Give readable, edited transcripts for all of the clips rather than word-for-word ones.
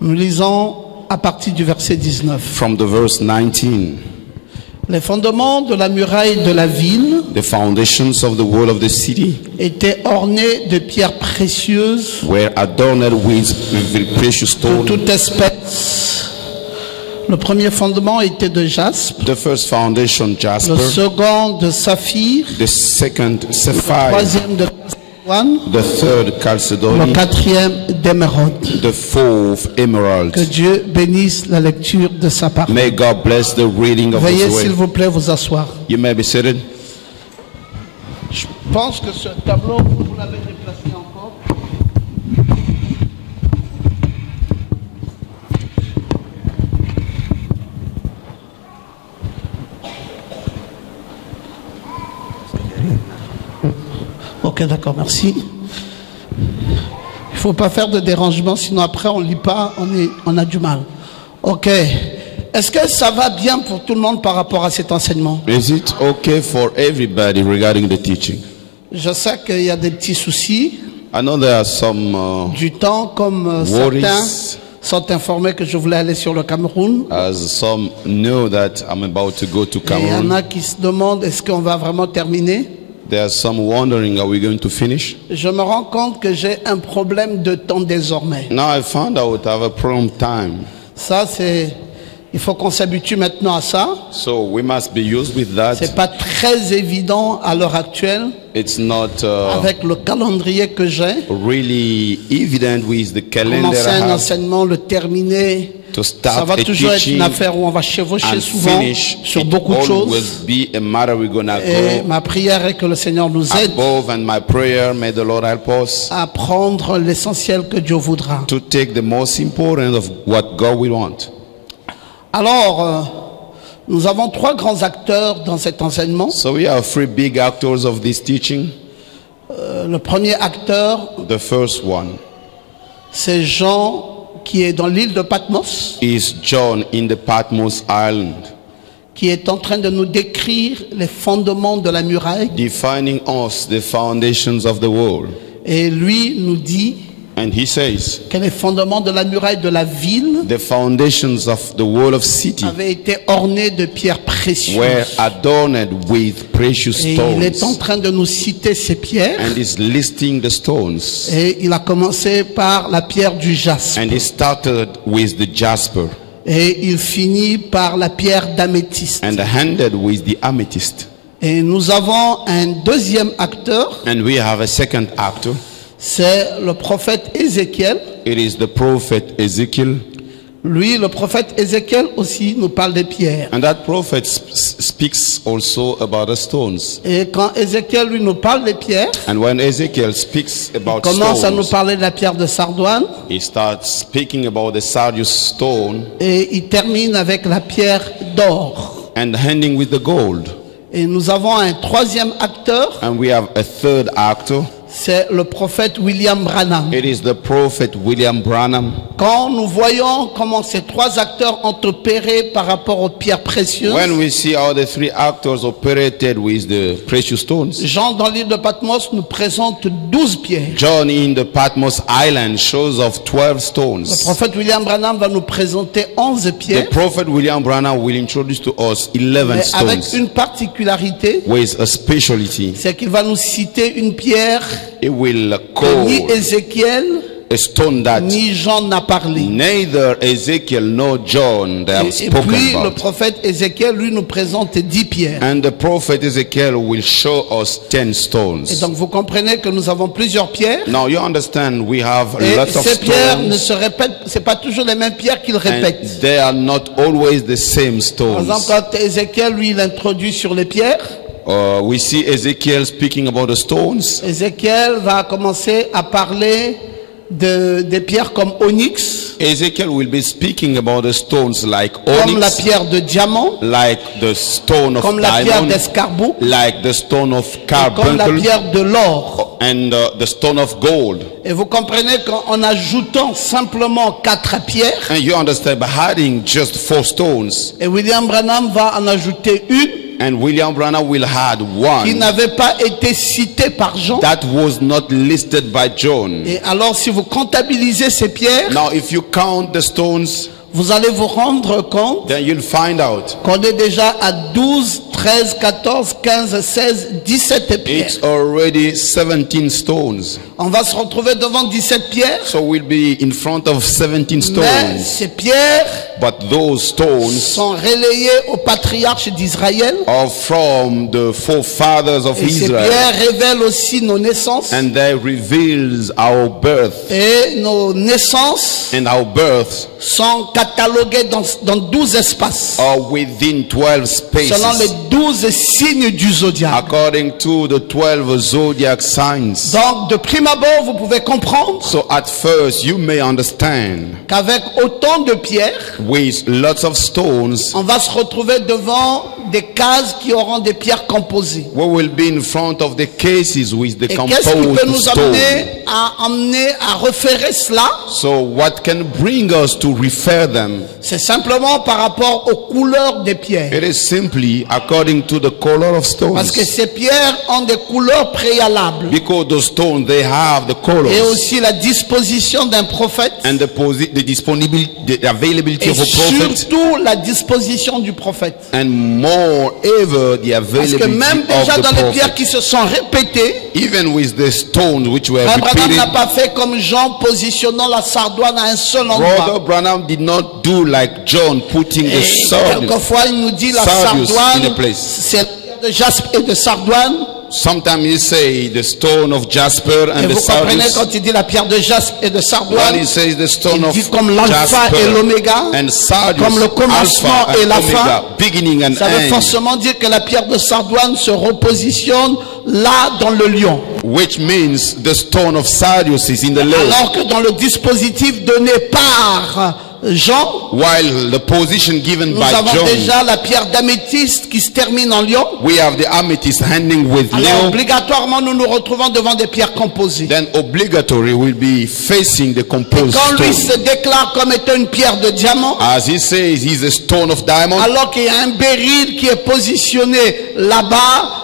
Nous lisons à partir du verset 19. From the verse 19. Les fondements de la muraille de la ville The foundations of the wall of the city étaient ornés de pierres précieuses were adorned with precious de stone. toute espèce. Le premier fondement était de jaspe, The first foundation, le jasper. second de saphir, The second, le sapphire. troisième de chalcédoine, The third, le chalcédonie. quatrième d'émeraude. The fourth, emerald. Que Dieu bénisse la lecture de sa parole. May God bless the reading of Veuillez His s'il word. vous plaît vous asseoir. You may be seated. Je pense que ce tableau, vous l'avez déplacé encore. Ok, d'accord, merci. Il ne faut pas faire de dérangement, sinon après on ne lit pas, on a du mal. Ok. Est-ce que ça va bien pour tout le monde par rapport à cet enseignement? Is it okay for everybody regarding the teaching? Je sais qu'il y a des petits soucis I know there are some du temps, comme worries, certains sont informés que je voulais aller sur le Cameroun. as some know that I'm about to go to Et il y en Cameroon. a qui se demandent est-ce qu'on va vraiment terminer. There are some wondering, are we going to finish? Je me rends compte que j'ai un problème de temps désormais. Now I found out I have a problem time. Ça, c'est... Il faut qu'on s'habitue maintenant à ça. So we must be used with that. C'est pas très évident à l'heure actuelle It's not avec le calendrier que j'ai. really evident with the calendar Commencer I un have enseignement, le terminer, to ça start va a toujours être teaching une affaire où on va chevaucher and souvent finish. sur It beaucoup de choses. always be a matter we're gonna Et go ma prière est que le Seigneur nous aide above, and my prayer, may the Lord help us à prendre l'essentiel que Dieu voudra. to take the most important of what God will want. Alors, nous avons trois grands acteurs dans cet enseignement. So we have three big actors of this teaching. Le premier acteur, The first one c'est Jean qui est dans l'île de Patmos, is John in the Patmos Island, qui est en train de nous décrire les fondements de la muraille. defining us the foundations of the wall. Et lui nous dit And he says, que les fondements de la muraille de la ville the foundations of the wall of city avaient été ornés de pierres précieuses. were adorned with precious Et il est en stones. train de nous citer ces pierres. And is listing the stones. Et il a commencé par la pierre du jaspe. And he started with the jasper Et il finit par la pierre d'améthyste. and ended with the amethyst. Et nous avons un deuxième acteur, And we have a second actor. c'est le prophète Ézéchiel. It is the prophet Ezekiel. Lui, le prophète Ézéchiel aussi nous parle des pierres. And that prophet speaks also about the stones. Et quand Ézéchiel lui nous parle des pierres, And when Ezekiel speaks il about commence à nous stones, parler de la pierre de sardoine he starts speaking about the sardius stone et il termine avec la pierre d'or. and ending with the gold. Et nous avons un troisième acteur, And we have a third actor. c'est le prophète William Branham. It is the prophet William Branham. Quand nous voyons comment ces trois acteurs ont opéré par rapport aux pierres précieuses, When we see how the three actors operated with the precious stones, Jean dans l'île de Patmos nous présente 12 pierres. John in the Patmos Island shows of 12 Le stones. prophète William Branham va nous présenter 11 The pierres, prophet William Branham will introduce to us 11 mais avec stones une particularité, with a specialty. c'est qu'il va nous citer une pierre It will que ni call Ézéchiel a stone that ni Jean n'a parlé. neither Ezekiel nor John they have Et spoken puis le about. prophète Ézéchiel lui nous présente 10 pierres. And the prophet Ezekiel will show us 10 Et stones. donc vous comprenez que nous avons plusieurs pierres. Now you understand we have a Et lot of ces pierres ne stones, se répètent, c'est pas toujours les mêmes pierres qu'il and répète. they are not always the same Par exemple, stones. quand Ézéchiel lui il introduit sur les pierres, We see Ezekiel speaking about the stones. Ézéchiel va commencer à parler des pierres comme onyx, Ezekiel will be speaking about the stones like comme la onyx, pierre de diamant, like the stone of comme la pierre diamond, d'escarboucle, like the stone of comme la carbuncle, pierre de l'or. and the stone of gold. Et vous comprenez qu'en ajoutant simplement 4 pierres, And you understand by adding just 4 stones, et William Branham va en ajouter une, And William Branham will had qui one n'avait pas été cité par Jean. that was not listed by John. Et alors, si vous comptabilisez ces pierres, Now, if you count the stones, vous allez vous rendre compte then you'll find out qu'on est déjà à 12, 13, 14, 15, 16, 17 pierres. it's already 17 stones. On va se retrouver devant 17 pierres. So we'll be in front of 17 Mais stones. ces pierres But those stones sont relayées au patriarche d'Israël. are from the forefathers of Et ces Israel. pierres révèlent aussi nos naissances. And they reveals our birth. Et nos naissances And our births sont cataloguées dans 12 espaces. are within 12 Selon les spaces. 12 signes du zodiaque. According to the 12 zodiac signs. Donc, de prime abord, vous pouvez comprendre So at first you may understand qu'avec autant de pierres, with lots of stones on va se retrouver devant des cases qui auront des pierres composées. we will be in front of the cases with the Et qu'est-ce qui peut composed nous stone. amener à référer cela? So what can bring us to refer them? C'est simplement par rapport aux couleurs des pierres. It is simply according to the color of Parce que stones. ces pierres ont des couleurs préalables. Because those stones they have the Et colors aussi la disposition d'un prophète. and the disponibility, the availability Et of a prophet, surtout la disposition du prophète. and moreover the Parce que même availability of déjà the dans les pierres prophet. qui se sont répétées, Even with the stones which were Abraham repeated, n'a pas fait comme Jean positionnant la sardoine à un seul endroit. Brother Branham did not do like John, putting the Et sword. quelquefois il nous dit la Sardius in sardoine, a place. c'est la pierre de jaspe et de sardoine. Sometimes he say the stone of jasper Et and the vous comprenez sardius. quand il dit la pierre de jaspe et de When sardoine, he says the stone il of dit comme l'alpha et jasper l'oméga, and sardius, comme le commencement alpha et and la omega, fin. beginning and Ça veut end, forcément dire que la pierre de sardoine se repositionne là dans le lion. which means the stone of sardius is in the lake, Alors que dans le dispositif donné par Jean, while the position given nous by avons John, déjà la pierre d'améthyste qui se termine en lion. we have the amethyst ending with Alors leon. obligatoirement nous nous retrouvons devant des pierres composées. Then obligatory will be facing the composed Quand lui stone. se déclare comme étant une pierre de diamant, As he says, he's a stone of diamond. alors qu'il y a un béryl qui est positionné là-bas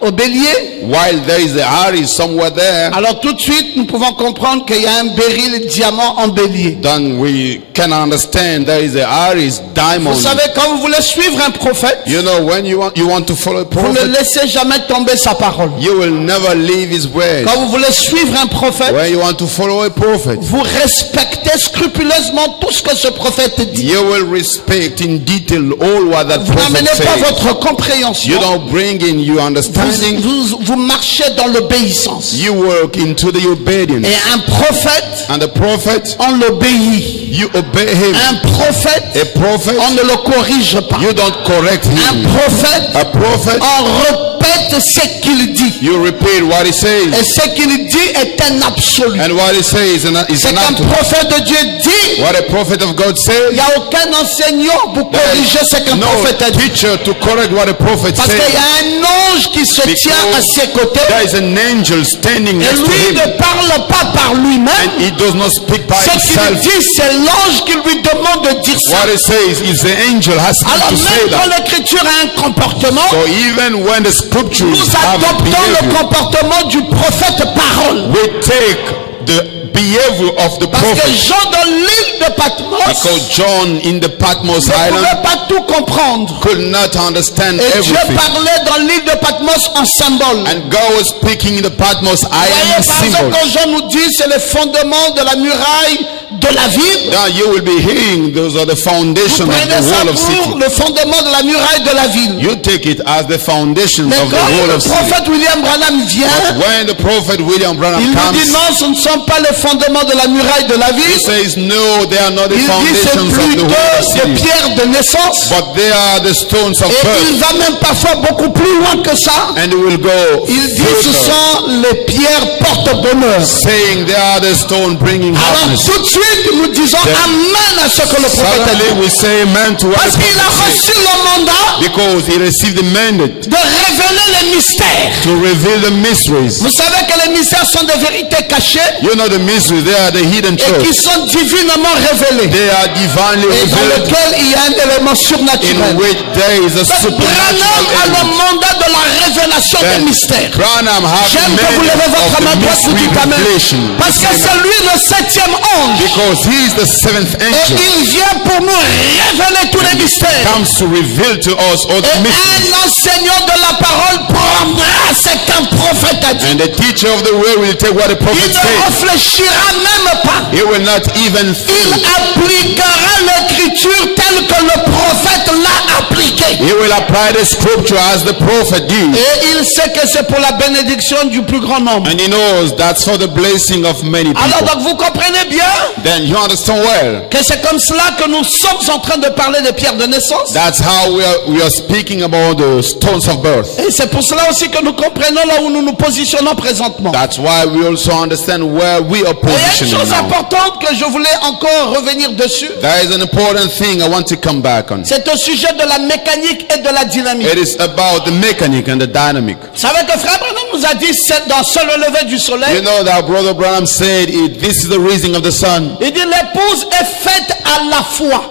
au bélier, While there is a Aries somewhere there, alors tout de suite nous pouvons comprendre qu'il y a un béryl diamant en bélier. then we can understand there is a Aries diamond. Vous savez, quand vous voulez suivre un prophète, You know, when you want to follow a vous ne prophet, laissez jamais tomber sa parole. you will never leave his word. Quand vous voulez suivre un prophète, When you want to follow a prophet, vous respectez scrupuleusement tout ce que ce prophète dit. you will respect in detail all what that Vous n'amenez prophet pas says. votre compréhension. You don't bring in your understanding. Vous marchez dans l'obéissance. You work into the obedience. Et un prophète, And the prophet, on l'obéit. you obey him. Un prophète, A prophet, on ne le corrige pas. you don't correct Un him. prophète, A prophet, on répète ce qu'il dit. you repeat what he Et says. ce qu'il dit est un absolu. And what he says is C'est an qu'un absolute. prophète de Dieu dit, What a prophet of God il says, n'y a aucun enseignant pour there corriger ce qu'un is no prophète a dit. teacher to correct what a prophet Parce qu'il y says. a un ange qui se tient à ses côtés. There is an angel standing Et next to lui him, ne parle pas par lui-même. and he does not speak by Ce qu'il himself. dit, c'est l'ange qui lui demande de dire ça. What he says is the angel has Alors to say même quand that. l'écriture a un comportement, So even when the scriptures nous have a adoptons le behavior, comportement du prophète parole. we take the behavior of the Parce que prophet. Jean dans l'île de Patmos Because John in the Patmos ne Island pouvait pas tout comprendre. could not understand Et Dieu everything. parlait dans l'île de Patmos en symbole. And God was speaking in the Patmos Vous voyez, Island par exemple, symbol. quand Jean nous dit c'est le fondement de la muraille de la ville, Now you will be hearing those are the vous foundation of prenez the ça wall of pour city. le fondement de la muraille de la ville. You take it as the foundation Mais of the quand wall le of city. prophète William Branham vient, When the prophet William Branham il nous dit comes, non, ce ne sont pas les fondements de la muraille de la he ville. says no, they are not the Il dit c'est foundations of the plutôt wall of des city, pierres de naissance. but they are the stones of Et il birth. va même parfois beaucoup plus loin que ça. And he will go Il dit ce further, sont les pierres porte-bonheur. saying they are the stone bringing Alors happiness. tout de suite nous disons amen à ce que le prophète a dit. Suddenly we say amen to what Parce the qu'il a prophet said, reçu le mandat because he received the mandate de révéler les mystères. To reveal the mysteries. Vous savez que les mystères sont des vérités cachées. You know the mysteries, they are the hidden Et qui truths. sont divinement révélées. They are divinely Et dans revealed, lequel il y a un élément in surnaturel. which there is a Branham supernatural a le element. mandat de la révélation des Then mystères. Branham has the J'aime que vous levez mandate votre of main the droite, vous mystery dites amen. revelation. Parce que c'est lui le 7e ange. Because he is the seventh Et angel. il vient pour nous révéler tous les mystères. Comes to reveal to us all Et the mysteries. un enseignant de la parole prendra ce qu'un prophète a dit. And the teacher of the word will take what the Il prophet ne said. réfléchira même pas. He will not even Il think. appliquera l'écriture telle que le prophète l'a appliquée. He will apply the scripture as the prophet did. Et il sait que c'est pour la bénédiction du plus grand nombre. And he knows that's for the blessing of many Alors people. donc vous comprenez bien Then you understand well. que c'est comme cela que nous sommes en train de parler des pierres de naissance. That's how we are speaking about the stones of birth. Et c'est pour cela aussi que nous comprenons là où nous nous positionnons présentement. That's why we also understand where we are Et il y a une positioning chose now. importante que je voulais encore revenir dessus. There is an important thing I want to come back on. C'est au sujet de la mécanique et de la dynamique. It is about the mechanic and the dynamic. Vous savez que Frère Branham nous a dit c'est dans seul le lever du soleil. You know that Brother Branham said this is the rising of the sun. Il dit l'épouse est faite à la fois.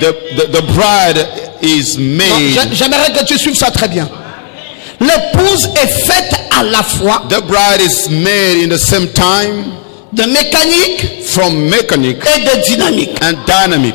The bride is Non, made. j'aimerais que tu suives ça très bien. L'épouse est faite à la fois The bride is made in the same time de mécanique from mechanic et de dynamique. and dynamic.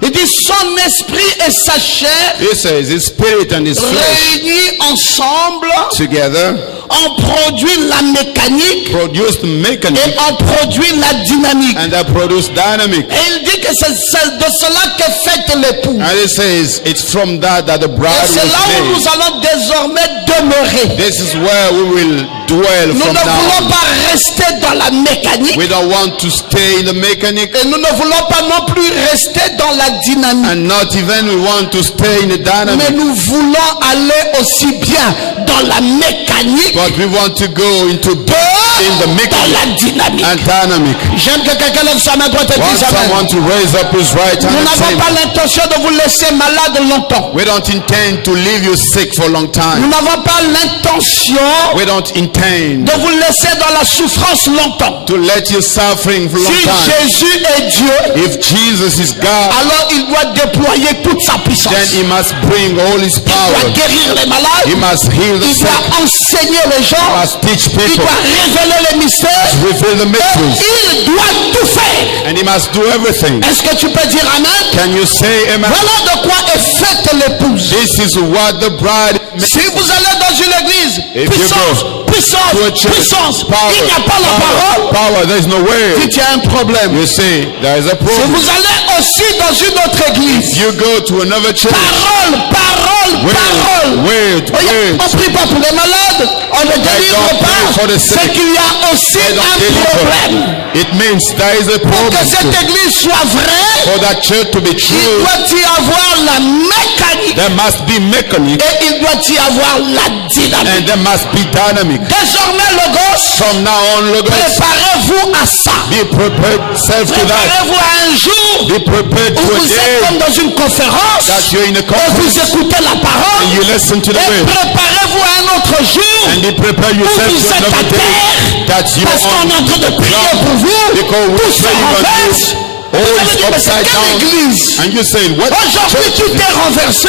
Il dit son esprit et sa chair He says his spirit and his flesh réunis ensemble together ont produit la mécanique produce mechanic et ont produit la dynamique. and they produce dynamic. Et il dit que c'est de cela qu'est faite l'épouse. And it says it's from that the bride Et c'est là où was nous allons désormais demeurer. made. This is where we will dwell Nous from ne voulons now. pas rester dans la mécanique. We don't want to stay in the mechanic Et nous ne voulons pas non plus rester dans la dynamique. and not even we want to stay in the Mais dynamic. nous voulons aller aussi bien dans la mécanique But we want to go into que in the dans la mechanic dynamique. and dynamic. J'aime que quelqu'un lève sa main droite et Want dise amen. someone to raise up his right Nous hand and n'avons say, pas l'intention de vous laisser malade longtemps. we don't intend to leave you sick for a long Nous time. n'avons pas l'intention We don't intend de vous laisser dans la souffrance longtemps. to let you suffering for a long Si time. Jésus est Dieu, If Jesus is God, alors il doit déployer toute sa puissance. then he must bring all his Il doit power. guérir les He malades. must heal the Il sick. doit enseigner les He gens. must teach Il people. doit révéler les mystères. Reveal the mysteries. Il doit tout faire. And he must do everything. Est-ce que tu peux dire amen? Can you say amen? Voilà de quoi est faite l'épouse. This is what the bride Si vous allez dans une église, If you puissance, go puissance, to a church, puissance, power, il n'y a pas la parole, power, there's no way. il y a un problème. You see, there is a Si problem. vous allez aussi dans une autre église, You go to another church. parole, parole, parole. Wait. On ne prie pas pour les malades, on ne délivre don't pray for pas. the sick. C'est qu'il y a aussi They don't un deliver. problème. It means there is a Pour problem. que cette too. église soit vraie, For that church to be il true, doit y avoir la mécanique there must be mechanic et il doit y avoir la dynamique. and there must be dynamic. Désormais, le gosse, From now on, Logos, préparez-vous à ça. be prepared self to that. Préparez-vous à un jour Be prepared où to a vous êtes day comme dans une conférence that you're in a et conference vous écoutez la and parole. you listen to the Et word. préparez-vous à un autre jour And you prepare où yourself vous to êtes à another day terre that you parce qu'on est en train de prier pour vous. because Tout we're se praying on renverse. you. Vous All allez is dire, mais c'est upside quelle down. église? And you say, what Aujourd'hui, church tout is est renversé.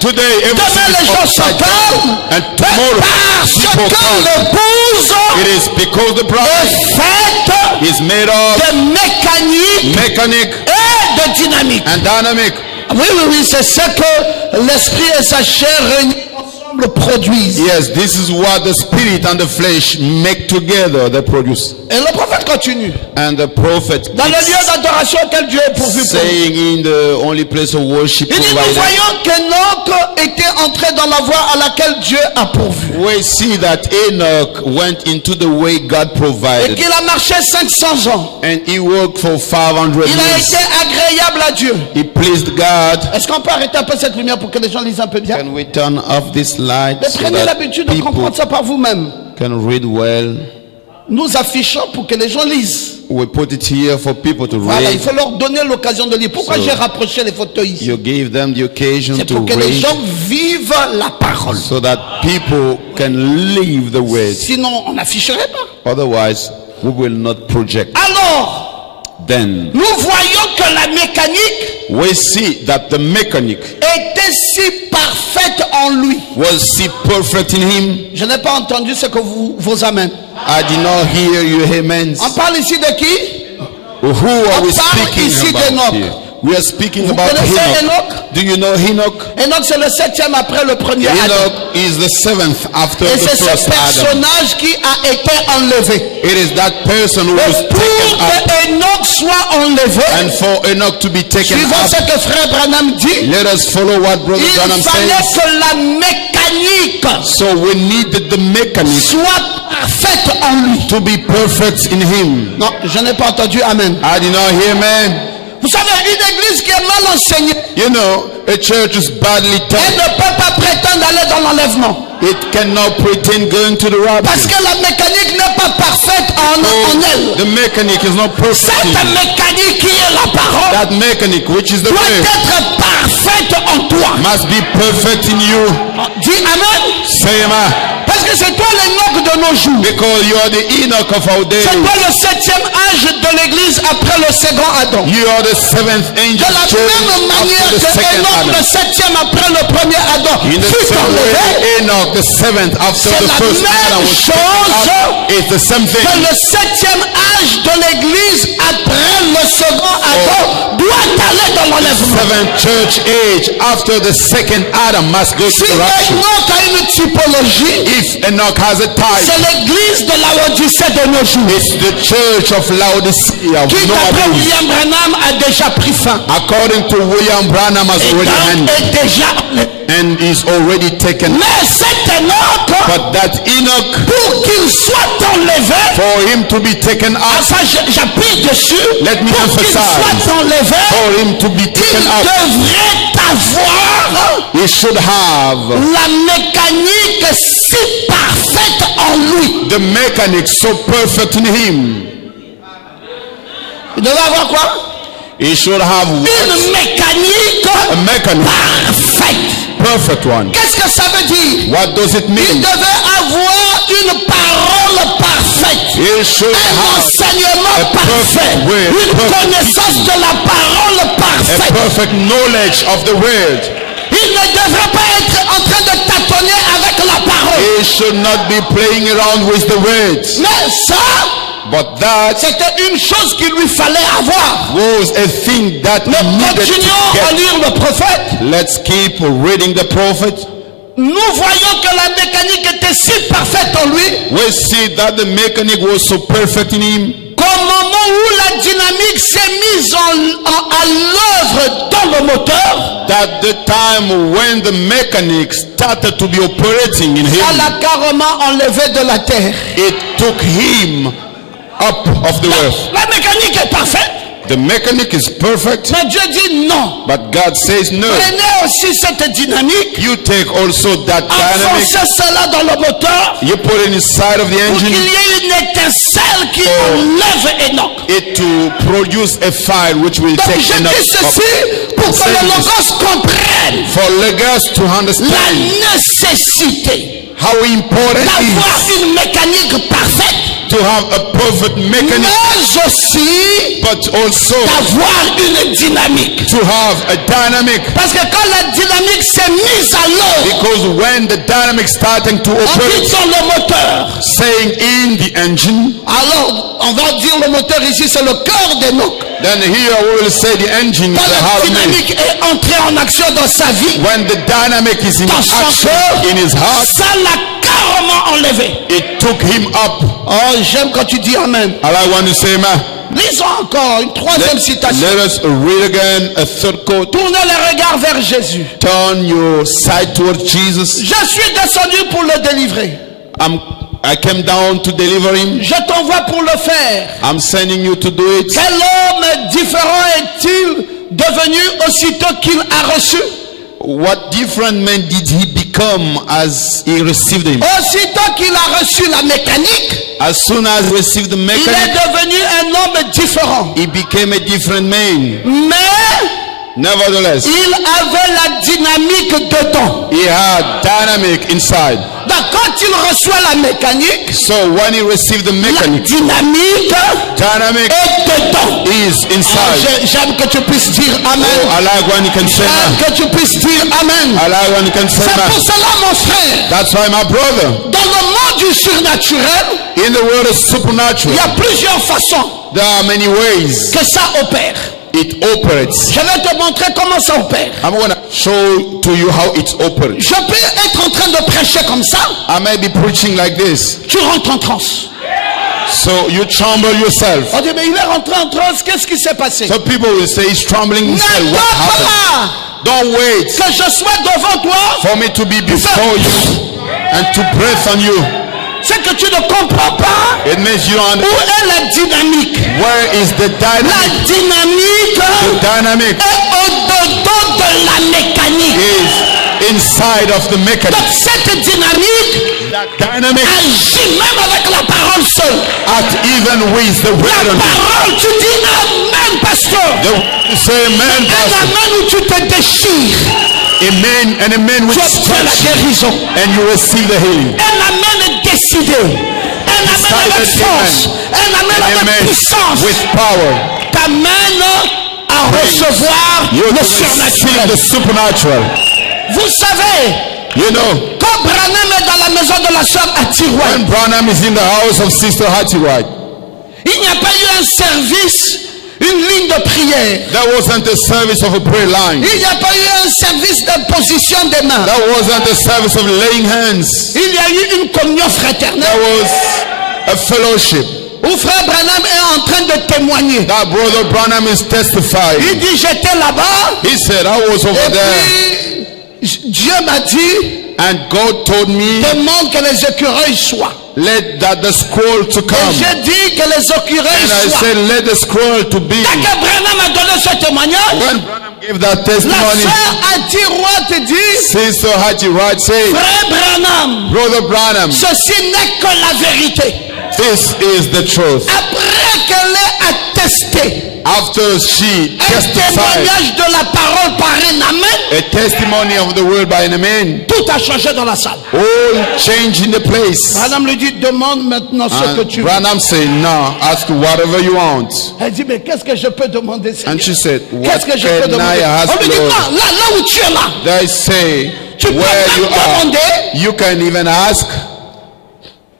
today? Demain, Everything les is gens se upside down. calment. And tomorrow, Parce people que come. l'épouse It is because the est bride faite is made of de mécanique mechanic et de dynamique. and dynamic. Oui, c'est ce que l'esprit et sa chair réunis ensemble produisent. Yes, this is what the spirit and the flesh make together, they produce. Et le prophète continue. And the prophet Dans le lieu keeps d'adoration auquel Dieu est pourvu pour nous. saying in the only place of worship Il dit, nous provided. voyons qu'Enoch était entré dans la voie à laquelle Dieu a pourvu. We see that Enoch went into the way God Et provided. qu'il a marché 500 ans. And he worked for 500 Il a years. été agréable à Dieu. He pleased God. Est-ce qu'on peut arrêter un peu cette lumière pour que les gens lisent un peu bien? Can we turn off this light Mais so prenez that l'habitude de people comprendre ça par vous-même. can read well? Nous affichons pour que les gens lisent. we put it here for people to Voilà, il read. faut leur donner l'occasion de lire. Pourquoi So, j'ai rapproché les fauteuils ici? You give them the occasion C'est to pour que les read gens vivent la parole. so that people can live the word. Sinon, on n'afficherait pas. Otherwise, we will not project. Alors, Then nous voyons que la mécanique we see that the mechanic était si parfaite en lui. was see perfect in him. Je n'ai pas entendu ce que vos amens. I did not hear your amens. On parle ici de qui? Who are we On parle speaking ici about d'Enoch. here? We are speaking Vous about connaissez Enoch. Enoch? Do you know Enoch? Enoch, c'est le 7e après le premier Adam. Enoch is the seventh after Et the c'est ce first Adam. personnage qui a été enlevé. It is that person who was Et pour taken up. que Enoch soit enlevé, And for Enoch to be taken suivant up, ce que frère Branham dit, let us follow what Brother il Branham fallait says. que la mécanique So we needed the mechanism soit parfaite en lui. to be perfect in him. Non, je n'ai pas entendu Amen. I did not hear, man. Vous savez, une église qui est mal enseignée, You know, a church is badly elle taught. ne peut pas prétendre aller dans l'enlèvement. It cannot pretend going to the Parce rapture. que la mécanique n'est pas parfaite en elle. The mechanic is not perfect. Cette in him. mécanique qui est la parole That mechanic, which is the doit word, être parfaite en toi. must be perfect in you. Dis Amen. Say amen. Parce que c'est toi l'Enoch de nos jours. Because you are the Enoch of our day. C'est toi le 7e âge de l'église après le second Adam. You are the seventh angel De la church même manière after the que second Enoch, Adam. le 7e après le premier Adam, In the fut same enlevé, way, Enoch, the seventh after C'est the la first même Adam was chose taken up, it's the same thing. que le 7e âge de l'église après le second Adam doit aller dans l'enlèvement. Seventh church age after the second Adam must go to Si the rapture. Enoch a une typologie, If Enoch has a type, c'est l'église de Laodicée de nos jours, it's the church of Laodicea of qui d'après nowadays. William Branham a déjà pris fin. According to William Branham has Et already donc ended est déjà enlevé. and is already taken. Mais cet Enoch, But that Enoch, pour qu'il soit enlevé, for him to be taken up, ça j'appuie dessus, Let me pour qu'il emphasize. soit enlevé, for him to be il taken up, devrait avoir he should have la mécanique si parfaite en lui. the mechanic so perfect in him. Il devait avoir quoi? He should have Une what? mécanique A mechanic, parfaite. perfect one. Qu'est-ce que ça veut dire? What does it Il mean? devait avoir une parole parfaite. He should Un have enseignement a parfait. perfect word, Une perfect connaissance de la parole a parfaite. perfect knowledge of the word. Il ne devrait pas être en train de tâtonner avec la parole. He should not be playing around with the words. Mais ça, But that c'était une chose qu'il lui fallait avoir. was a thing that he Mais needed continuons to à get. lire le prophète. Let's keep reading the prophet. Nous voyons que la mécanique était si parfaite en lui We see that the mechanic was so perfect in him qu'au moment où la dynamique s'est mise à l'œuvre dans le moteur, that the time when the mechanic started to be operating in ça him, l'a carrément enlevé de la terre. it took him up of the earth. La mécanique est parfaite, The mechanic is perfect, mais Dieu dit non. but God says no. Prenez aussi cette dynamique, You take also that dynamic, enfoncez cela dans le moteur you put it inside of the pour qu'il engine, y ait une étincelle qui enlève Enoch. it to produce a fire which will Donc take je enough dis ceci pour que le logos comprenne for Logos to la understand nécessité how important it d'avoir is une mécanique parfaite, to have a perfect mechanism, mais aussi but also d'avoir une dynamique. to have a dynamic. Parce que quand la dynamique s'est mise à l'œuvre, Because when the dynamic starting to on dit operate, dans le moteur. saying in the engine, Alors, on va dire le moteur ici, c'est le cœur d'Enoch. then here we will say the engine is Quand the la heart of man. dynamique est entrée en action dans sa vie, When the dynamic is in dans son action cœur, in his heart, ça l'a carrément enlevé. it took him up. Oh, j'aime quand tu dis Amen. And I want to say, man, Lisons encore une troisième citation. let us read again a third quote. Tournez les regards vers Jésus. Turn your sight towards Jesus. Je suis descendu pour le délivrer. I came down to deliver him. Je t'envoie pour le faire. I'm sending you to do it. Quel homme différent est-il devenu aussitôt qu'il a reçu? What different man did he become become as he received him. Aussitôt qu'il a reçu la mécanique, As soon as he received the il est mechanic, devenu un homme différent. he became a different man. Mais Nevertheless, il avait la dynamique dedans. he had dynamic inside. Donc quand il reçoit la mécanique, So when he received the la mechanic, dynamique dynamic est dedans. is Ah, inside. j'aime que tu puisses dire Oh, Amen. I like when you can say J'aime man. que tu puisses dire Amen. I like when you can say C'est pour man. cela, mon frère, That's why, my brother, dans le monde du surnaturel, in the world of il supernatural, y a plusieurs façons there are many ways que ça opère. it operates. Je vais te montrer comment ça opère. I'm going to show to you how it operates. Je peux être en train de prêcher comme ça, I may be preaching like this. tu rentres en transe. So you tremble yourself. On dit, mais il est rentré en transe, qu'est-ce qui s'est passé? So people will say he's trembling himself. What N'attends happened? pas Don't wait que je sois devant toi. for me to be before you and to breathe on you. C'est que tu ne comprends pas It means you don't où understand. est la dynamique. Where is the La dynamic? dynamique The dynamic est au-dedans de la mécanique. is inside of the Donc mechanism. cette dynamique That dynamic agit même avec la parole seule. at even with the La word on it. parole, tu dis Amen, pasteur. The say amen, Un pastor. Amen où tu te déchires. Amen and amen with Tu obtiens la stretch guérison. and you receive the healing. Un Amen décidé. Un Amen avec Decided force. Un Amen avec Amen puissance. with power. T'amène à recevoir You le receive surnaturel. the supernatural. Vous savez, You know, quand Branham est dans la maison de la sœur à Tiroir, when Branham is in the house of Sister Hattie Wright, il n'y a pas eu un service, une ligne de prière. there wasn't a service of a prayer line. Il n'y a pas eu un service d'imposition des mains. That wasn't a service of laying hands. Il y a eu une communion fraternelle There was a fellowship. où frère Branham est en train de témoigner. That brother Branham is testifying. Il dit j'étais là-bas He said, I was over et there puis Dieu m'a dit and God told me, demande que les écureuils soient. let that the scroll to Et come. j'ai dit que les écureuils And I soient. said, let the scroll to be. Dès que Branham a donné ce témoignage, When Branham gave that la testimony, sœur à Tiroir te dit Sister Hattie Wright said, frère Branham, Brother Branham, ceci n'est que la vérité. this is the truth. Après qu'elle ait attesté After she un testified témoignage de la parole par un amen, a testimony of the word by an amen, tout a changé dans la salle. all change in the place. Branham lui dit demande maintenant ce que And tu veux. Branham said, no, ask whatever you want. Elle dit mais qu'est-ce que je peux demander, Seigneur? And she said, what Qu'est-ce que je peux can I demander? ask, On lui dit Lord? non, là où tu es là, They say, tu peux where you même are, demander you can even ask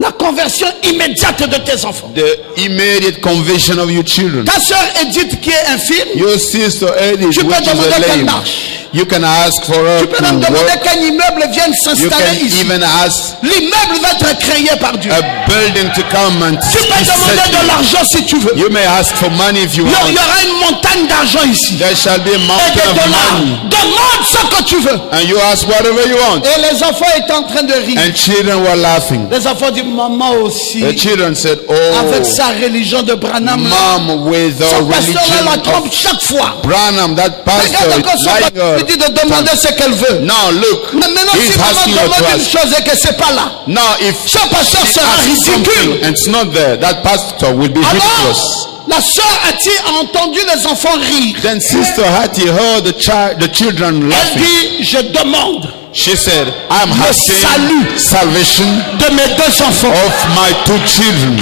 la conversion immédiate de tes enfants. the immediate conversion of your children. Ta sœur Edith qui est infirme, Your sister Edith, tu peux which is demander a qu'elle lame, marche. you can ask for her Tu peux to même demander work. qu'un immeuble vienne You s'installer can ici. even ask L'immeuble va être créé par Dieu. a building to come and Tu peux demander de set l'argent si tu veux. you. You may ask for money if you Il y want. aura une montagne d'argent ici. There shall be a Et mountain des of dollars. money. Demande ce que tu veux. And you ask whatever you want. Et les enfants étaient en train de rire. And children were laughing. Les enfants disent maman aussi. The children said, Avec oh, sa religion de Branham. là, mom with the son pasteur là la religion trompe of chaque fois. Branham, that pastor Regarde encore is son lying pasteur lui dit de her. demander ce qu'elle veut. Now look, Mais maintenant he's si maman asking her to demande une ask. chose et que c'est pas là. Now if Ce pasteur she sera asks ridicule. something and it's not there, that pastor will be ridiculous. Alors, la sœur Hattie a entendu les enfants rire. Then Sister Hattie heard the children Elle laughing. dit, je demande She said, I'm asking salut. salvation de mes deux enfants. of my two children.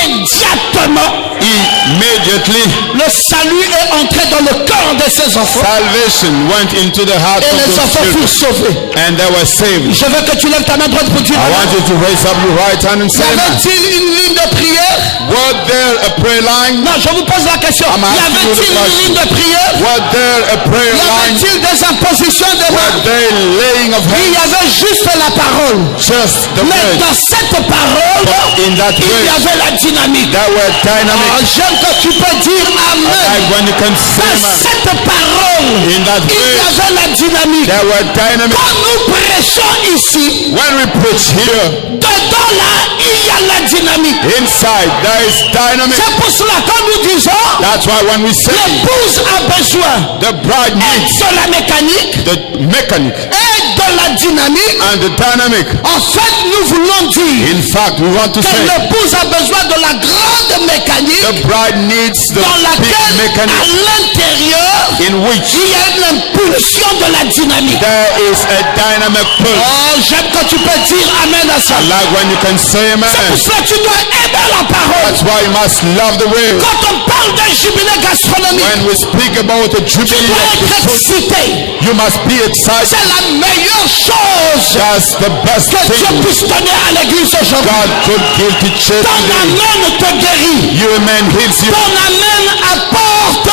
Immédiatement, Immediately, le salut est entré dans le cœur de ces enfants. salvation went into the heart Et of les those enfants furent children. sauvés. And they were saved. Je veux que tu lèves ta main droite pour dire I amen. want you to raise up your right hand and Y say amen. avait-il une ligne de prière? Was there a prayer line? Non, je vous pose la question. I'm Y asking you avait-il the une question. ligne de prière? Was there a prayer Y line? avait-il des impositions de Was main? there laying of Il y hands? avait juste la parole. Just the Mais word. dans cette parole, In that il y word, avait la dynamique. that were Ah, dynamic. j'aime que tu peux dire amen. Like when you can say Dans amen. cette parole, In that il y word, avait la dynamique. there were dynamic. Quand nous prêchons ici, When we preach here, dedans là, il y a la dynamique. inside there is dynamic. C'est pour cela que nous disons, That's why when we say l'épouse a besoin the bride needs de la mécanique the mechanic et de la dynamique, and the dynamic. en fait, nous voulons dire In fact, we want to que say l'épouse a besoin de la grande mécanique the bride needs the dans big laquelle, à mechanism l'intérieur, in which il y a une impulsion de la dynamique. there is a dynamic pulse. Oh, j'aime quand tu peux dire amen à ça. I like when you can say amen. C'est pour cela que tu dois aimer la parole. That's why you must love the word. Quand on parle d'un jubilé gastronomique, When we speak about the tu jubilee dois of the être food, excité. you must be excited. C'est la meilleure chose That's the best que Dieu thing puisse donner à l'église aujourd'hui. God could give to church Ton today. amen te guérit. Your amen heals you, Ton amen apporte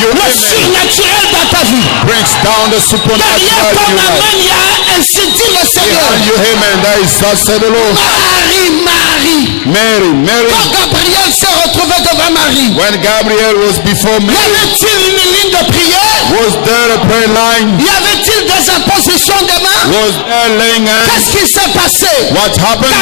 Your le amen surnaturel dans ta vie. brings down the Derrière supernatural ton in your life. amen, il y a ainsi dit le Seigneur. Behind your amen, there is thus said the Lord. Marie. Mary, Quand Gabriel s'est retrouvé devant Marie, when Gabriel was before y Mary, avait-il une ligne de prière? was there a prayer line? Y avait-il des impositions de mains? Was there laying hands? Qu'est-ce qui s'est passé? What happened?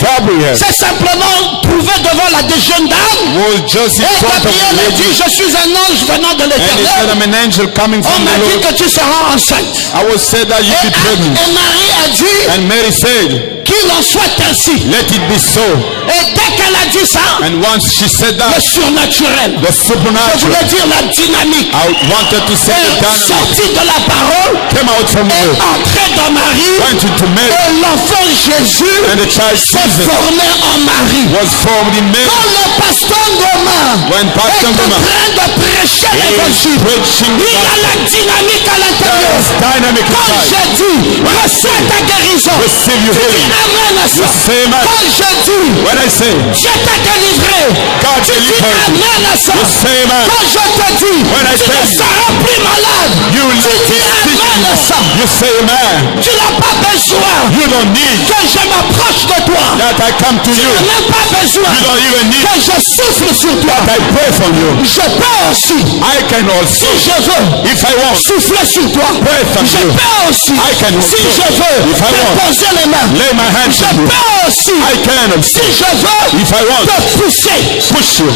Gabriel s'est simplement trouvé devant la jeune dame. was just in Et front of the Gabriel a dit, lady, je suis un ange venant de and he said, l'Éternel. I'm an angel coming On from m'a the dit Lord. que tu seras enceinte. I was said that you be pregnant. Et Marie a dit, And Mary said, qu'il en soit ainsi. let it be so. Et dès qu'elle a dit ça, And once she said le that, surnaturel, the je supernatural, voulais dire la dynamique, I wanted to say the est dynamic, sortie de la parole, came out from est her, entrée dans Marie, went into Mary, et l'enfant Jésus and the child s'est Jesus formé en Marie. was formed in Mary. Quand le pasteur Goma When est Pastor en Goma train de prêcher is l'évangile, preaching il y a the la dynamique à there l'intérieur. is dynamic Quand inside. je dis, reçois ta guérison, Receive your healing. amen à You ça. say amen. Quand je dis, When I say, je t'ai délivré, God tu dis delivered you, amen à ça. you say amen. Quand je te dis, When I tu tell ne you, seras plus malade, you will tu not be dis sick amen à ça. anymore. You say amen. Tu n'as pas besoin You don't need que je m'approche de toi. that I come to Tu you. n'as même pas besoin You don't even need que je souffle sur toi. that I pray for you. Je peux aussi, I can also, si je veux, if I want, souffler sur toi. pray for Je you. peux aussi, I can also, si je veux, if I te want, poser les mains. lay my hands Je on you. peux aussi, I can also, si je veux, if I want, te pousser. push you.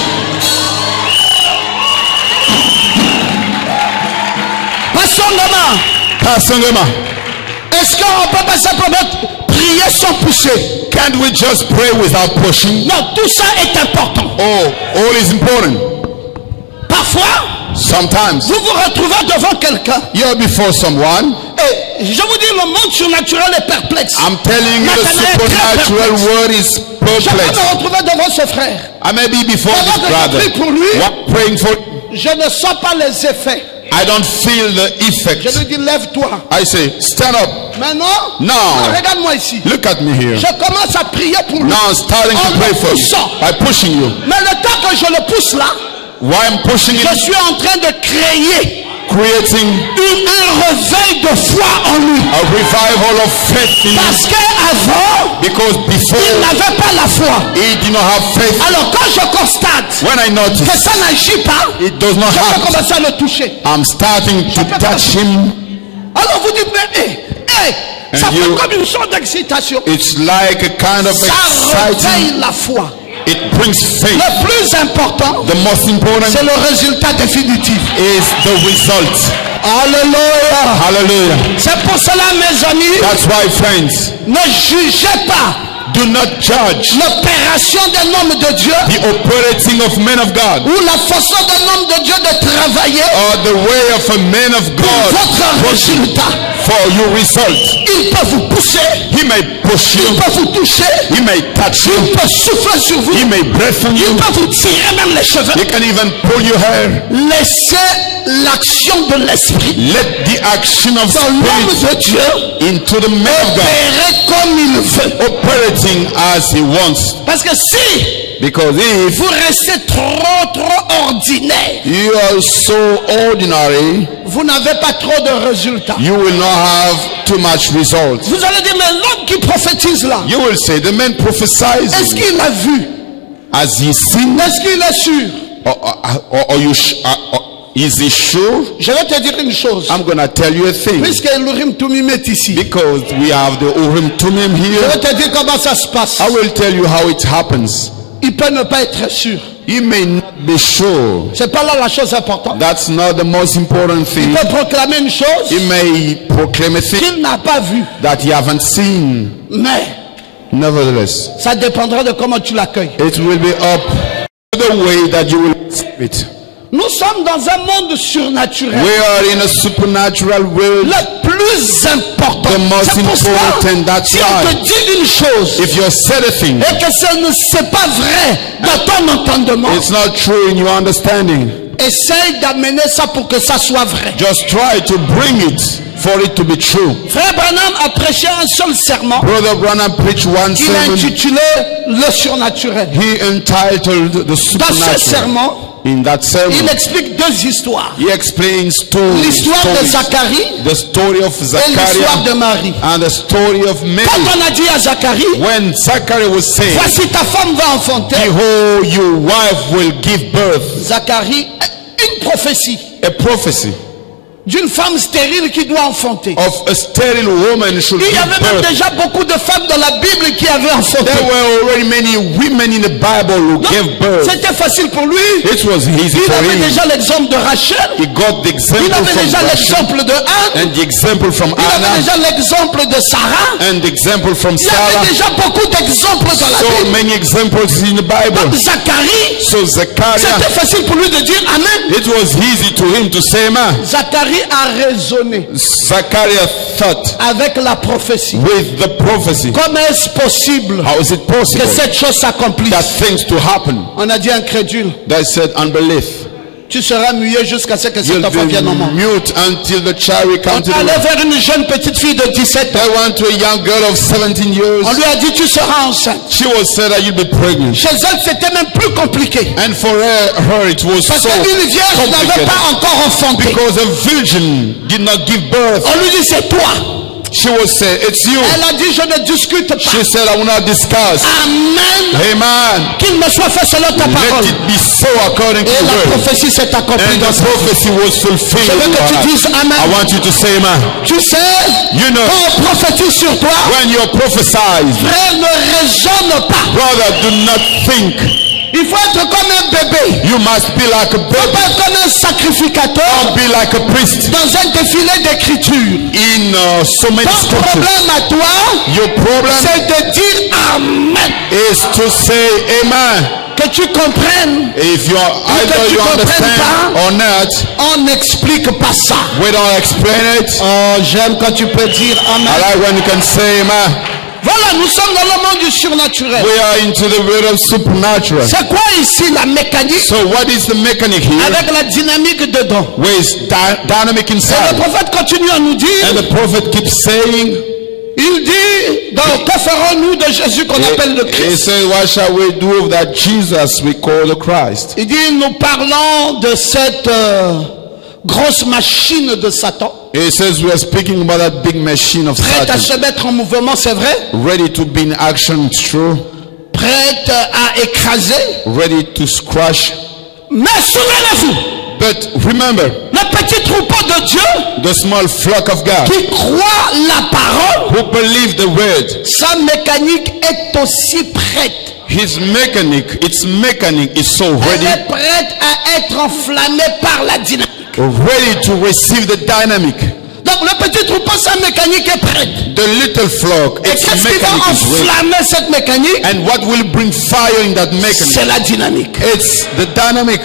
Pasteur Goma, Pastor Ngema, est-ce qu'on peut pas simplement prier sans pousser? can't we just pray without pushing? Non, tout ça est important. Oh, all is important. Parfois, Sometimes vous vous retrouvez devant quelqu'un you're before someone. et je vous dis, le monde surnaturel est perplexe. I'm telling you, the Nathanael est très supernatural perplexe. word is Je vais perplexed. me retrouver devant ce frère. I may be before Pendant this que je brother. prie pour lui, What, praying for, je ne sens pas les effets. I don't feel the Je effect. lui dis, lève-toi. I say, stand up. Maintenant, No. regarde-moi ici. Look at me here. Je commence à prier pour lui. Now I'm starting En to pray me for you poussant. by pushing you. Mais le temps que je le pousse là, Why I'm pushing je it? suis en train de créer Creating un réveil de foi en lui. a revival of faith in you. Parce qu'avant, Because il before n'avait pas la foi. he did not have faith. Alors quand je constate When I que notice ça n'agit pas, it does not je vais happen, commencer à le toucher. I'm starting to touch him. Alors vous dites, mais ça And fait you- comme une sorte d'excitation. It's like a kind of Ça exciting. réveille la foi. It brings faith. Le plus important, The most important c'est le résultat définitif. is the result. Alléluia. Hallelujah. C'est pour cela, mes amis, That's why, friends, ne jugez pas do not judge l'opération d'un homme de Dieu the operating of men of God ou la façon d'un homme de Dieu de travailler or the way of a man of pour God votre résultat. for your result. Il peut vous pousser, He may push il you, peut vous toucher, he may touch il you, peut souffler sur vous, he may breath on il you, peut vous tirer même les cheveux. he can even pull your hair. Laissez l'action de l'esprit Let the action of dans l'homme spirit de Dieu into the man of God opérer comme il veut. operating as he wants. Parce que si Because if vous restez trop ordinaire, you are so ordinary, vous n'avez pas trop de résultats. you will not have too much results. Vous allez dire, mais l'homme qui prophétise là, You will say, the man prophesies. est-ce qu'il a vu? Has he seen? Est-ce qu'il est sûr? Or is he sure? Je vais te dire une chose. I'm going to tell you a thing. Puisque l'Urim Tumim est ici, Because we have the Urim Tumim je here, vais te dire comment ça se passe. I will tell you how it happens. Il peut ne pas être sûr. He may not be sure. C'est pas là la chose importante. That's not the most important Il thing. peut proclamer une chose He may proclaim a thing qu'il n'a pas vue. that you haven't seen. Mais Nevertheless, ça dépendra de comment tu l'accueilles. it will be up to the way that you will receive it. Nous sommes dans un monde surnaturel. We are in a supernatural world. Le plus important. The most C'est pour important, cela, that's si on te why. dit une chose If you said a thing, et que ce n'est pas vrai dans ton entendement, it's not true in your understanding. essaye d'amener ça pour que ça soit vrai. Just try to bring it for it to be true. Frère Branham a prêché un seul serment. Brother Branham preached one Il a sermon. intitulé le surnaturel. He entitled the Dans ce supernatural. serment, In that il sermon, explique deux histoires. he explains two L'histoire de stories. Zacharie The story of et l'histoire Zachariah de Marie. and the story of Mary. Quand on a dit à Zacharie, When Zachariah was saying, voici ta femme va enfanter, behold, your wife will give birth. Zacharie, une prophétie A prophecy d'une femme stérile qui doit enfanter. of a sterile woman should Il y give avait même birth. déjà beaucoup de femmes dans la Bible qui avaient enfanté. There were already many women in the Bible who Donc, gave birth. c'était facile pour lui. It was easy Il for avait him. déjà l'exemple de Rachel. He got the Il example avait from déjà Rachel l'exemple de Anne. and the example from Il avait Anna déjà l'exemple de Sarah. and the example from Il y avait Sarah. déjà beaucoup d'exemples dans la So Bible. many examples in the Bible. Donc Zacharie, So Zachariah, c'était facile pour lui de dire Amen. it was easy to him to say amen. Zacharie a raisonné Zachariah thought avec la prophétie. with the prophecy. Comment est-ce possible How is it possible que cette chose s'accomplisse? that things to happen? On a dit incrédule. They said unbelief. Tu seras muet jusqu'à ce que cet You'll enfant vienne au be monde. mute until the child will come to On the allait world. vers une jeune petite fille de 17 ans. They went to a young girl of 17 years. On lui a dit tu seras enceinte. She was said that you'll be pregnant. Chez elle c'était même plus compliqué. And for her it was Parce so qu'une vierge n'avait complicated. pas encore enfanté. Because a virgin did not give birth. On lui dit c'est toi. She was said, it's you. Elle a dit je ne discute pas. She said, I will not discuss. Amen. Amen. Qu'il me soit fait selon ta Let parole. it be so according to Et the la word. prophétie s'est accomplie And dans the sa vie. prophecy was fulfilled. Je veux in que her tu life. dises amen. I want you to say amen. Tu sais, You know, quand on prophétise sur toi, when you're prophesied, frère, ne raisonne pas. brother, do not think. Il faut être comme un bébé. You must be like a Il ne faut baby. pas être comme un sacrificateur Be like a priest. dans un défilé d'écriture. In so many Ton scriptures. problème à toi, Your problem c'est de dire amen. is to say amen. Que tu comprennes, If you either tu you comprennes understand or not, on n'explique pas ça. we don't explain it. Oh, j'aime quand tu peux dire amen. I like when you can say amen. Voilà, nous sommes dans le monde du surnaturel. We are into the world of supernatural. C'est quoi ici la mécanique So what is the mechanic here? avec la dynamique dedans? Where is dynamic Et le inside? prophète continue à nous dire, And the prophet keeps saying, il dit, donc, que ferons-nous de Jésus qu'on appelle le he Christ? said, what shall we do with that Jesus we call the Christ? Il dit, nous parlons de cette grosse machine de Satan, He says we are speaking about that big machine of prête à Satan, se mettre en mouvement, c'est vrai, ready to be in action, it's true, prête à écraser. ready to crush. Mais souvenez-vous, But remember, le petit troupeau de Dieu the small flock of God qui croit la parole, who believe the word, sa mécanique est aussi prête. its mechanic is so Elle ready, est prête à être enflammée par la dynamique. ready to receive the dynamic. Donc le petit troupeau, sa mécanique est prête. The little flock, Et its qu'est-ce qui va mechanic is ready. enflammer cette mécanique? And what will bring fire in that mechanic? C'est la dynamique. It's the dynamic.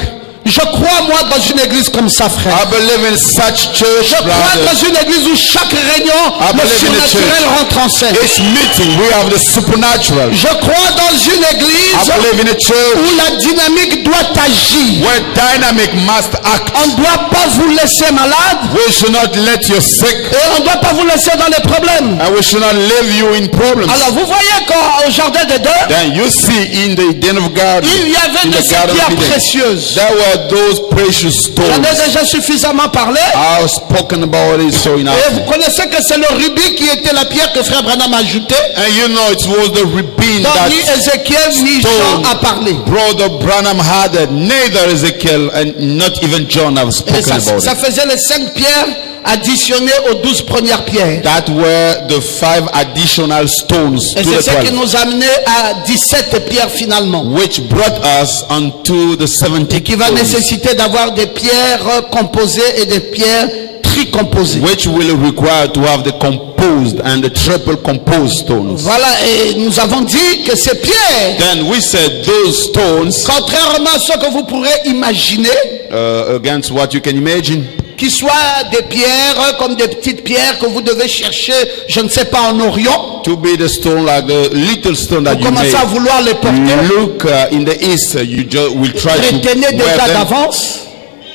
Je crois, moi, dans une église comme ça, frère. I believe in such church, Je crois brother. dans une église où chaque réunion, le believe in a surnaturel church. rentre en scène. Each meeting we have the supernatural. Je crois dans une I église believe in a church où la dynamique doit agir. where dynamic must act. On ne doit pas vous laisser malade We should not let you sick, et on ne doit pas vous laisser dans les problèmes. and we should not leave you in problems. Alors, vous voyez qu'au jardin d'Éden, Then you see in the den of God, il y avait in de the ces garden pierres of Eden, précieuses. there were those precious J'en stones. ai déjà suffisamment parlé. I've spoken about it so enough. Et vous connaissez que c'est le rubis qui était la pierre que frère Branham a ajoutée. And you know it was the ribbon Donc that ni Ézéchiel ni stone Jean a parlé. Brother Branham had it. Neither Ezekiel and not even John have Et spoken ça about faisait les 5 pierres additionnés aux 12 premières pierres. That were the 5 additional stones Et to c'est the ce qui 12, nous a amené à 17 pierres finalement. which brought us unto the 70 Et qui va stones, nécessiter d'avoir des pierres composées et des pierres tricomposées. which will require to have the composed and the triple composed stones. Voilà, et nous avons dit que ces pierres, Then we said those stones, contrairement à ce que vous pourrez imaginer, against what you can imagine, qui soient des pierres comme des petites pierres que vous devez chercher, je ne sais pas, en Orient, to be the stone like the little stone that vous you commencez à made. vouloir les porter, Look in the east, you just will try retenez to wear déjà them. d'avance.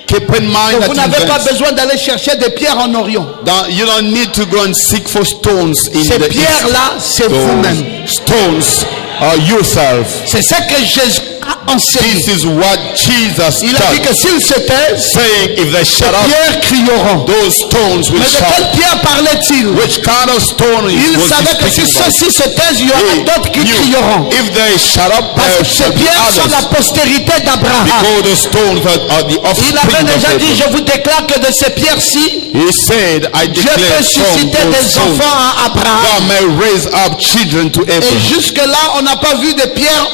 Keep in mind Donc vous that n'avez pas you besoin d'aller chercher des pierres en Orient. you don't need to go and seek for stones in Ces the pierres-là, c'est vous-même. east. Stones are yourself. C'est ça que Jésus a enseigné. This is what Jesus Il a dit taught, que s'ils se taisent, saying if they les shut up, pierres crieront. those stones will Mais de quelle shout. pierre parlait-il? Which kind of stone Il was he savait que si speaking about? ceux-ci se taisent, il y aura He d'autres qui knew crieront. if they shut up, Parce there que ces shall be pierres sont la others. postérité d'Abraham. Because the stones that are the Il offspring avait of déjà dit, Abraham. je vous déclare que de ces pierres-ci, He said, I Dieu declare peut from susciter those des stones enfants à Abraham. God may raise up children to Et Abraham. jusque-là, on n'a pas vu de pierre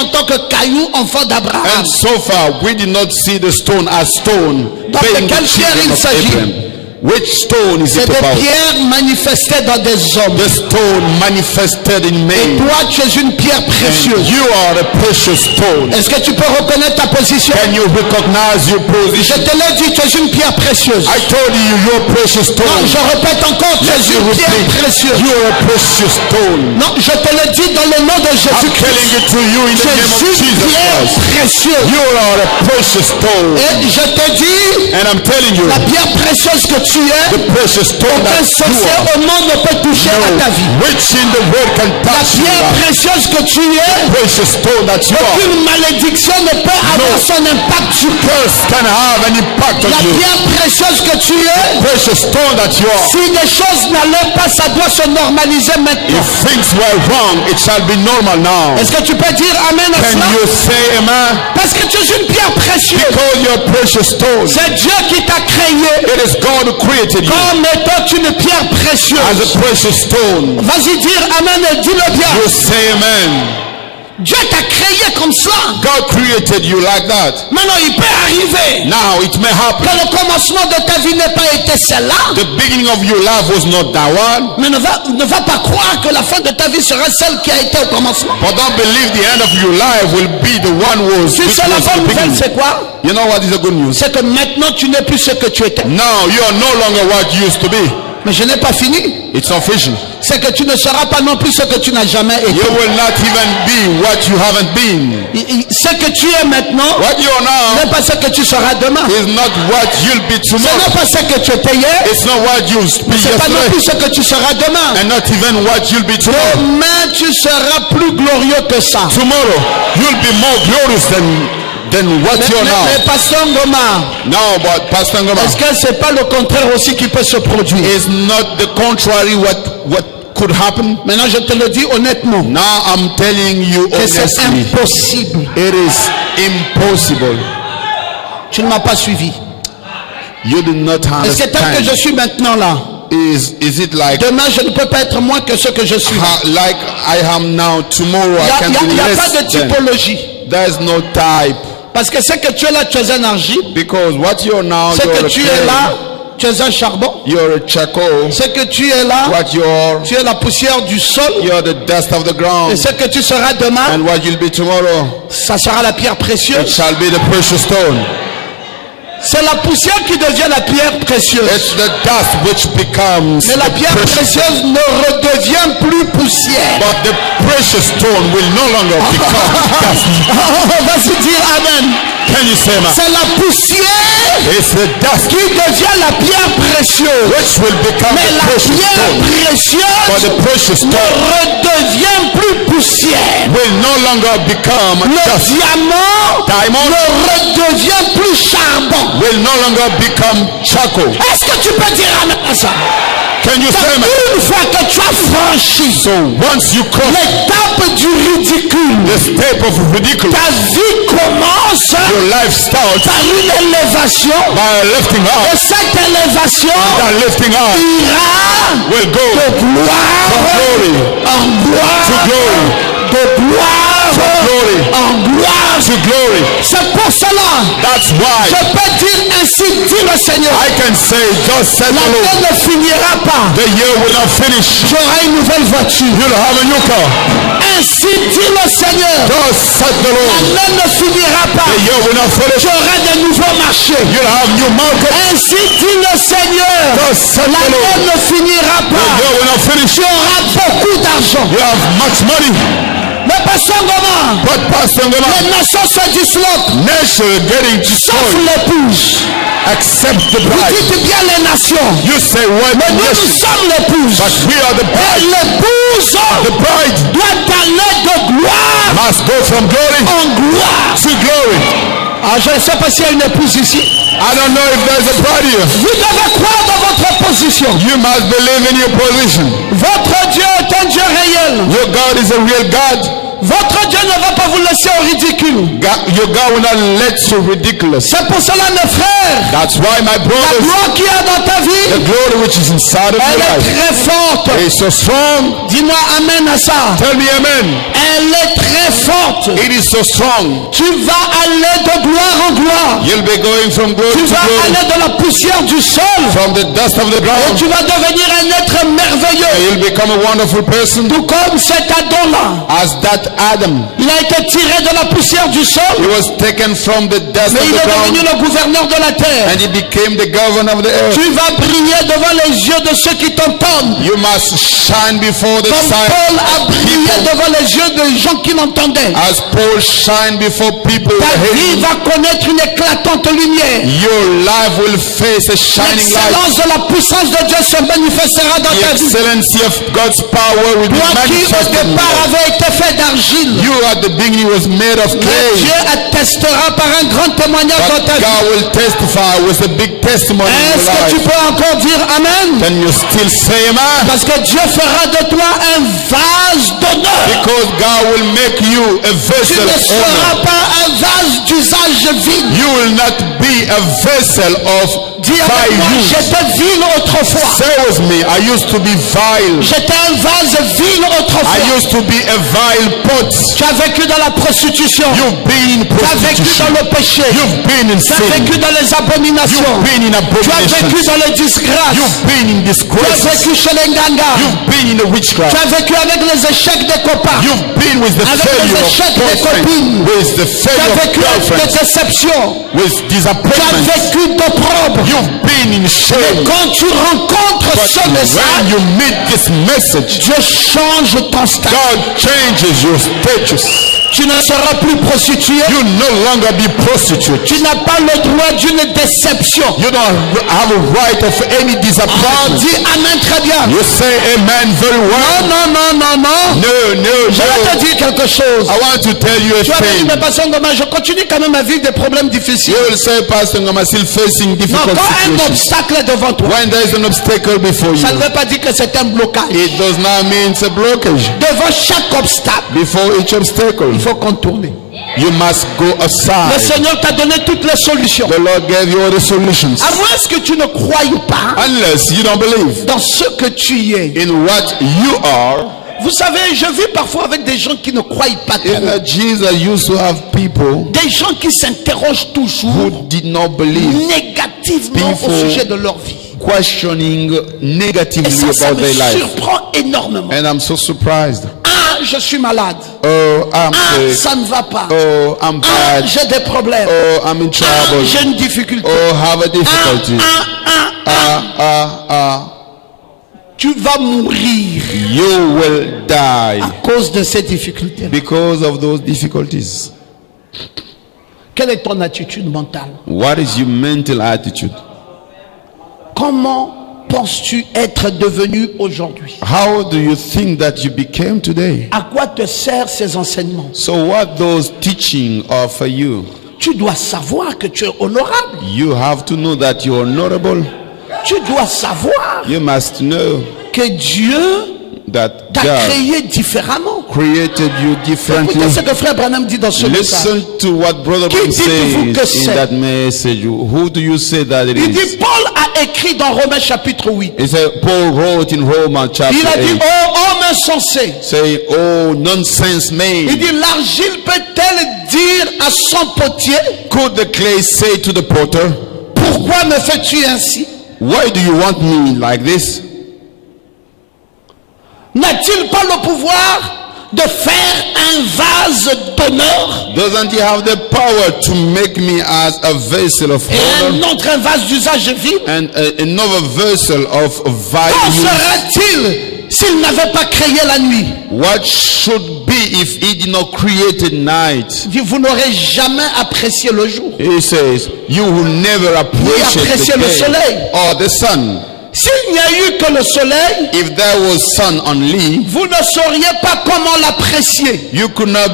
en tant que caillou, enfant d'Abraham. And so far, we did not see the stone as stone Donc, de being the quelle pierre children il of s'agit? Abraham. Which stone is C'est it des about? pierres manifestées dans des hommes. The stone manifested in Et man. toi, tu es une pierre And précieuse. you are the precious stone. Est-ce que tu peux reconnaître ta position? Can you recognize your Je position? te l'ai dit, tu es une pierre précieuse. I told you, you're a precious Non, stone. je répète encore, tu Let es me une pierre repeat. précieuse. You're a precious stone. Non, je te le dis dans le nom de I'm telling Jésus-Christ. it to you in Tu the name of es une Jesus pierre Christ. précieuse. You are a precious stone. Et je te dis, And I'm telling you, la pierre précieuse que tu es, the precious stone aucun that you sorcier are. au monde ne peut toucher à ta vie. Which in the world can La touch you. pierre précieuse que tu es, Precious stone that you are. aucune malédiction ne peut avoir son impact sur toi. Curse can have an impact La on you. pierre précieuse que tu es, Precious stone that you are. si les choses n'allaient pas, ça doit se normaliser maintenant. If things were wrong, it shall be normal now. Est-ce que tu peux dire amen à Can cela? you say amen? Parce que tu es une pierre précieuse. Because you're a precious stone. C'est Dieu qui t'a créé It is God who created you comme étant une pierre as précieuse. a precious stone. Vas-y dire amen et dis-le bien. You say amen. Dieu t'a créé comme cela. God created you like that. Maintenant, il peut arriver Now it may happen. que le commencement de ta vie n'ait pas été celle-là. The beginning of your life was not that one. Mais ne va pas croire que la fin de ta vie sera celle qui a été au commencement. But don't believe the end of your life will be the one was Tu which sais la was the bonne nouvelle, beginning. c'est quoi? You know what is the good news? C'est que maintenant tu n'es plus ce que tu étais. Now you are no longer what you used to be. Mais je n'ai pas fini. It's official. C'est que tu ne seras pas non plus ce que tu n'as jamais été. You will not even be what you haven't been. Ce que tu es maintenant What you are now n'est pas ce que tu seras demain. is not what you'll be Ce tomorrow. n'est pas ce que tu étais hier. It's not what you'll be C'est pas non yesterday. plus ce que tu seras demain. And not even what you'll be tomorrow. Demain, tu seras plus glorieux que ça. Tomorrow you'll be more glorious than what you are now. Mais Pasteur Ngoma, No, but Pastor Ngoma, est-ce que c'est pas le contraire aussi qui peut se produire? is not the contrary what could happen? Maintenant, je te le dis honnêtement. Now I'm telling you Que c'est honestly, impossible. it is impossible. Tu ne m'as pas suivi. You do not Est-ce que tel que understand. je suis maintenant là, Is it like demain je ne peux pas être moins que ce que je suis? like I am now? Tomorrow I can Il be n'y a less pas de than. typologie. There's no type, Parce que ce que tu es là, tu es un argile. because what you're now, Ce you're que a tu es clay, là, tu es un charbon. you're a charcoal. Ce que tu es là, What you're tu es la poussière du sol. the dust of the Et ground. ce que tu seras demain, And what you'll be tomorrow, ça sera la pierre it précieuse. shall be the precious stone. C'est la poussière qui devient la pierre précieuse. It's the dust which becomes Mais la the pierre precious. précieuse ne redevient plus poussière. But the precious stone will no longer become dust. On va se dire amen. Can you say, man? C'est la poussière It's the dust qui devient la pierre précieuse. which will become Mais the la precious pierre stone. But précieuse the precious ne stone redevient plus poussière. will no longer become Le dust. diamant Diamond ne redevient plus charbon. will no longer become charcoal. Est-ce que tu peux dire amen à ça? Can you say amen? Une fois que tu as franchi So once you cross l'étape du ridicule, the step of ridicule, ta vie commence your life starts par une élévation. by lifting Et up. cette élévation That lifting up ira will go de gloire from glory en gloire, to glory, de gloire glory en gloire. to glory. C'est pour cela That's why je peux dire ainsi dit le Seigneur. I can say, just said the Lord, L'année ne finira pas. the year will not finish. J'aurai une nouvelle voiture. You'll have a new car. Ainsi dit le Seigneur. Just said the Lord, L'année ne finira pas. the year will not finish. J'aurai de nouveaux marchés. You'll have new markets. Ainsi dit le Seigneur. Just said the L'année Lord, ne finira the pas. year will not finish. Tu auras beaucoup d'argent. You have much money. Mais pasteur Goma, But Pastor les Ngoma, nations se disloquent. nation getting Sauf destroyed. l'épouse. Accept the Vous bride. dites bien les nations. You say what Mais nous, nous nation? sommes l'épouse. But we are the Et bride. l'épouse The bride doit aller de gloire must go from glory en gloire. to glory. Ah, je ne sais pas s'il y a une épouse ici. I don't know if there's a bride here. Vous devez croire dans votre position. You must believe in your position. Votre Dieu est un Dieu réel. Your God is a real God. Votre Dieu ne va pas vous laisser au ridicule. Your God will not let you ridiculous. C'est pour cela, mes frères, That's why, my la brothers, gloire qu'il y a dans ta the vie, glory which is inside of elle your est life très forte. is so strong. Dis-moi amen à ça. Tell me amen. Elle est très forte. It is so strong. Tu vas aller de gloire en gloire. You'll be going from glory Tu to vas glory, aller de la poussière du sol. from the dust of the Et ground. tu vas devenir un être merveilleux. And you'll become a wonderful person. Tout comme cet Adam-là. As that Adam, Il a été tiré de la poussière du sol. he was taken from the dust Mais of il the est devenu ground, le gouverneur de la terre. and he became the governor of the earth. Tu vas briller devant les yeux de ceux qui t'entendent. You must shine before the Comme sight Paul a brillé people, devant les yeux des gens qui l'entendaient. as Paul shined before people. Ta that hate vie him. va connaître une éclatante lumière. Your life will face a shining light. L'excellence de la puissance de Dieu se manifestera dans The ta vie. excellency of God's power will be Toi qui au manifested in your départ life. avait été fait d'argile. You at the beginning was made of Mais clay, Dieu attestera par un grand témoignage dans ta but vie. God will testify with a big testimony in Est-ce your que tu life. peux encore dire Amen? Can you still say amen? Parce que Dieu fera de toi un vase d'honneur. Because God will make you a Tu vessel ne of honor. seras pas un vase d'usage vide. You will not be a vessel of Dis avec moi, by use. j'étais vil autrefois. Say with me, I used to be vile. J'étais un vase vil I autrefois. used to be a vile pot. Tu as vécu dans la prostitution. You've been in Tu as vécu prostitution. dans le péché. You've been in Tu as sin. vécu dans les abominations. You've been in Tu as abominations. vécu dans les disgrâces. You've been in Tu as disgrace. vécu chez les gangas. You've been in the Tu witchcraft. as vécu avec les échecs des copains. You've been with the Avec failure les of échecs des boyfriend, copines. with the Tu failure as of vécu avec girlfriend, des déceptions. with Tu as disappointment. vécu d'opprobre. You've been in shame. Quand tu rencontres But ce when message, you meet this message, Dieu change ton statut. God changes your status. Tu ne seras plus prostitué. You no longer be prostitute. Tu n'as pas le droit d'une déception. You don't have a right of any On disappointment. dit Amen très bien. You say amen very well. Non. No, Je vais te no. dire quelque chose. I want to tell you a Tu vas me dire, thing. mais Pasteur Ngoma, je continue quand même à vivre des problèmes difficiles. You will say, Pastor, I'm still facing Non, difficult quand un situations. obstacle est devant toi, When there is an obstacle before you, ça ne veut pas dire que c'est un blocage. it does not mean it's a blockage. Devant chaque obstacle, Before each obstacle, il faut contourner. you must go Le aside. Seigneur t'a donné toutes les solutions. The Lord gave you all the solutions. À moins que tu ne croyes pas Unless you don't believe dans ce que tu es. in what you are. Vous savez, je vis parfois avec des gens qui ne croient pas trop. Jesus used to have people Des gens qui s'interrogent toujours who did not believe, négativement au People- sujet de leur vie. questioning Et negatively ça about me their life. surprend énormément. And I'm so surprised. Ah, je suis malade. Oh, I'm Ah, sick. ça ne va pas. Oh, I'm Ah, bad. j'ai des problèmes. Oh, I'm in Ah, trouble. j'ai une difficulté. Oh, have a Ah, difficulty. Tu vas mourir You will die à cause de ces difficultés. because of those difficulties. Quelle est ton attitude mentale? What is your mental attitude? Comment penses-tu être devenu aujourd'hui? How do you think that you became today? À quoi te servent ces enseignements? So what those teaching are for you? Tu dois savoir que tu es honorable. You have to know that you're honorable. Tu dois savoir You must know que Dieu that t'a God créé différemment. created you differently. Écoutez ce que frère Branham dit dans ce message. Listen to what Brother Qui Branham dites-vous que says in c'est? that message. Who do you say that it Il dit, is? Paul a écrit dans Romains chapitre 8. He said, Paul wrote in Romans chapter Il a dit, 8, oh homme insensé. saying, oh, nonsense Il man. dit, l'argile peut-elle dire à son potier, Could the clay say to the potter, pourquoi me fais-tu ainsi? why do you want me like this? N'a-t-il pas le pouvoir de faire un vase d'honneur Doesn't he have the power to make me as a vessel of et un honor autre un vase d'usage vide? and another vessel of Qu'en value? sera-t-il s'il n'avait pas créé la nuit? What should be if he did not create a night? Il dit, vous n'aurez jamais apprécié le jour. He says, you will never appreciate apprécier the le day soleil. or the sun. S'il n'y a eu que le soleil, If there was sun only, vous ne sauriez pas comment l'apprécier. you could not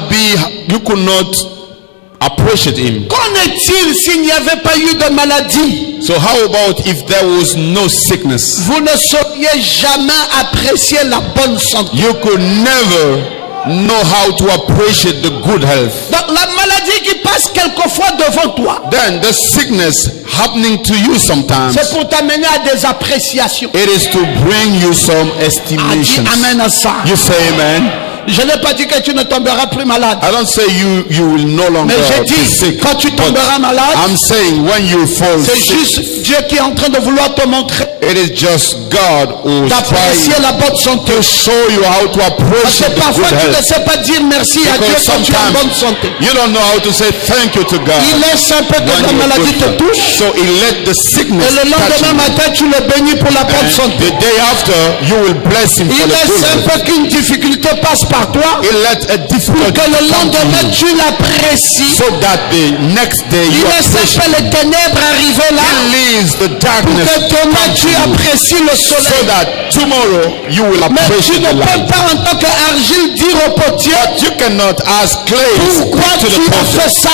appreciate him. Qu'en est-il s'il n'y avait pas eu de maladie? So how about if there was no sickness? Vous ne sauriez jamais apprécier la bonne santé. You could never know how to appreciate the good health. Donc la maladie qui passe quelquefois devant toi, Then the sickness happening to you sometimes, c'est pour t'amener à des appréciations. it is to bring you some Ah, dis estimations. amen à ça. You say amen. Je n'ai pas dit que tu ne tomberas plus malade. I don't say you will no longer Mais j'ai be dit, sick. quand tu But tomberas malade, I'm saying when you fall c'est sick, juste Dieu qui est en train de vouloir te montrer it is just God who is d'apprécier trying la bonne santé. to show you how to Parce appreciate que the parfois good tu ne health. sais pas dire merci à Dieu Because quand tu es en sometimes bonne santé. you don't know how to say thank you to God. Il laisse un peu que when la you're maladie good. te touche. So he let the Et sickness le touch lendemain you. matin, tu le bénis pour la bonne And santé. the day after, you will bless him for Il the laisse good un health. peu qu'une difficulté passe par toi. He let a difficulty Que le come to lendemain, you, tu l'apprécies. so that the next day Il you laisse un appreciate. peu les ténèbres arriver là. He leaves the Pour darkness que demain, tu apprécies le so soleil. that tomorrow you will Mais tu appreciate ne the peux light. pas en tant qu'argile dire au potier, You cannot ask clay pourquoi to tu the as potter, fait ça?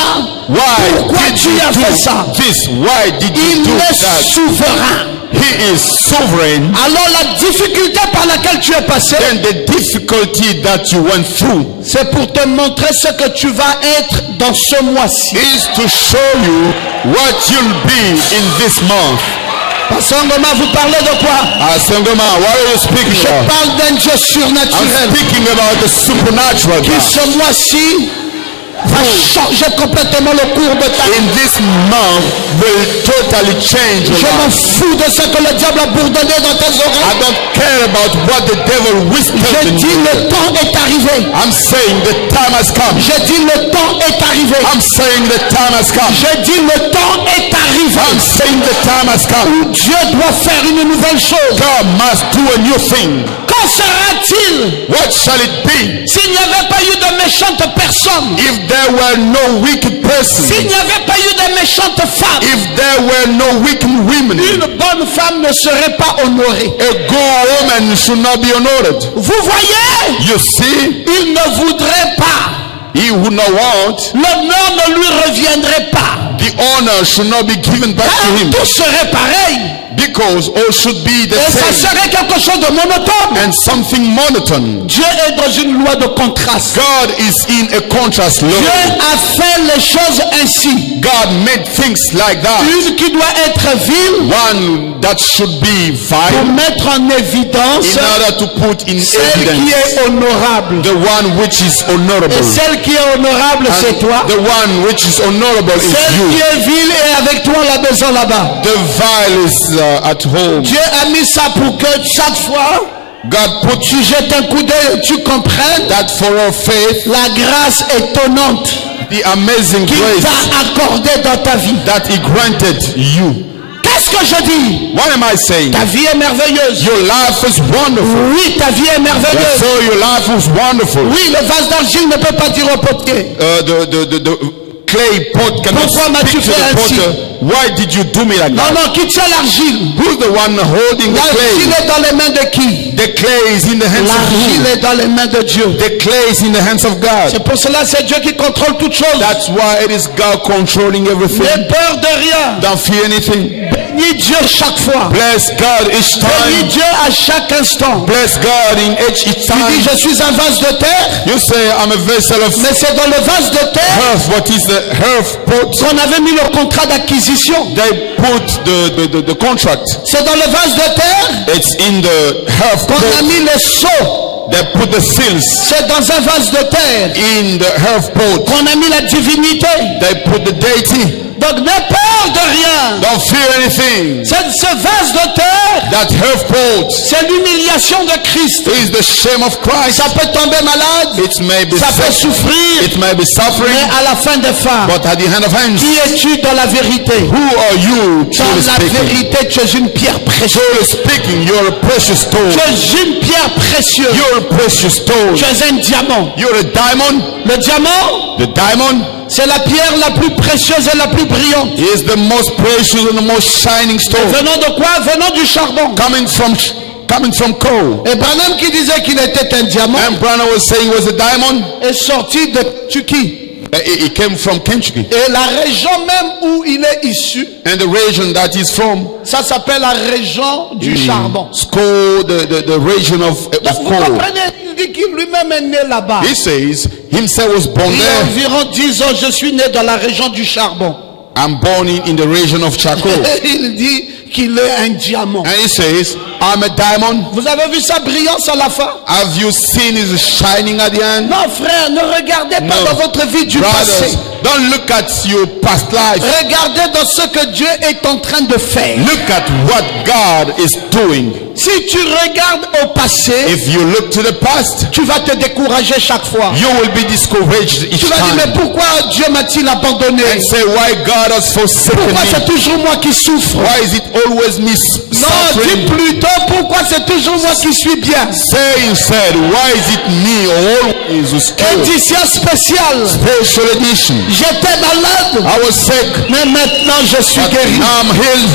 why Pourquoi did tu you as fait ça? do this? Why did you Il do est that? souverain. He is sovereign. Alors la difficulté par laquelle tu es passé, Then the difficulty that you went through c'est pour te montrer ce que tu vas être dans ce mois-ci. is to show you what you'll be in this month. Pasteur Ngoma, vous parlez de quoi? Sangoma, what are you speaking Je about? parle d'un Dieu surnaturel I'm speaking about the supernatural qui God. ce mois-ci va changer complètement le cours de ta vie. In this month will totally change your Je m'en life. fous de ce que le diable a bourdonné dans tes I oreilles. don't care about what the devil whispered Je in dis you. le temps est arrivé. I'm saying the time has come. Je dis le temps est arrivé. I'm saying the time has come. Je dis le temps est arrivé. I'm saying the time has come. Dieu doit faire une nouvelle chose. God must do a new thing. Qu'en sera-t-il What shall it be? s'il n'y avait pas eu de méchantes personnes? If there were no wicked person, S'il n'y avait pas eu de méchantes femmes? if there were no wicked women, Une bonne femme ne serait pas honorée. a good woman should not be honored. Vous voyez, You see, il ne voudrait pas. he would not want, L'honneur ne lui reviendrait pas. the honor should not be given back to Car him, tout serait pareil. because all should be the Et ça same serait quelque chose de monotone. and something monotone. Dieu est dans une loi de contraste. God is in a contrast law. Dieu a fait les choses ainsi. God made things like that. Une qui doit être vile One that should be pour vile mettre en évidence in order to put in celle qui evidence est honorable. the one which is Et honorable. celle qui est honorable, c'est And toi. the one which is honorable is Celle qui you. est vile est avec toi à la maison là-bas. The vile is at home. Dieu a mis ça pour que chaque fois God put tu jettes un coup d'œil et tu comprennes that for our faith, la grâce étonnante the amazing qu'il grace t'a accordée dans ta vie. that He granted you. Qu'est-ce que je dis? What am I saying? Ta vie est merveilleuse. Your life is wonderful. Oui, ta vie est merveilleuse. So your life is wonderful. Oui, le vase d'argile ne peut pas dire au potier. The clay pot cannot Pourquoi m'as-tu speak to fait the ainsi? potter, why did you do me like Non, that? non, qui tient l'argile? Who's the one holding the L'argile clay? est dans les mains de qui? The clay is in the hands of L'argile who? est dans les mains de Dieu. The clay is in the hands of God. C'est pour cela c'est Dieu qui contrôle toutes choses. That's why it is God controlling everything. N'aie peur de rien. Don't fear anything. Bénis Dieu chaque fois. Bless God each Bénis time. Dieu à chaque instant. Bless God in each Tu dis, time. je suis un vase de terre, You say, I'm a vessel of mais c'est dans le vase de terre earth. What is the earth pot? qu'on avait mis le contrat d'acquisition. They put the contract. C'est dans le vase de terre It's in the earth qu'on a pot. mis les sceaux. They put the seals C'est dans un vase de terre in the earth pot. qu'on a mis la divinité. They put the deity. Donc n'aie peur de rien. Don't fear anything. Ce vase de terre, That earth pot c'est l'humiliation de Christ. is the shame of Christ. Ça peut tomber malade, It may be ça peut sick, souffrir, it may be suffering, mais à la fin des fins, but at the hand of hands, qui es-tu dans la vérité? who are you Dans truly la speaking? vérité, tu es une pierre précieuse. Truly speaking, you're a precious stone. Tu es une pierre précieuse. You're a precious stone. Tu es un diamant. You're a diamond. Le diamant, The diamond c'est la pierre la plus précieuse et la plus brillante. is the most precious and the most shining stone. Venant de quoi? Venant du charbon. Coming from coal. Et Branham qui disait qu'il était un diamant And Branham was saying it was a diamond. est sorti de Kentucky. It came from Kentucky. Et la région même où il est issu, And the region that he's from ça s'appelle la région du charbon. is called the region of Donc, vous coal. comprenez, il dit qu'il lui-même est né là-bas. He says himself was born Il y a there. environ 10 ans, je suis né dans la région du charbon. I'm born in the region of charcoal. Il dit qu'il est un diamant. And he says, I'm a diamond. Vous avez vu sa brillance à la fin? Have you seen his shining at the end? Non, frère, ne regardez pas No. dans votre vie du Brothers, passé. don't look at your past life. Regardez dans ce que Dieu est en train de faire. Look at what God is doing. Si tu regardes au passé, If you look to the past, tu vas te décourager chaque fois. you will be discouraged each Tu vas dire, mais time. pourquoi Dieu m'a-t-il abandonné? And say, why God has forsaken Pourquoi c'est me? toujours moi qui souffre? Why is it always me Non, dis suffering? plutôt, pourquoi c'est toujours moi qui suis bien? Say instead, why is it me always who's killed? Édition spéciale. Special edition. J'étais malade, I was sick, mais maintenant je suis but guéri. now I'm healed.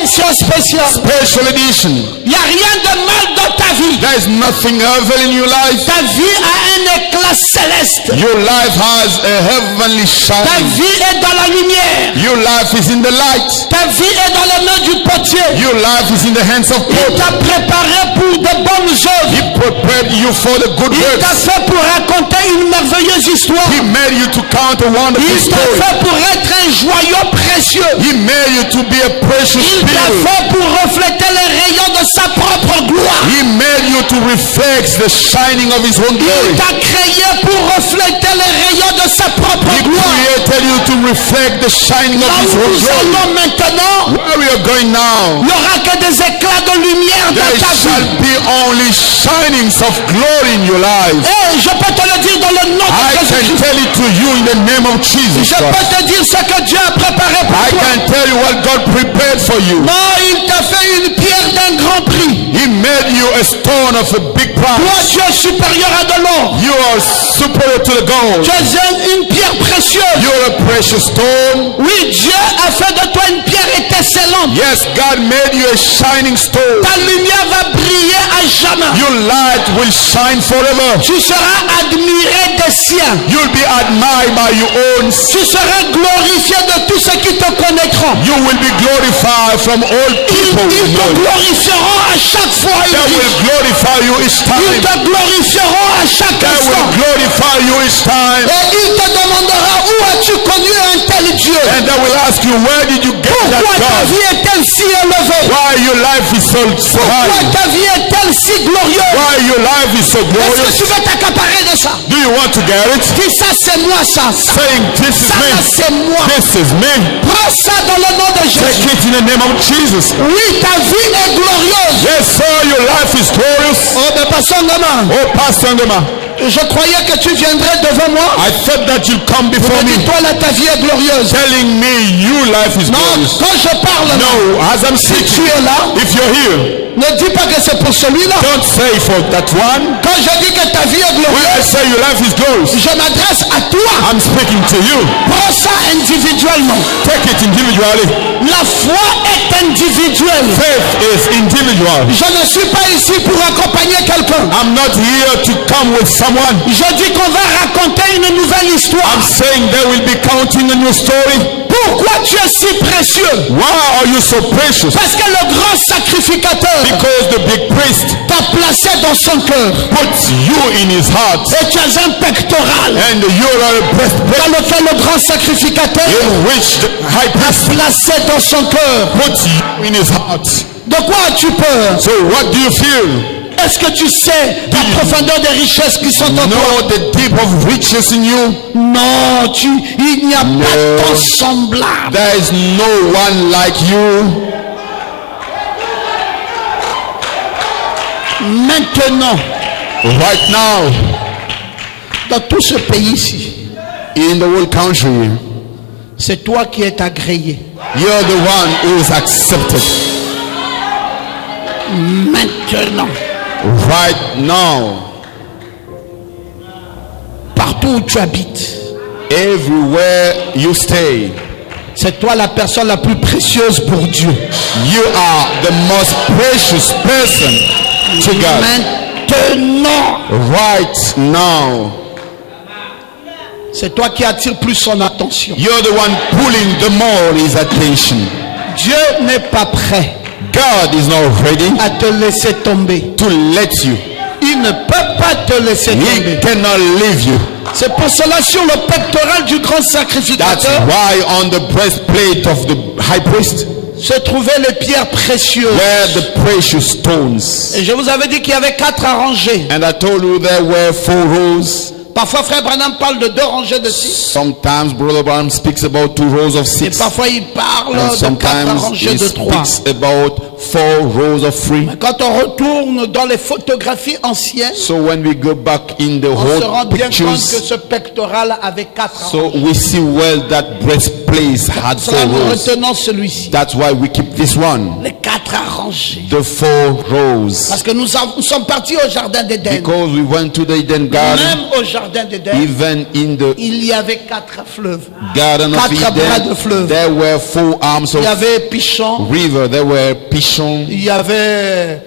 Édition spéciale. Special edition. Il n'y a rien de mal dans ta vie. There is nothing evil in your life. Ta vie a un éclat céleste. Your life has a heavenly Ta shine. vie est dans la lumière. Your life is in the light. Ta vie est dans les mains du potier. Your life is in the hands of Il God. t'a préparé pour de bonnes œuvres. He prepared you for the good Il t'a works. fait pour raconter une merveilleuse histoire. He made you to count a wonderful Il t'a story. fait pour être un joyau précieux. He made you to be a precious Il t'a spirit. fait pour refléter les rayons de sa propre gloire. He made you to reflect the shining of his own Il glory. t'a créé pour refléter les rayons de sa propre He gloire. created you to reflect the shining of Là his où own nous glory. allons maintenant, Where we are going now, il n'y aura que des éclats de lumière there dans ta shall vie. be only shinings of glory in your life. Et je peux te le dire dans le nom I de can Jésus-Christ. tell it to you in the name of Jesus Je peux Christ. te dire ce que Dieu a préparé pour I toi. can tell you what God prepared for you. Non, il t'a fait une pierre d'un grand prix. He made you a stone of a big Toi, price. tu es supérieur à de l'or. You are superior to the gold. Tu es une pierre précieuse. You're a precious stone. Oui, Dieu a fait de toi une pierre étincelante. Yes, God made you a shining stone. Ta lumière va briller à jamais. Your light will shine forever. Tu seras admiré des siens. You'll be admired by your own. Tu seras glorifié de tous ceux qui te connaîtront. You will be glorified from all people. Ils te glorifieront à chaque fois. They will glorify you each Ils time. te glorifieront à chaque They will instant. glorify you each time. Et il te demandera où as-tu connu un tel Dieu? And they will ask you, where did you get that Pourquoi ta God? vie est-elle si élevée? Why your life is so Pourquoi high? ta vie est-elle si glorieuse? Why your life is so Est-ce que glorious? tu veux t'accaparer de ça? Do you want to get it? Dis ça, c'est moi ça. Saying, this is Ça, là, me. c'est moi. This is me. Prends ça dans le nom de Take Jésus. it in the name of Jesus. Oui, ta vie est glorieuse. Yes, sir, your life is glorious. Oh, mais passons demain. Oh, Pastor Ndema, Je croyais que tu viendrais devant moi. I thought that you'd come before me Dis-toi là, ta vie est glorieuse. telling me your life is Non, glorious. quand je parle, No, as I'm si tu speaking, es là, if you're here, Ne dis pas que c'est pour celui-là. Don't say for that one. Quand je dis que ta vie est When I glorieuse, say your life is glorious, je m'adresse à toi. I'm speaking to you. Prends ça individuellement. Take it individually. La foi est individuelle. Faith is individual. Je ne suis pas ici pour accompagner quelqu'un. I'm not here to come with someone. Je dis qu'on va raconter une nouvelle histoire. I'm saying they will be counting a new story. Pourquoi tu es si précieux? Why are you so precious? Parce que le grand sacrificateur Because the big priest t'a placé dans son cœur. puts you in his heart. Et tu as un pectoral And you are a breastplate dans lequel le grand sacrificateur in which the high priest placé dans son cœur. puts you in his heart. De quoi as-tu peur? So what do you feel? Est-ce que tu sais la profondeur des richesses qui sont en toi? Know the deep of riches in you? Non, il n'y a pas de ton semblable. There is no one like you. Maintenant, Right now, dans tout ce pays-ci, in the whole country, c'est toi qui es agréé. you're the one who is accepted. Maintenant, Right now, partout où tu habites, everywhere you stay, c'est toi la personne la plus précieuse pour Dieu. you are the most precious person to God. Maintenant, Right now, c'est toi qui attires plus son attention. you're the one pulling the more his attention. Dieu n'est pas prêt God is not ready à te laisser tomber. to let you. Il ne peut pas te laisser tomber. He cannot leave you. C'est pour cela sur le pectoral du grand That's sacrificateur why on the breastplate of the high priest se trouvaient les pierres précieuses. were the precious stones. Et je vous avais dit qu'il y avait 4 rangées. And I told you there were 4 rows. Parfois, Frère Branham parle de 2 rangées de 6. Sometimes Brother Branham speaks about 2 rows of Et 6. parfois, il parle And de 4 sometimes rangées he de 3. speaks about 4 rows of 3. Quand on retourne dans les photographies anciennes, So when we go back in the on se rend whole bien compte que pictures, ce pectoral avait 4 so rangées. we see well that breastplate had 4 Cela, nous rows. retenons celui-ci. That's why we keep this one, Les 4 rangées. the 4 rows. Parce que nous sommes partis au jardin d'Éden. Because we went to the Eden Garden, Même au jardin d'Éden, even in the il y avait 4 fleuves. Garden of 4 bras de Eden, fleuve. there were 4 arms Il y of avait Pichon, river. There were Pishon, il y avait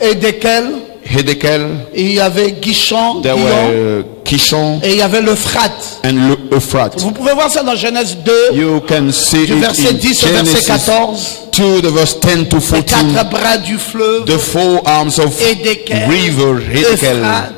Édékel, Hedekel, il y avait Guichon, there were Kishon, et il y y avait l'Euphrate. and Euphrates. Vous pouvez voir ça dans Genèse 2, You can see du it verset in 10 au verset Genesis 14. 2, the verse 10 to Les 4 14. bras du fleuve, The 4 arms of Édékel, river, Hedekel, Euphrate,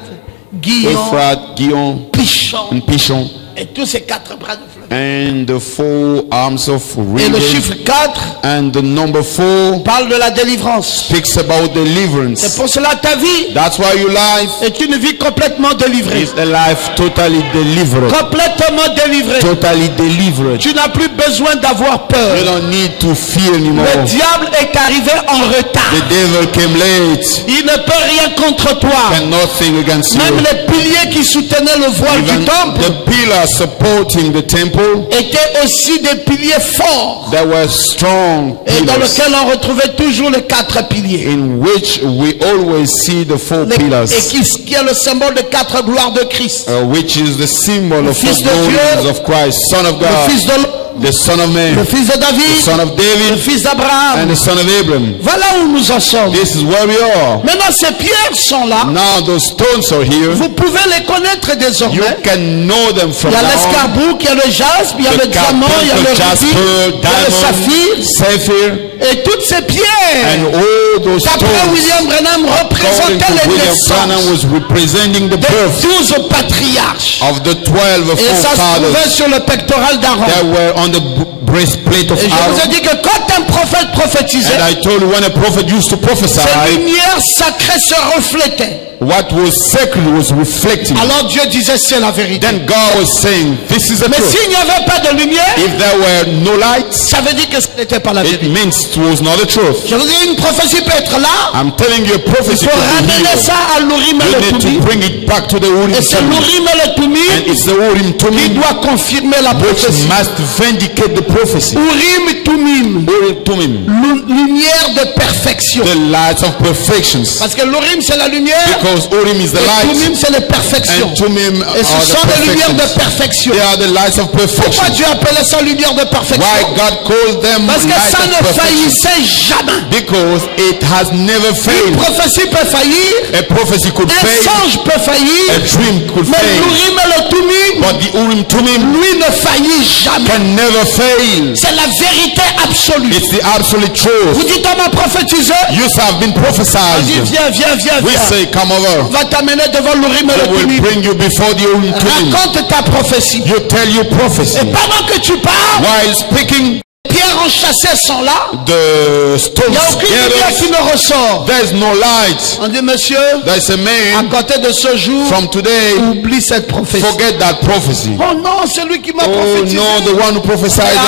Guillon, Euphrates, Guion, Pichon, and Pishon, et tous ces 4 bras de fleuve. and the 4 arms of Et le river. chiffre 4 And the number 4 parle de la délivrance. speaks about C'est deliverance. pour cela ta vie That's why your life est une vie complètement délivrée. is a life totally delivered. Complètement délivrée. Totally delivered. Tu n'as plus besoin d'avoir You peur. don't need to fear anymore. Le diable est arrivé en retard. The devil came late. Il ne peut rien contre toi. And nothing against Même you. les piliers qui soutenaient le voile Even du temple the pillars supporting the temple, étaient aussi des piliers forts. there were strong Et dans pillars lesquels on retrouvait toujours les 4 piliers. in which we always see the 4 pillars, Et qui est le symbole des 4 gloires de Christ. which is the symbol of Fils the de Dieu, glories of Christ, Son of Le God, fils de l'homme, the Son of le Man, fils de the David, Son of le David, fils and d'Abraham. the Son of Abraham. Voilà où nous en sommes. This is where we are. Maintenant, ces pierres sont là. Now those stones are here. Vous pouvez les connaître You désormais. can know them from Il y a now on. l'escarboucle, il y a le jaspe, il y a The le diamant, il y a le carbuncle, rubis, jasper, il y a le diamond, saphir. sapphire, Et toutes ces and pierres, all those d'après stones. William Branham, According représentaient to les William Branham, naissances was representing the des birth 12 patriarches. of the 12 Et ça se trouvait forefathers sur le pectoral d'Aaron. that were on the breastplate of Et je vous ai Aaron. dit que quand un prophète prophétisait, And I told you when a prophet used to prophesy, ces lumières sacrées se reflétaient. what was sacred was reflecting. Alors Dieu disait c'est la vérité. Then God was saying, this is the Mais truth. s'il n'y avait pas de lumière, If there were no light, ça veut dire que ce n'était pas la it vérité. means it was not the truth. Je vous dis, une prophétie peut être là. I'm telling you, a Il prophecy faut could be ramener here. ça à l'Urim et You le need to Thummim. bring it back to the Urim Et c'est Thummim. l'Urim et le And Thummim it's the Urim qui Thummim doit confirmer la which prophétie. must vindicate the prophecy. Urim Thummim, Urim Thummim, lumière de perfection. the lights of perfections. Parce que l'Urim c'est la lumière, Because Urim is the et light, Thummim c'est la perfection. and Thummim Et ce are sont the des lumières de perfections. perfection. They are the lights of Pourquoi perfection. Dieu appelait ça lumière de perfection? Why God calls them Parce que lights ça of ne perfection? faillissait jamais. Because it has never Une failed. prophétie peut faillir, A prophecy could un fail, songe peut a faillir, dream could mais fail, l'Urim et le Thummim, but the Urim Thummim lui ne faillit jamais. can never fail. C'est la vérité absolue. It's the absolute Vous truth. dites on m'a prophétisé. You have been On dit prophesied. viens. We say, come On over. va t'amener devant l'Urim et I le will Thummim. bring you before the Urim Thummim. Raconte ta prophétie. You tell your prophecy. Et pendant que tu parles, While speaking, les pierres enchâssées sont là. the Il stones n'y a aucune lumière qui gathered. ne ressort. There's no light. On dit monsieur, There's a à man côté de ce jour, from today. oublie cette prophétie. Forget that prophecy. Oh non, c'est lui qui m'a Oh prophétisé. no, the one who prophesied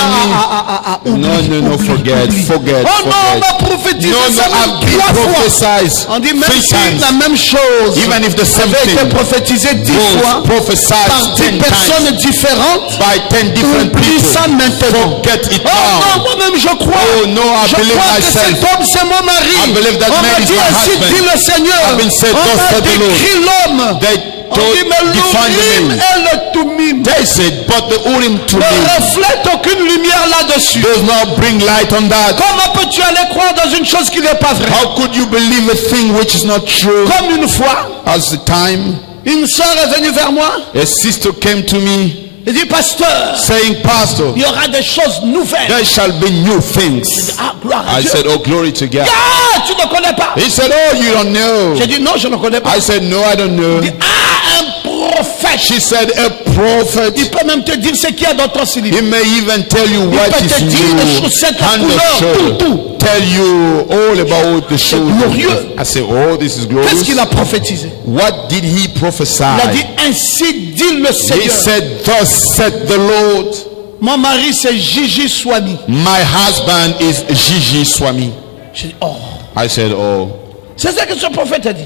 on me. Oublie, No, oublie, forget. Oh non, on m'a prophétisé No, ça I've même been 3 fois. prophesied On dit même 3 si times. la même chose Even if the same avait été thing prophétisé 10 fois was prophesied par 10 10 times personnes différentes, by 10 different oublie people. ça maintenant. Forget it Oh non, now. moi-même je crois. Oh no, I Je believe crois que myself. cet homme c'est mon mari. I believe that On man m'a is dit my ainsi husband. dit le Seigneur. I've been said, On thus m'a said the Lord. décrit l'homme. They On dit mais told, defined the l'Urim name. et le Thummim They said, but the Urim ne Thummim reflète aucune lumière là-dessus. does not bring light on that. Comment peux-tu aller croire dans une chose qui n'est pas vraie? How could you believe a thing which is not true? Comme une fois, As the time, une sœur est venue vers moi a sister came to me et dit pasteur, saying, Pastor, il y aura des choses nouvelles. there shall be new things. Ah, gloire à I Dieu. said, oh, glory to God. Ah, tu ne connais pas. He said, oh, you don't know. J'ai dit non, je ne connais pas. I said, no, I don't know. Ah, un prophète. She said, a prophet. Il peut même te dire ce qu'il y a dans ton slip. He may even tell you what peut is te dire les new. chaussettes, la And the couleur, shirt. tout. Tell you all about the shoes. glorieux. I said, oh, this is Qu'est-ce glorious. qu'il a prophétisé? What did he prophesy? Il a dit ainsi dit le He Seigneur. said, thus said the Lord. Mon mari c'est Gigi Swami. My husband is Gigi Swami. J'ai dit oh. I said, oh, C'est ça que ce prophète a dit.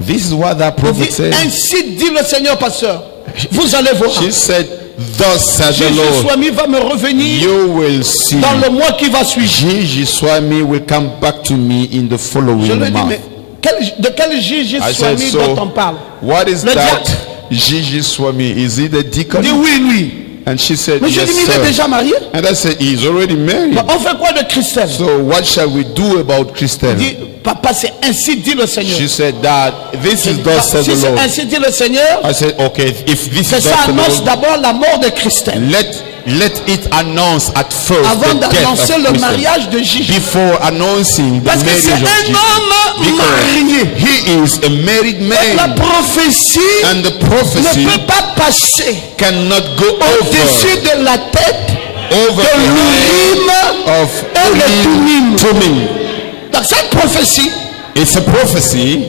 this is what that Il prophet dit said. ainsi dit le Seigneur pasteur. Vous allez voir. She said, thus said the Gigi Lord. Swami va me revenir You will see. dans le mois qui va suivre. Gigi Swami will come back to me in the Je following lui ai dit month. mais de quel Gigi I said, Swami so, dont on parle? what is Le that? diacre. Gigi Swami, is he the Il deacon? dit oui lui. And she said, Mais je yes, dis mais il est sir. déjà marié. And I said, he's already married. On fait quoi de Christelle? So what shall we do about Christian? Il dit papa c'est ainsi dit le Seigneur. She said that this is thus said Si the c'est Lord. ainsi dit le Seigneur, I said, okay, if this c'est is ça thus the annonce Lord, d'abord la mort de Christelle. let it announce at first Avant the death d'annoncer of le Christian. mariage de Gigi. Before announcing the Parce que marriage c'est of un Jesus. homme marié. Because he is a married La man. prophétie And the ne prophecy peut pas passer cannot go au-dessus de la tête over de l'Urim of et le Thummim. Thummim. Donc cette prophétie, It's a prophecy.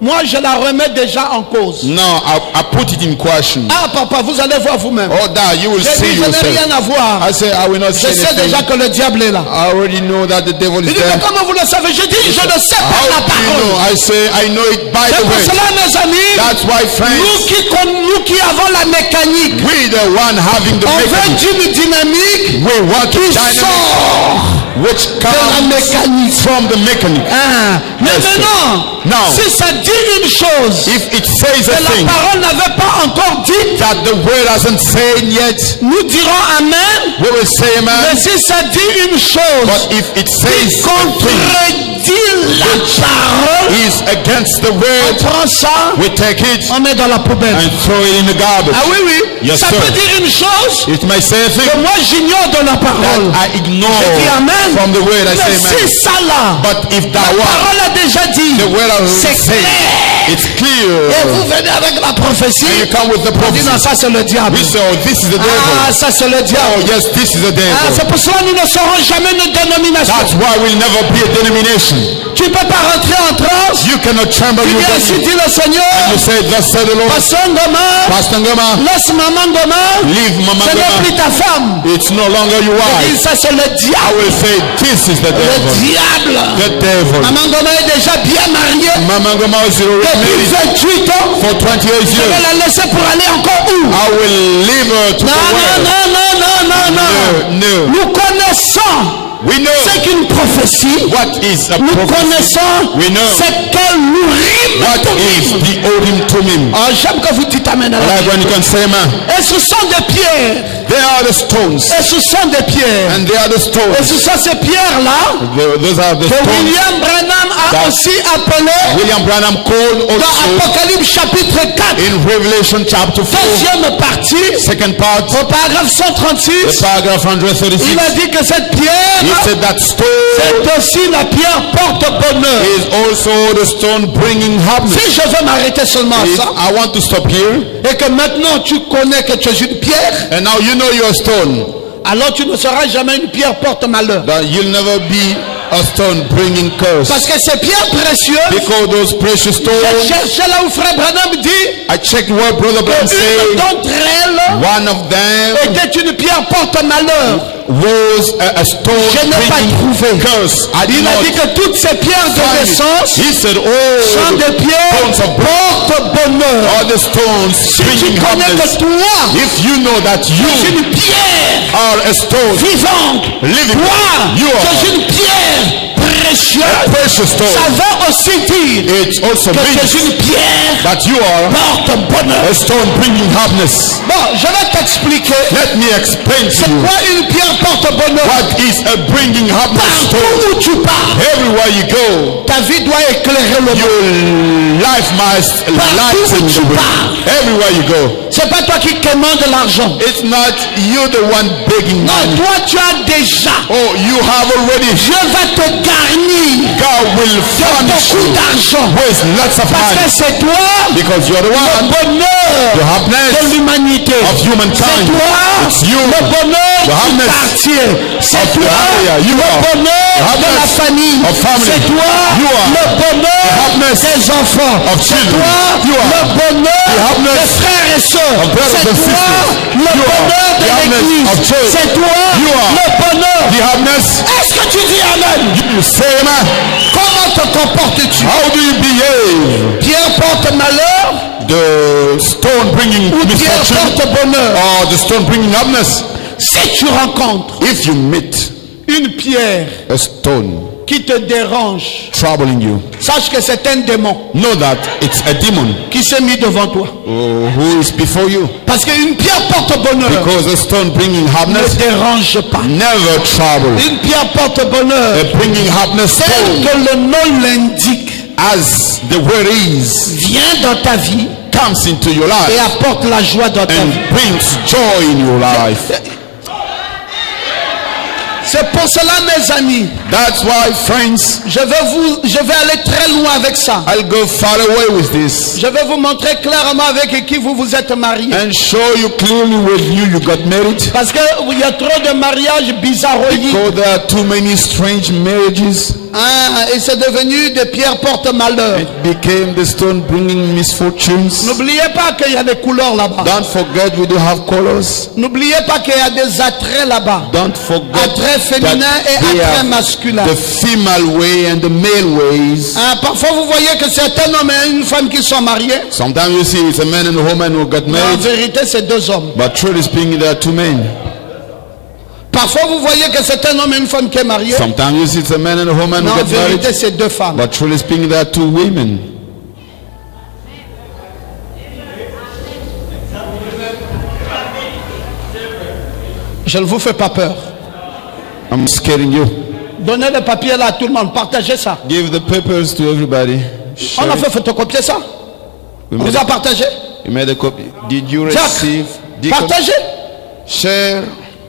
moi je la remets déjà en cause. Now I put it in question. Ah papa, vous allez voir vous-même. Oh, that you will J'ai see dit je n'ai yourself. rien à voir. I say I will not Je say sais déjà anything. que le diable est là. I already know that the devil Il is dit mais there. comment vous le savez? Je dis je ne sais pas How la do you know? parole. I say I know it by C'est the pour way. cela mes amis, That's why, friends, nous qui avons la mécanique, we the one having the on veut mechanism. d'une dynamique We want qui a dynamic sort which de la comes mécanique. from the mechanic. Ah, mais Yes, sir. maintenant, Now, si ça dit une chose if it says que a la thing parole n'avait pas encore dit, that the word hasn't said yet, nous dirons Amen. we will say Mais amen. si ça dit une chose But if it qui says a thing contredit la parole, is against the on word, prend ça, we take it on met dans la poubelle. and throw it in the garbage. Ah oui, oui. Yes, Ça sir. peut dire une chose It may say a que thing moi j'ignore de la parole. that I ignore Je dis Amen. from the word. I say Mais amen. si ça là, But if la that one, parole a déjà dit, the word c'est has said, clair. it's Et clear. vous venez avec la prophétie. And you come with the On dit non, prophecy. ça c'est le diable. We say, oh, this is the Ah, devil. ça c'est le Oh, diable. yes, this is the Ah, c'est devil. pour cela que nous ne serons jamais une dénomination. That's why we'll never be a denomination. Tu ne peux pas rentrer en transe. You cannot tremble. Tu You viens ainsi dit le Seigneur. you say, thus said the Lord. Pasteur Ngoma, Pastor Ngoma, laisse maman Ngoma. leave Mama Ce n'est plus Ngoma. ta femme. It's no longer your Et wife. ça c'est le I diable. will say, this is the Le devil. diable. The devil. Maman Ngoma est déjà bien mariée. Mama Ngoma is already Depuis married 28 ans. for 28 Je vais years. la laisser pour aller encore où? I will leave her to Non, the non, world. non, non, non, non, non. No, no. Nous connaissons We know ce qu'une prophétie. what is a Nous prophecy. connaissons We know ce qu'elle nous rime. what is the Urim Tumim. Oh, j'aime que vous dites amen à la Like when you can say, man, Et ce sont des pierres. they are the stones. Et ce sont des pierres. And they are the Et stones. ce sont ces pierres-là Those are the que stones. William Branham a That aussi appelé William Branham called dans also Apocalypse chapitre 4, in Revelation chapter 4, deuxième partie, second part, au paragraphe the 136. paragraph Il 136. a dit que cette He pierre, said that stone c'est aussi la pierre porte-bonheur. is also the stone bringing happiness. Si je veux m'arrêter seulement à ça, I want to stop here. et que maintenant tu connais que tu es une pierre, And now you know you're a stone. alors tu ne seras jamais une pierre porte-malheur. That you'll never be a stone bringing curse. Parce que ces pierres précieuses, Because those precious j'ai stones, cherché là où Frère Branham dit I checked what Brother Branham qu'une said. d'entre elles One of them était une pierre porte-malheur. was a stone Je n'ai pas bringing trouvé. curse. I did Il a dit not que toutes ces pierres de find it. naissance He said, sont oh, des pierres stones of porte-bonheur. all the stones Si tu bringing connais happiness. que toi, If you know that tu es you une pierre are a stone, vivante, living, toi, you tu are es une pierre précieuse, a precious ça stone. veut aussi dire It also que tu means es une pierre that you are porte-bonheur. a stone bringing happiness. Bon, je vais t'expliquer. Let me explain to C'est you quoi une pierre porte-bonheur? what is a bringing happiness Partout stone. où tu pars, Everywhere you go, ta vie doit éclairer le monde. your life must lighten the way. Everywhere you go. C'est pas toi qui commande l'argent. It's not you the one begging Non, money. toi tu as déjà. Oh, you have already. Dieu va te garnir God will de furnish beaucoup you d'argent. with lots of Parce que money. c'est toi Because you're the le one, the bonheur de happiness l'humanité. of C'est humankind. toi It's you. le bonheur The du happiness quartier. C'est of the toi area. You le are bonheur the de la happiness famille. of family. C'est toi You are le bonheur the happiness des enfants. of C'est children. toi You are le bonheur the happiness des frères et sœurs. of brothers C'est and toi sisters. le You are bonheur de the happiness l'église. of church. C'est toi You are le bonheur. The happiness. Est-ce que tu dis amen? You say, man, Comment te comportes-tu? how do you behave? Pierre porte malheur The stone bringing ou Pierre misfortune porte bonheur? or the stone bringing happiness? Si tu rencontres If you meet une pierre a stone qui te dérange, troubling you, sache que c'est un démon know that it's a demon qui s'est mis devant toi. who is before you. Parce qu'une pierre porte bonheur Because a stone bringing ne happiness dérange pas. never trouble. Une pierre porte bonheur, A bringing happiness tel stone, que le nom l'indique, as the word is, vient dans ta vie comes into your et life apporte la joie dans ta and vie. brings joy in your life. C'est pour cela, mes amis, That's why, friends, je vais aller très loin avec ça. I'll go far away with this Je vais vous montrer clairement avec qui vous vous êtes mariés. and show you clearly with you got married. Parce qu'il y a trop de mariages bizarroïdes. Because there are too many strange marriages. Et c'est devenu des pierres porte-malheur. It became the stone bringing misfortunes. N'oubliez pas qu'il y a des couleurs là-bas. Don't forget we do have colors. N'oubliez pas qu'il y a des attraits là-bas. Don't forget Attraits féminins et that they attraits have masculins. the female way and the male ways. Parfois vous voyez que c'est un homme et une femme qui sont mariés. Sometimes you see it's a man and a woman who got Mais en married. vérité c'est deux hommes. But truly speaking, there are two men. Parfois vous voyez que c'est un homme et une femme qui est marié. Sometimes you see it's a man and a woman Mais who en got married. vérité c'est deux femmes. But truly speaking, there are two women. Je ne vous fais pas peur. I'm scaring you. Donnez le papier là à tout le monde. Partagez ça. Give the papers to everybody. On Share a it. fait photocopier ça. We On made vous a a, partagé. we made a copy. Did you Jack, receive? Deacon? partagez. Share.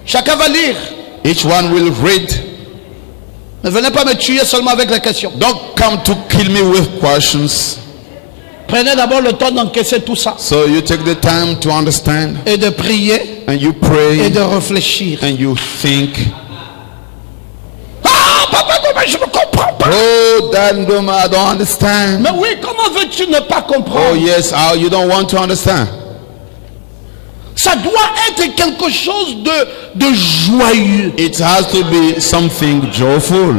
Chacun va lire. Each one will read. Ne venez pas me tuer seulement avec les questions. Don't come to kill me with questions. Prenez d'abord le temps d'encaisser tout ça. So you take the time to understand Et de prier and you et pray de réfléchir. and you think. Ah, papa, mais je ne comprends pas. Oh, Dad and Grandma, I don't understand. Mais oui, comment veux-tu ne pas comprendre? Oh, yes, you don't want to understand. Ça doit être quelque chose de joyeux. It has to be something joyful.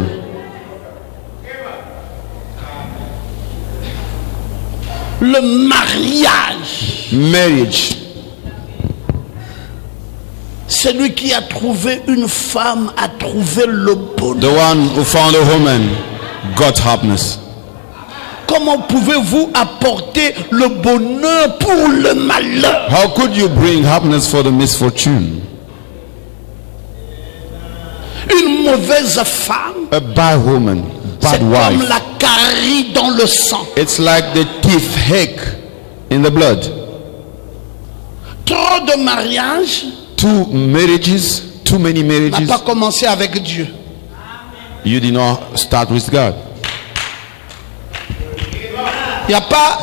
Le mariage. Marriage. Celui qui a trouvé une femme a trouvé le bonheur. The one who found a woman got happiness. Comment pouvez-vous apporter le bonheur pour le malheur? How could you bring happiness for the misfortune? Une mauvaise femme, A bad woman, c'est bad comme wife. la carie dans le sang. It's like the teeth ache in the blood. Trop de mariages Too many n'a marriages. pas commencé avec Dieu. You did not start with God. Il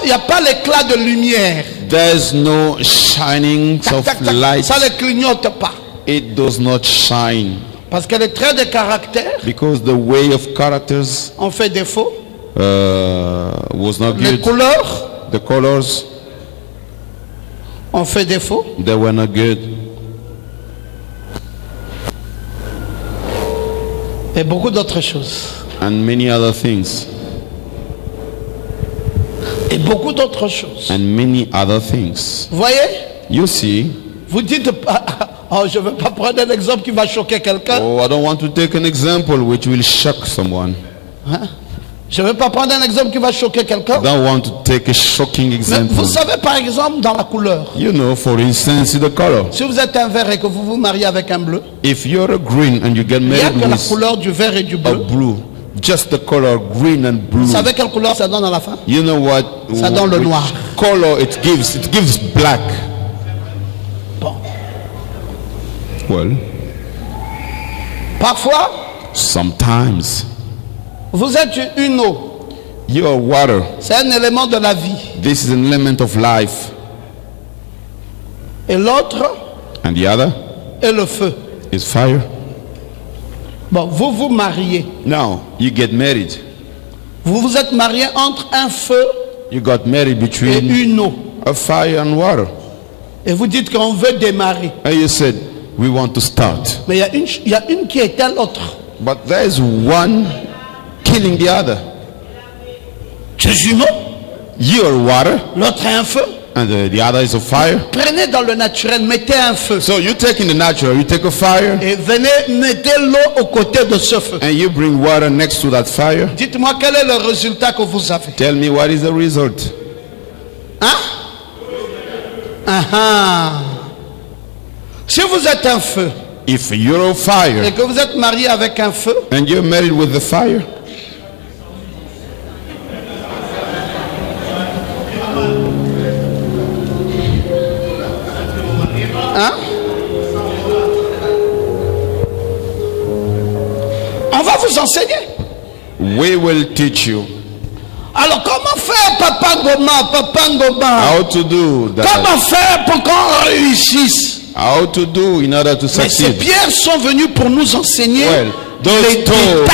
n'y a pas l'éclat de lumière. There's no shining Tac, of tac, tac. light. Ça ne clignote pas. It does not shine Parce que les traits de caractère because the way of characters ont fait défaut. was not Les good. couleurs The colors, ont fait défaut. they were not good. Et beaucoup d'autres choses. And many other things. Et beaucoup d'autres choses. And many other things. Vous voyez? You see, Vous dites pas, oh, je ne veux pas prendre un exemple qui va choquer quelqu'un. oh, I don't want to take an example which will shock someone. Hein? Je ne veux pas prendre un exemple qui va choquer quelqu'un. I don't want to take a shocking Mais example. vous savez par exemple dans la couleur. You know, for instance, the color. Si vous êtes un vert et que vous vous mariez avec un bleu, If you're a green and you get il n'y a married que la with couleur du vert et du a bleu. blue, just the color green and blue. Vous savez quelle couleur ça donne à la fin? You know what? Ça donne le which noir. color it gives? It gives black. Bon. Well, Parfois, sometimes vous êtes une eau. you're water. C'est un élément de la vie. This is an element of life. Et l'autre And the other est le feu. is fire. Bon, vous vous mariez. Now, you get married. Vous vous êtes marié entre un feu You got married et between une eau. a fire and water. Et vous dites qu'on veut démarrer. And you said, we want to start. Mais il y a une qui est à l'autre. But there's one killing the other. Tu es une eau, You're water l'autre est un feu. and the other is a fire. Prenez dans le naturel, mettez un feu. So you take in the natural, you take a fire Et venez, mettez l'eau aux côtés de ce feu. and you bring water next to that fire. Dites-moi quel est le résultat que vous avez. Tell me what is the result. Hein? Ah ah. Si vous êtes un feu If you're a et fire que vous êtes marié avec un feu, and you're married with the fire, hein? On va vous enseigner. we will teach you Alors comment faire, Papa Ngoma? how to do that. Comment faire pour qu'on réussisse? How to do in order to Mais ces succeed. pierres sont venues pour nous enseigner Well, those les détails.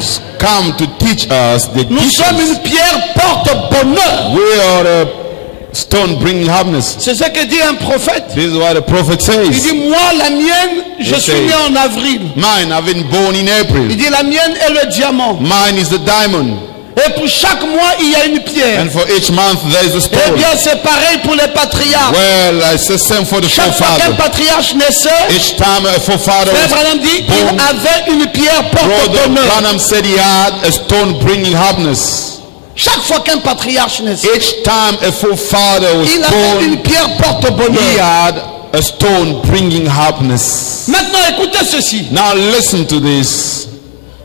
stones come to teach us the Nous sommes details. une pierre porte-bonheur. We are a stone bringing happiness. C'est ce que dit un prophète. This is what the prophet Il says. dit, moi, la mienne, je He suis says, né en avril. Mine, I've been born in Il April. dit, la mienne est le diamant. Mine is the diamond. Et pour chaque mois, il y a une pierre. And for each month there is a Eh stone. bien, c'est pareil pour les patriarches. Well, it's the same for the Chaque fois qu'un forefather. patriarche naissait, Each time a forefather Frère was Branham dit, il born, avait une pierre Brother porte-bonheur. Branham said he had a stone bringing happiness. Chaque fois qu'un patriarche naissait, Each time a forefather was il avait une born, pierre he porte-bonheur. had a stone bringing happiness. Maintenant, écoutez ceci. Now listen to this.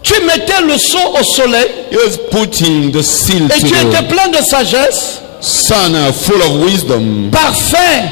Tu mettais le son au soleil He was putting the seal et to tu étais the plein de sagesse, sun, full of wisdom, parfait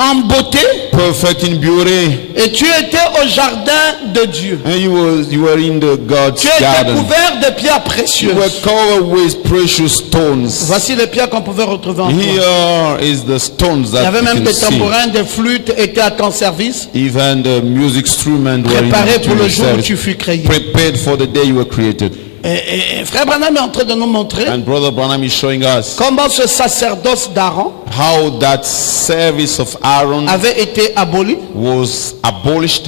en beauté, perfect in beauty, et tu étais au jardin de Dieu. and you were in the God's Tu étais garden. couvert de pierres You were précieuses. covered with precious stones. Voici les pierres qu'on pouvait retrouver en toi. Here is the stones Il y that avait you même can des see. tambourins, des flûtes étaient à ton service, Even the music instruments were préparés pour in le your jour où service, tu fus créé. prepared for the day you were created. Et frère Branham est en train de nous montrer And Brother Branham is showing us comment ce sacerdoce d'Aaron how that service of Aaron avait été aboli. was abolished.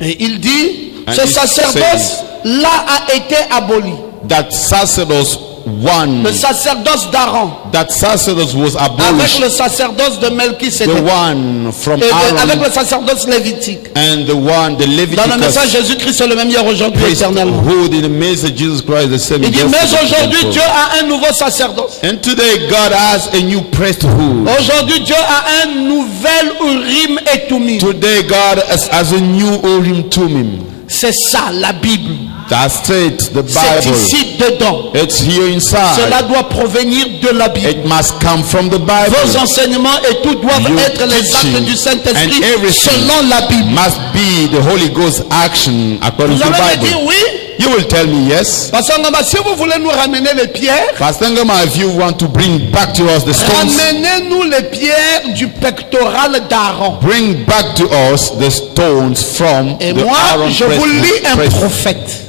Et il dit, And ce it sacerdoce-là a été aboli. That sacerdoce one, Le sacerdoce d'Aaron that sacerdoce was avec abolished. le sacerdoce de The Melchisédek. one from Et avec Aaron le sacerdoce lévitique. and the one, the Dans le message, Leviticus Jésus-Christ est le même hier, aujourd'hui, éternellement. priesthood in the midst of Jesus Christ, the same. Il dit, mais yesterday, aujourd'hui, and Dieu forever. a un nouveau sacerdoce. And today God has a new priesthood. Aujourd'hui, Dieu a un nouvel Urim et Tumim. Today God has a new Urim Tumim. C'est ça, la Bible. That's it, the C'est Bible. ici dedans. It's here inside. Cela doit provenir de la Bible. It must come from the Bible. Vos enseignements et tout doivent Your être les teaching actes du Saint-Esprit and everything selon la Bible. Must be the Holy Ghost action according Vous to the allez me dire Bible. oui. You will tell me yes. Pasteur Ngoma, si vous voulez nous ramener les pierres, Pastor Ngoma, if you want to bring back to us the stones, ramenez-nous les pierres du pectoral d'Aaron. bring back to us the stones from Et the moi, Aaron je vous lis un priesthood. prophète.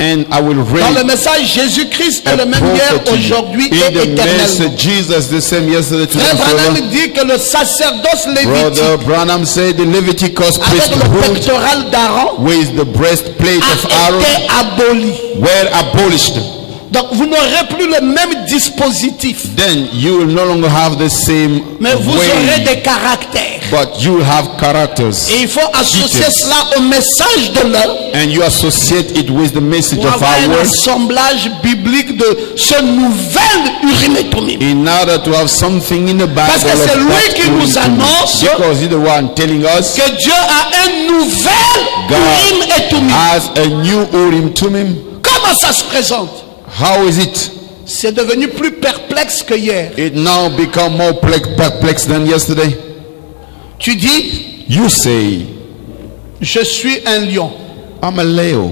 And I will Dans le read message, Jésus-Christ est a le même hier, prophet to you. aujourd'hui et In the éternellement. message, Jesus the same yesterday, today, Frère and forever. Branham dit que le sacerdoce lévitique Brother Branham said the Leviticus avec le priesthood pectoral d'Aaron with the breastplate of a Aaron été aboli. were abolished. Donc vous n'aurez plus le même dispositif, Then you will no longer have the same mais vous aurez way, des caractères. but you will have characters. Et il faut associer Details. cela au message de l'heure And you associate it with the message pour of avoir our un word assemblage biblique de ce nouvel Urim et Tumim. in order to have something in the Bible. Parce que c'est of lui that qui Urim nous Tumim. annonce Because he's the one telling us que Dieu a un nouvel God Urim et Tumim. has a new Urim Tumim. Comment ça se présente? How is it? C'est devenu plus perplexe que hier. It now become more perplexed than yesterday. Tu dis, You say, je suis un lion. I'm a Leo,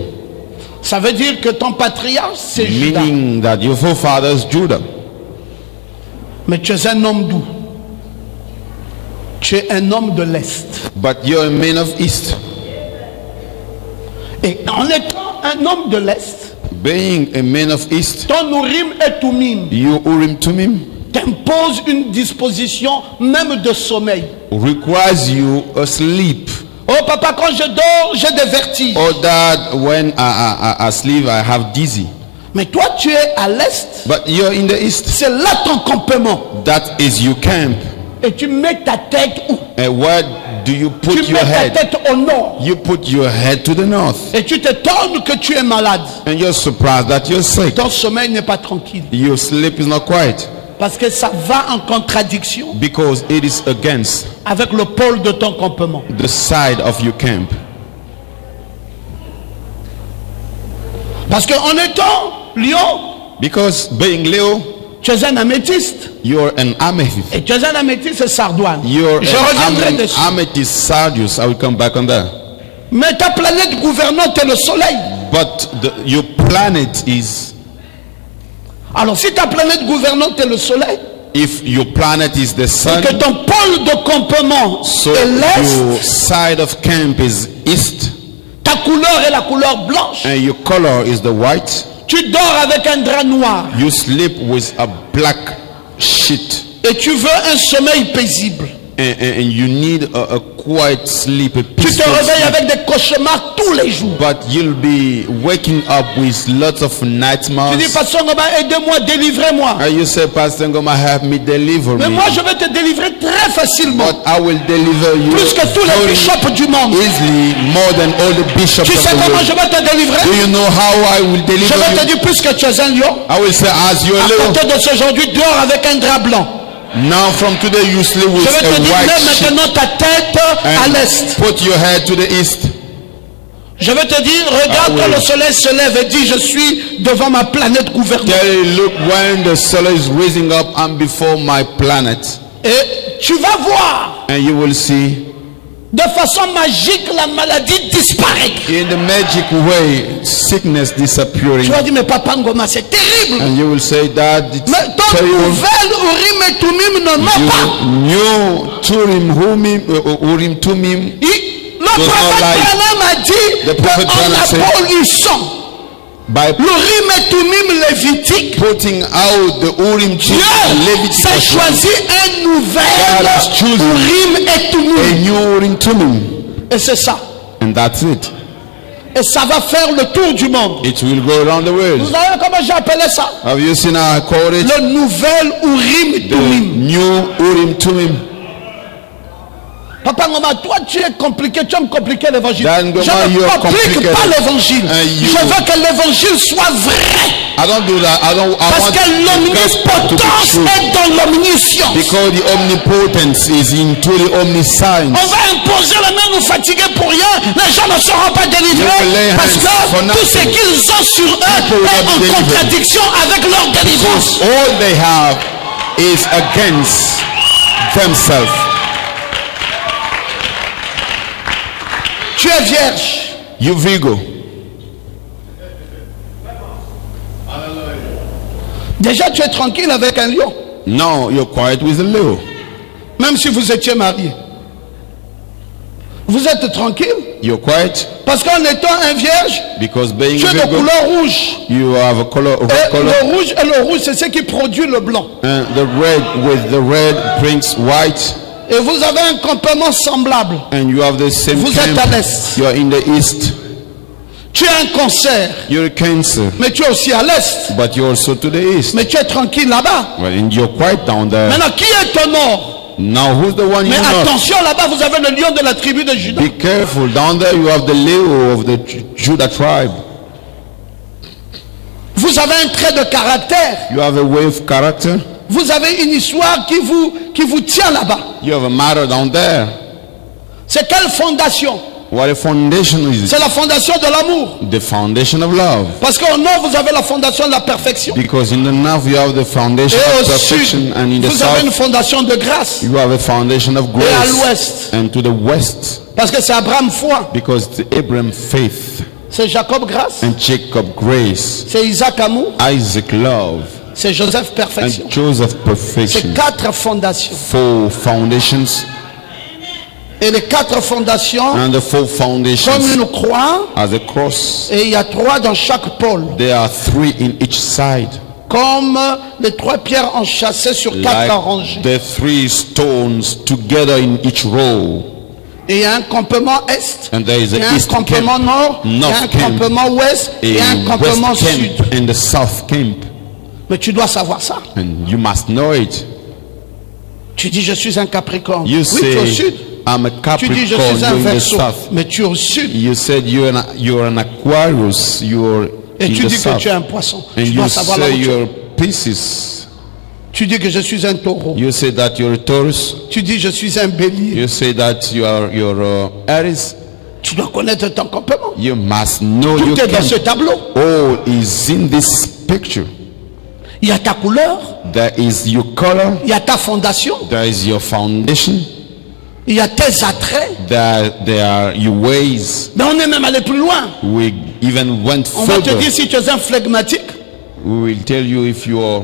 Ça veut dire que ton patriarche, c'est Judas. meaning that your forefathers Judah. Mais tu es un homme d'où? Tu es un homme de l'Est. But you're a man of East. Et en étant un homme de l'Est, Being a man of East, ton Urim et Tumim your Urim Tumim t'impose une disposition même de sommeil. requires you a sleep. Oh papa, quand je dors, j'ai des vertiges. Or that when I sleep, I have dizzy. Mais toi, tu es à l'Est. But you're in the East. C'est là ton campement. That is your camp. Et tu mets ta tête où? And where do you Tu put mets your ta head? tête au nord. You put your head to the north. Et tu t'étonnes que tu es malade. And you're surprised that you're sick. Ton sommeil n'est pas tranquille. Your sleep is not quiet. Parce que ça va en contradiction Because it is against avec le pôle de ton campement. the side of your camp. Parce qu'en étant lion, Because being Leo, tu es un améthyste. you're an amethyst. Et tu es un améthyste sardoine. You're Je reviendrai dessus. amethyst sardius. I will come back on that. Mais ta planète gouvernante est le soleil. But your planet is, Alors si ta planète gouvernante est le soleil, if your planet is the sun, que ton pôle de campement so est your l'est, side of camp is east, ta couleur est la couleur blanche. and your color is the white, Tu dors avec un drap noir you sleep with a black sheet, et tu veux un sommeil paisible. and you need a quiet sleep, a Tu peaceful te réveilles sleep. avec des cauchemars tous les jours. But you'll be waking up with lots of Tu dis, nightmares. Pasteur Ngoma, aidez-moi, délivrez-moi. And you say, Pastor Ngoma, help me, deliver Mais me. moi, je vais te délivrer très facilement. But I will deliver you Plus que tous les very bishops du monde. easily, more than all the bishops Tu of sais the comment world. je vais te Do délivrer? you know how I will Je deliver vais te you? dire, plus que tu es un lion, I will say, as you're à a little, partir de ce aujourd'hui, dors avec un drap blanc. now from today you sleep with Je vais te a dire, white mets sheet maintenant ta tête à and l'est. put your head to the east. Je vais te dire, regarde Ah quand oui. le soleil se lève et dis, je suis devant ma planète gouvernante. Tell you, look, when the sun is rising up, I'm before my planet. Et tu vas voir, And you will see, de façon magique, la maladie disparaît. in the magic way, sickness disappearing. Tu vas dire, mais Papa Ngoma, c'est terrible. And you will say that it's Mais ton terrible. nouvel Urim et Tumim ne ment pas. You new Urim Tumim. Le prophète not lie. Branham a dit The prophet qu'en Branham said- abolissant by l'Urim et Thummim lévitique, putting out the Urim Dieu Leviticus s'est choisi un nouvel God has chosen Urim et a Thummim. new Urim Thummim, Et c'est ça. and that's it. Et ça va faire le tour du monde. It will go around the Vous world. savez comment j'ai appelé ça? Have you seen how I call it? Le nouvel Urim et The Thummim. new Urim Thummim. Papa Ngoma, toi tu es compliqué, tu aimes compliquer l'évangile. Dan Ngoma, Je you ne are complique complicated. pas l'évangile. You- Je veux que l'évangile soit vrai. I don't do that. I Parce want que the gospel to be l'omnipotence true. est dans l'omniscience. Because the omnipotence is into the omniscience. On va imposer la main, nous fatiguer pour rien. Les gens ne seront pas You délivrés. will lay Parce hands for que tout ce nothing. qu'ils ont sur eux People will est not be en delivered. contradiction avec leur délivrance. Because all they have is against themselves. Tu es vierge. You Virgo. Déjà, tu es tranquille avec un lion. No, you're quiet with a Leo. Même si vous étiez marié. Vous êtes tranquille. You're quiet Parce qu'en étant un vierge, because being tu a es de Virgo, couleur rouge. you have a color, Et red color. le rouge, c'est ce qui produit le blanc. And the red with the red brings white. Et vous avez un campement semblable. And you have the same Vous êtes à camp. l'est. You're in the east. Tu es un cancer, You're a Cancer. mais tu es aussi à l'est. But you're also to the east. Mais tu es tranquille là-bas. Well, and you're quiet down there. Maintenant, qui est au nord? Now, who's the one you Mais know? attention, là-bas, vous avez le lion de la tribu de Juda. Be careful. Down there, you have the Leo of the Judah tribe. Vous avez un trait de caractère. You have a way of character. Vous avez une histoire qui vous tient là-bas. You have a matter down there. C'est quelle fondation? What a foundation is C'est it? la fondation de l'amour. The foundation of love. Parce qu'au nord, vous avez la fondation de la perfection. Because in the north, you have the foundation Et of au perfection. sud, And in the vous avez une south, fondation de grâce. you have a foundation of Et à grace. l'ouest, And to the west, parce que c'est Abraham foi, because it's Abraham faith. c'est Jacob grâce, And Jacob grace. c'est Isaac amour, Isaac love. c'est Joseph perfection. And Joseph C'est perfection. 4 fondations. 4 foundations. Et les 4 fondations, And the 4 comme foundations une croix, as a cross. et il y a 3 dans chaque pôle. There are 3 in each side. Comme les 3 pierres enchâssées sur 4 rangées. Like the 3 stones together in each row. Et il y a un campement est, And there is il y a a un east campement camp, nord, il y a un north camp, campement ouest, et un a campement west sud. camp, and the south camp. Mais tu dois savoir ça. And you must know it. Tu dis je suis un Capricorne. You Oui, tu es au say, sud. I'm a Tu dis je Capricorn, suis un you're in the Verseau. south. Mais tu es au sud. You said you're an Aquarius, you're Et in tu the dis que south. tu es un poisson. And Tu you dois savoir là say où tu es. you're Pisces. Tu dis que je suis un taureau. You say that you're a Taurus. Tu dis je suis un bélier. You say that you're Aries. Tu dois connaître ton campement. You must know your Tout est dans ce camp. tableau. All is in this picture. Il y a ta couleur, There is your color. il y a ta fondation, There is your foundation. il y a tes attraits. There are your ways. Mais on est même allé plus loin. We even went On va te further. dire si tu es un flegmatique. We will tell you if you're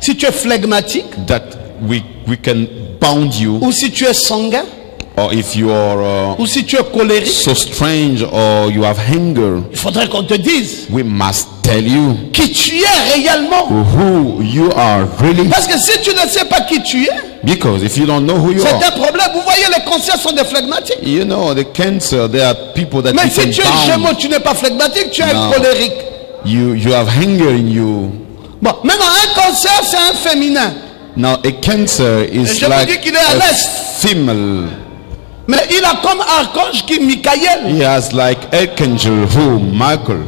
Si tu es flegmatique that we can bound you, ou si tu es sanguin or if you are ou si tu es colérique, so strange or you have hunger. il faudrait qu'on te dise We must tell you qui tu es réellement. who you are really. Parce que si tu ne sais pas qui tu es, Because if you don't know who you c'est are, un problème. Vous voyez, les cancers sont des flegmatiques. you know the cancer. There are people that Mais you si can tu es bound. gémeaux, tu n'es pas flegmatique, tu es un No. colérique. You have hunger in you. Bon, maintenant, un cancer, c'est un féminin. Now a cancer Et is je vous like dis qu'il est à a l'est. female. Mais il a comme archange qui est Michael. He has like Archangel who Michael.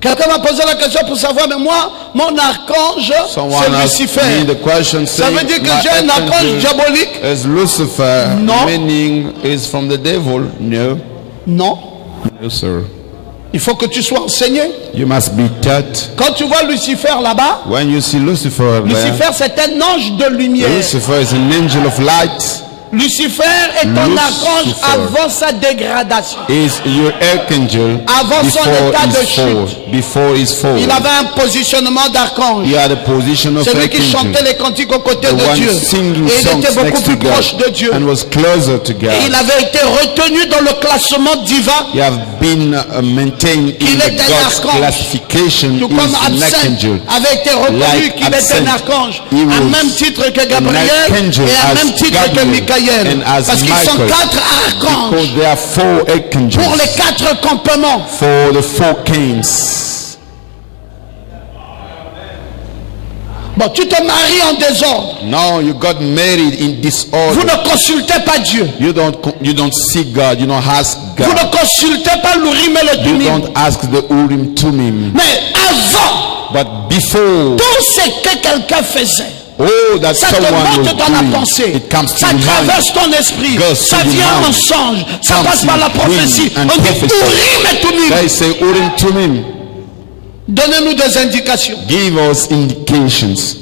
Quelqu'un m'a posé la question pour savoir, mais moi, mon archange, Someone c'est asked me Lucifer. the question Ça saying veut dire que my j'ai un archange archangel diabolique? is Lucifer, No. meaning is from the devil. No, Non. no sir. Il faut que tu sois enseigné. You must be taught. Quand tu vois Lucifer là-bas, When you see Lucifer there, Lucifer c'est un ange de lumière. Lucifer is an angel of light. Lucifer est ton archange avant sa dégradation. Is your archangel Avant son état de chute. Before his fall. Il avait un positionnement d'archange. He had a position of C'est lui qui chantait archangel. les cantiques aux côtés The de one Dieu. singing Et il songs était beaucoup next plus to proche de God Dieu. and was closer to Et God. il avait été retenu dans le classement divin. He have been maintained in Il the est un God's archange. classification. Tout Is comme an Absinthe archangel. avait été reconnu Like qu'il était un Absinthe, archange. he À was même titre que an Gabriel archangel et à as même titre que Gabriel Michael. and as Parce qu'ils sont Michael. 4 archanges Because there are 4 archangels pour les 4 campements. for the 4 kings. Bon, tu te maries en désordre. Now you got married in Vous disorder. ne consultez pas Dieu. You don't seek God. You don't ask Vous God. ne consultez pas l'Urim et le You Thummim. don't ask the Urim Tumim. Mais avant, But before, tout ce que quelqu'un faisait, oh, that ça te someone monte was dans la doing, pensée, it comes to ça your mind. traverse ton esprit, Goes ça to your vient en mind. songe, ça Comes passe par la in prophétie. dream and On dit prophecy. Urim et Thummim. They say Urim Tumim. Donnez-nous des indications. Give us indications.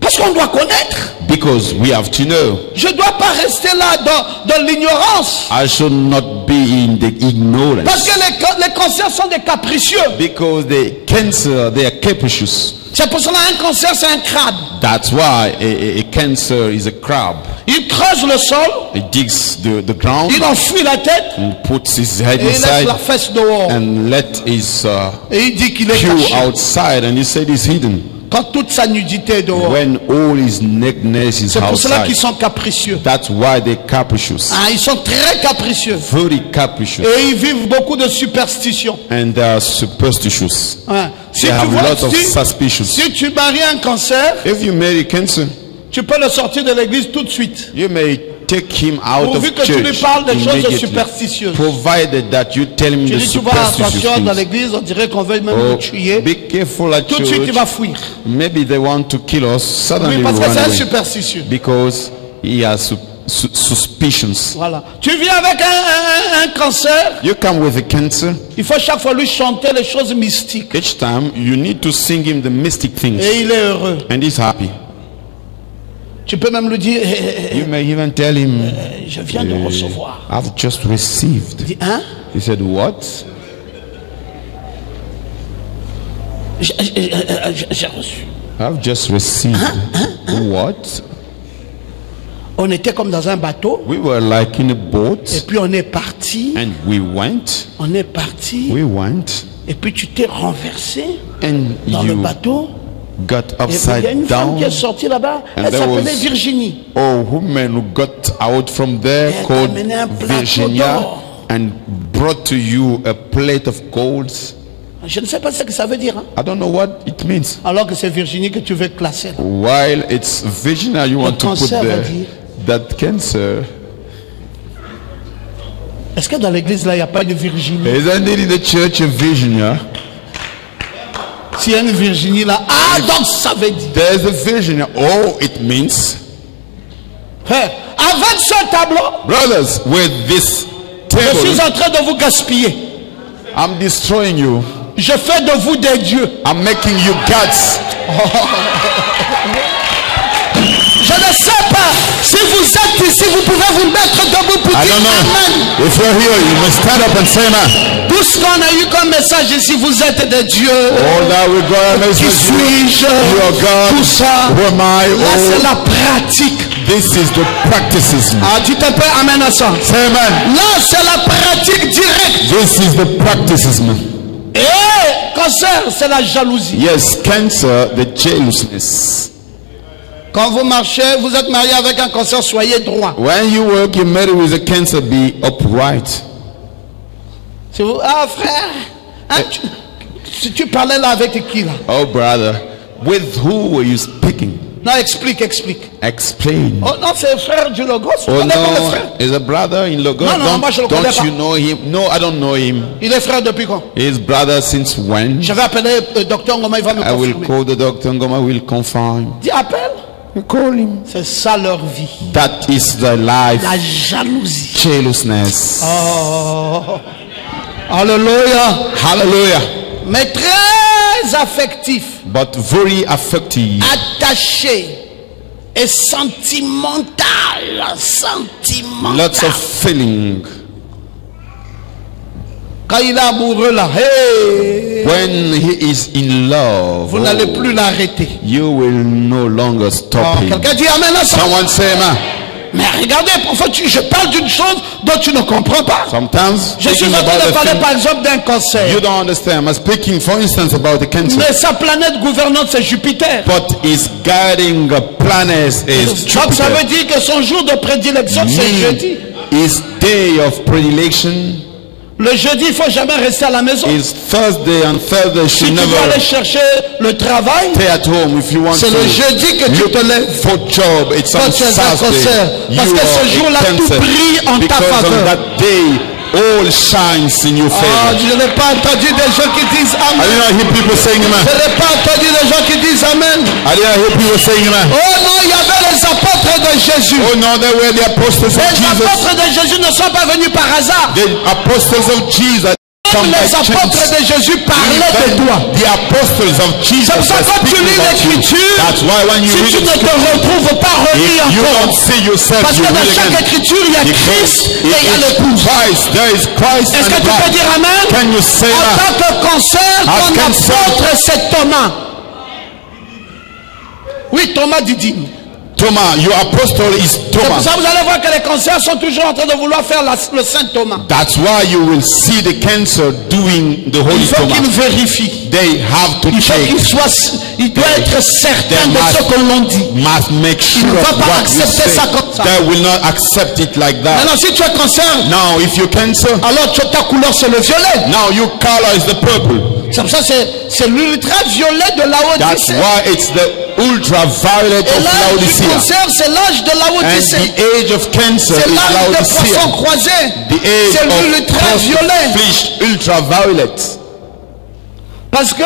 Parce qu'on doit connaître. Because we have to know. Je ne dois pas rester là dans l'ignorance. I should not be in the ignorance. Parce que les cancers sont des capricieux. Because the cancer, they are capricious. C'est pour cela qu'un cancer, c'est un crabe. That's why a cancer is a crab. Il creuse le sol, He digs the ground il enfuit la tête and puts his head et il laisse inside la fesse dehors. and let his Et il dit qu'il est pew caché. outside, and he said it's hidden. Quand toute sa nudité est dehors. When all his nakedness is C'est pour cela qu'ils outside. sont capricieux. That's why they're capricious. Ah, ils sont très capricieux. Very capricious. Et ils vivent beaucoup de superstitions. And they are superstitious. Ouais. Si They tu have vois, a lot of si suspicions. tu maries un cancer, If you marry cancer, tu peux le sortir de l'église tout de suite. you may take him out Pourvu of que tu lui church parles des choses immediately, superstitieuses. provided that you tell him Tu the dis, tu vois, superstitious attention, dans things. l'église, on dirait qu'on veut même Oh, nous tuer. be careful at Tout de suite, il church. va fuir. Maybe they want to kill us. Suddenly Oui, we parce que run c'est un away. superstitieux. Because he has suspicions. Voilà. Tu viens avec un cancer, You come with a cancer. il faut chaque fois lui chanter les choses mystiques. Each time you need to sing him the mystic things. Et il est heureux. And he's happy. Tu peux même lui dire, You may even tell him, je viens de recevoir. I've just received. Il dit, hein? He said, what? J'ai reçu. I've just received. What? On était comme dans un bateau, We were like in a et boat, puis on est parti, and we went, et puis tu t'es renversé and dans le you bateau. got Et puis il y a une upside femme qui est down. sortie là-bas, And elle there s'appelait was- Virginie. Oh, woman who got out from there Elle t'a called amené un plateau Virginia d'or. and brought to you a plate of gold. Je ne sais pas ce que ça veut dire, hein? I don't know what it means. Alors que c'est Virginie que tu veux classer. While it's Virginia you want to put cancer, there, va dire. that cancer. Est-ce que dans l'église là, il n'y a pas de Virginie? Isn't it in the church of Virginia? S'il y a une Virginie là, ah donc ça veut dire. There's a Virginia. Oh, it means, Hey, avec ce tableau, brothers, with this je suis table, en train de vous gaspiller. I'm destroying you. Je fais de vous des dieux. I'm making you gods. Je ne sais pas si vous êtes ici, vous pouvez vous mettre debout pour I dire don't know. Amen. If you're here, you must stand up and say amen. Tout ce qu'on a eu comme message ici, vous êtes des dieux. All that we got a Qui message. suis-je? You are God. Tout ça. Who am I? Là, c'est Oh, la pratique. this is the practices. Ah, tu te peux amen à ça. Say amen. Là, c'est la pratique directe. This is the practices. Et cancer, c'est la jalousie. Yes, cancer, the jealousness. Quand vous marchez, vous êtes marié avec un cancer, soyez droit. When you work, you're married with a cancer, be upright. Si vous, ah frère, hein, si tu parlais là avec qui là? Oh, brother, with who were you speaking? Non, explique. Explain. Oh non, c'est le frère du Logos. Vous Oh connaissez pas le no, frère? is a brother in Logos. Non, moi, je le connais Don't pas. you know him? No, I don't know him. Il est frère depuis quand? His brother since when? Je vais appeler le docteur Ngoma, il va me I will confirmer. call the doctor. Ngoma will confirm. Dis, appelle. You call him. C'est ça leur vie. That is the life. La jalousie. Jealousness. Oh. Alléluia. Hallelujah. Mais très affectif, But very affective. attaché et sentimental. Lots of feeling. Quand il est amoureux là, hey, When he is in love, vous n'allez plus l'arrêter. you will no longer stop him. Quelqu'un dit amen à ça. Someone say amen. Mais regardez, parfois je parle d'une chose dont tu ne comprends pas. Sometimes Je suis speaking en train about de the parler thing par exemple d'un cancer. you don't understand. I'm speaking, for instance, about the cancer. Mais sa planète gouvernante c'est Jupiter. But his guiding planets is Donc ça veut Jupiter. dire que son jour de prédilection c'est jeudi. His day of predilection Le jeudi, il ne faut jamais rester à la maison. is Thursday, and Thursday Si should tu dois never aller chercher le travail, stay at home. If you want c'est to le jeudi que tu look te lèves. for job, it's Quand on tu es un Saturday. cancer. Parce que ce are jour-là, a tout cancer. brille en ta Because on faveur. that day, all shines in your Ah, favor. je n'ai pas entendu des gens qui disent I Amen. did not hear people saying Je amen. n'ai pas entendu des gens qui disent Amen. I did not hear people saying amen. Oh non, il y avait les apôtres de Jésus. Oh no, they were the apostles of Les Jesus. apôtres de Jésus ne sont pas venus par hasard. The apostles of Jesus come by Les apôtres chance. de Jésus parlaient de Even toi. the apostles of Jesus C'est pour ça were que quand tu speaking lis about you. l'écriture, That's why when you si read tu ne it, te retrouves pas, relis if you don't encore. see yourself, Parce you que dans read chaque again. écriture, il y a Christ et il y a l'épouse. Christ, there is Christ Est-ce and que tu peux bride. dire Amen? Can you say En that? tant que cancer, ton cancer. apôtre, c'est Thomas. Oui, Thomas Didyme. Thomas, your apostle is C'est pour Thomas. ça que vous allez voir que les cancers sont toujours en train de vouloir faire le Saint Thomas. That's why you will see the cancer doing the Holy Il faut qu'il Thomas. vérifie. They have to Il faut check. il doit être certain They de ce que l'on dit. must make sure ne va of pas what you accepter say. ça comme ça. They will not accept it like that. Maintenant, si tu as cancer, Now, if you cancer, alors ta couleur c'est le violet. now your color is the purple. C'est pour ça que c'est l'ultraviolet de That's Laodicée. why it's the ultraviolet Et of l'âge du Laodicea. cancer, c'est l'âge de And Laodicée. the age of cancer C'est is l'âge de poisson Laodicea. croisé. The age C'est of l'ultraviolet. fish, ultraviolet. Parce que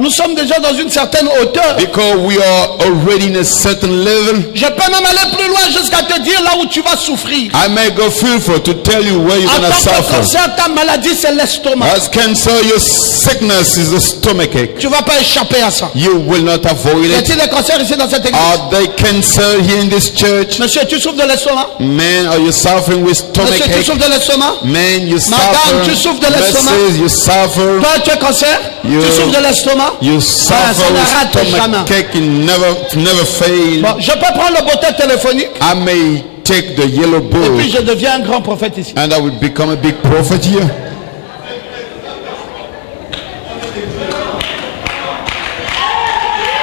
nous sommes déjà dans une certaine hauteur. Because we are already in a certain level. Je peux même aller plus loin jusqu'à te dire là où tu vas souffrir. I may go fearful to tell you where you're En going to tant que suffer. cancer, ta maladie c'est l'estomac. As cancer, your sickness is a stomachache. Tu ne vas pas échapper à ça. You will not avoid Y it. a-t-il des cancers ici dans cette église? Are they cancer here in this church? Monsieur, tu souffres de l'estomac? Men, are you suffering with Monsieur, tu stomachache? souffres de l'estomac? Men, you Madame, suffer. tu souffres de l'estomac? Mrs., you suffer. Toi, tu as cancer? You- Tu souffres de l'estomac? You ça suffer ne with rate jamais. stomachache. It never fail. Bon, je peux prendre le bottin téléphonique I may take the yellow et puis book je deviens un grand prophète ici. and I will become a big prophet here.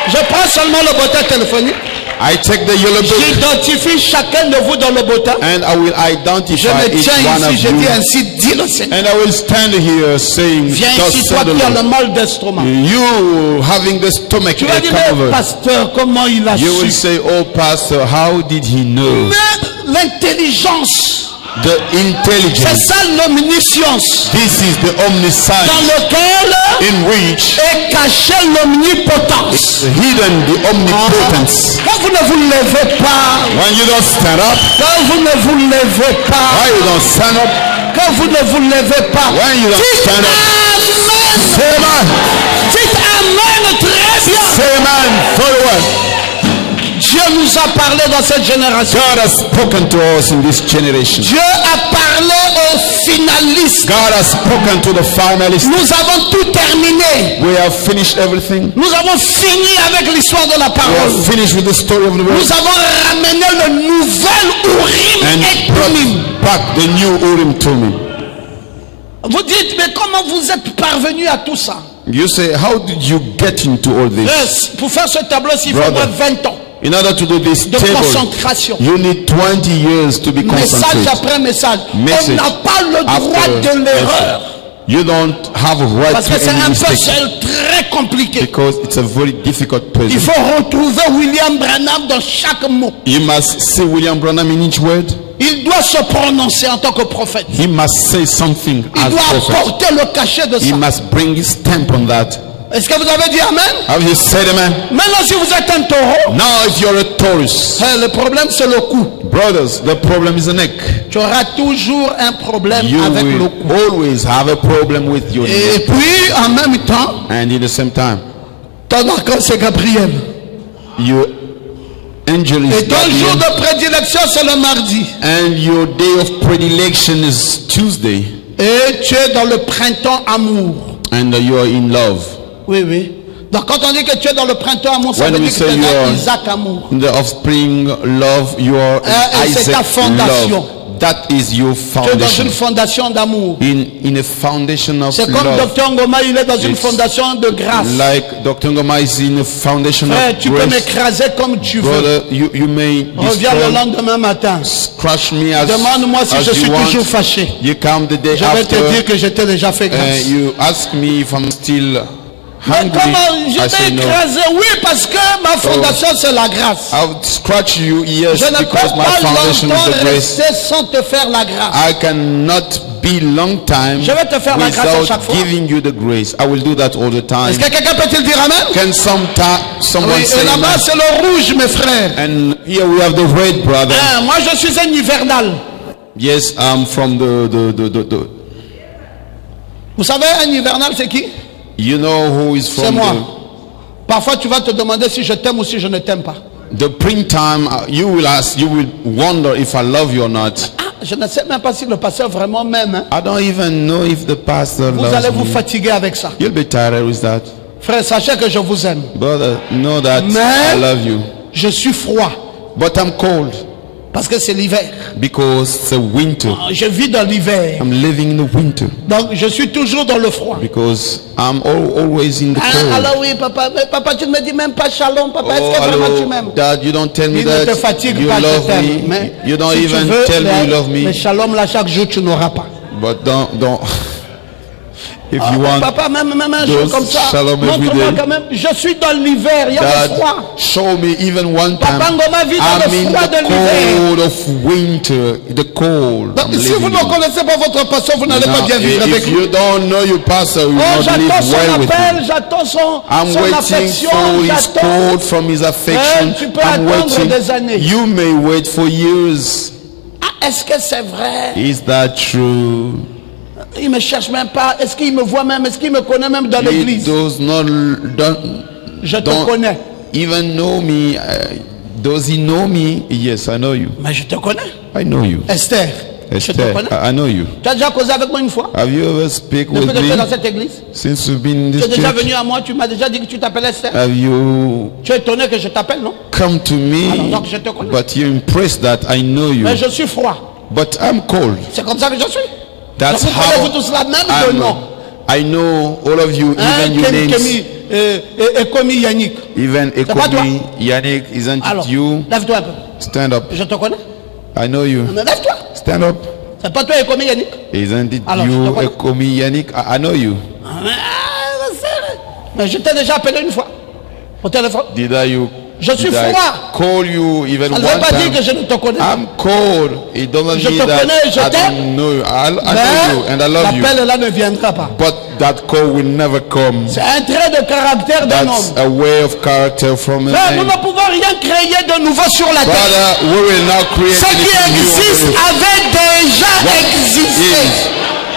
Je prends seulement le bottin téléphonique. I take the yellow book J'identifie chacun de vous dans le bottin. and I will Je identify me each tiens one of ici, je you. dis ainsi, dis le Seigneur. And I will stand here saying, Viens thus ici, toi said the qui as le Lord. mal d'estomac. You having the stomach Tu vas ache dire, come mais over. pasteur, comment il a You will su? say, oh pastor, how did he know? Mais l'intelligence, The c'est intelligence. ça l'omniscience, This is the dans omniscience lequel in which est cachée l'omnipotence. hidden the omnipotence. Quand vous ne vous levez pas, When you don't stand up, quand vous ne vous levez pas, why you don't stand up? quand vous ne vous levez pas, When you don't dites stand up, Amen. say amen. Dites Amen très bien. Say amen very well. Dieu nous a parlé dans cette génération. God has spoken to us in this generation. Dieu a parlé aux finalistes. God has spoken to the finalists. Nous avons tout terminé. We have finished everything. Nous avons fini avec l'histoire de la We parole. have finished with the story of the world. Nous avons ramené le nouvel Urim And et Thummim. brought back the new Urim Thummim. Vous dites, mais comment vous êtes parvenu à tout ça? You say, how did you get into all this? Yes, pour faire ce tableau-ci, il faut Brother. moins 20 ans In order to do this de table, concentration. you need 20 years to be Message concentrated. après message. Message On n'a pas le droit after de l'erreur. You don't have a right Parce to que c'est any un peu mistake très compliqué. because it's a very difficult Il person. faut retrouver William Branham dans chaque mot. You must see William Branham in each word. Il doit se prononcer en tant que prophète. He must say something Il as doit prophet. apporter le cachet de He ça. must bring his stamp on that. Est-ce que vous avez dit Amen? Have you said amen? Maintenant, si vous êtes un taureau, Now if you're a Taurus, le problème c'est le cou. brothers, the problem is the neck. Tu auras toujours un problème You avec le will cou. always have a problem with your Et neck. puis, en même temps, And at the same time, ton archange c'est Gabriel. your angel is Et ton jour guardian, de prédilection, c'est le mardi. and your day of predilection is Tuesday, Et tu es dans le printemps amour. and you are in love. Oui, oui. Donc quand on dit que tu es dans le printemps amour, ça When veut we dire que say tu es you are dans Isaac amour. in the offspring love, you are Et c'est Isaac ta fondation. love. That is your Tu es dans foundation. une fondation d'amour. In a foundation of C'est comme love. Dr Ngoma, il est dans une It's fondation de grâce. Like Dr. Ngoma is in a foundation Frère, of tu peux grace. m'écraser comme tu veux. Brother, you may be Reviens le strong, lendemain matin. crush me as Demande-moi si as je suis you want. toujours fâché. You come the day Je vais te after dire que je t'ai déjà fait grâce. and you ask me if I'm still Mais hungry. comment je I say t'ai no. écrasé? Oui, parce que ma fondation c'est la grâce. I'll scratch you, yes, Je ne peux because my pas foundation is longtemps the grace. rester sans te faire la grâce. I cannot be long time Je vais te faire la grâce à without chaque fois. giving you the grace. I will do that all the time. Est-ce que quelqu'un peut-il dire amen? Can someone Oui, say et là-bas amen? c'est le rouge, mes frères. And here we have the red, brother. Hein, moi je suis un hivernal. Yes, I'm from the Vous savez, un hivernal c'est qui? you know who is C'est from moi. Parfois tu vas te demander si je t'aime ou si je ne t'aime pas. the springtime. You will wonder if I love you or not. Ah, je ne sais même pas si le pasteur vraiment m'aime. Hein. I don't even know if the pastor Vous allez loves vous me. fatiguer avec ça. You'll be tired with that. Frère, sachez que je vous aime. Brother, know that Mais- I love you. Je suis froid But I'm cold parce que c'est l'hiver. because it's a winter. Je vis dans l'hiver. I'm living in the winter Donc je suis toujours dans le froid. because I'm always in the Ah, cold. alors oui, papa, mais papa, tu ne me dis même pas shalom, papa. Est-ce que vraiment tu hello, m'aimes? Dad, you don't tell me Il ne te that fatigue you pas, je love t'aime. me. Mais You don't si tu even veux, tell me you love mais me. shalom là, chaque jour, tu n'auras pas. But don't. If Ah, you mais want, papa, même un jour those comme ça, shalom every montre-moi day. quand même. Je suis dans l'hiver, il y a Dad, le froid. show me even one time. Papa Ngoma vit dans I'm le in froid de the l'hiver. cold of winter. The cold. Donc I'm si vous living ne in. connaissez pas votre pasteur, vous n'allez pas Now, bien vivre avec if lui. you don't know your pastor, you will Oh, not j'attends live son well with him. appel, j'attends son I'm waiting affection, for his j'attends. call from his affection. tu peux I'm attendre waiting. des années. You may wait for years. Ah, est-ce que c'est vrai? Is that true? Il me cherche même pas. Est-ce qu'il me voit même? Est-ce qu'il me connaît même dans He l'église? does not Je te don't connais. even know me. Does he know me? Yes, I know you. Mais je te connais. I know you. Esther, je te Esther, connais. I know you. Tu as déjà causé avec moi une fois? Have you ever speak Depuis with que tu es dans me cette église? since you've been in Tu this es déjà church? venu à moi, tu m'as déjà dit que tu t'appelles Esther. Have you Tu es étonné que je t'appelle, non? come to me? Alors, donc, je te connais. But you're impressed that I know you. Mais je suis froid. But I'm cold. C'est comme ça que je suis. That's Donc, vous connaissez how tous là, même de I'm. nom. I know all of you, Hein, even your names. Kemi, Ekomi Yannick. Even pas toi? Ekomi, Yannick, isn't Alors, it you? lève-toi un peu. Stand up. Je te connais. I know you. Mais lève-toi. Stand up. C'est pas toi Ekomi Yannick? Isn't it Alors, je te you, connais. Ekomi, Yannick? I know you. Mais je t'ai déjà appelé une fois. Au téléphone. Did I Je suis did I froid. call you even Ça ne one veut pas dire time? que je ne te connais pas. I'm cold. It doesn't Je mean te that connais, je I t'aime. don't know you. I know you Mais and I love you. l'appel là ne viendra pas. But that call will never come. C'est un trait de caractère d'un That's homme. a way of character from a Frère, nous man. ne pouvons rien créer de nouveau sur la terre. Father, we will not create Ce qui anything new on existe earth. avait déjà existé.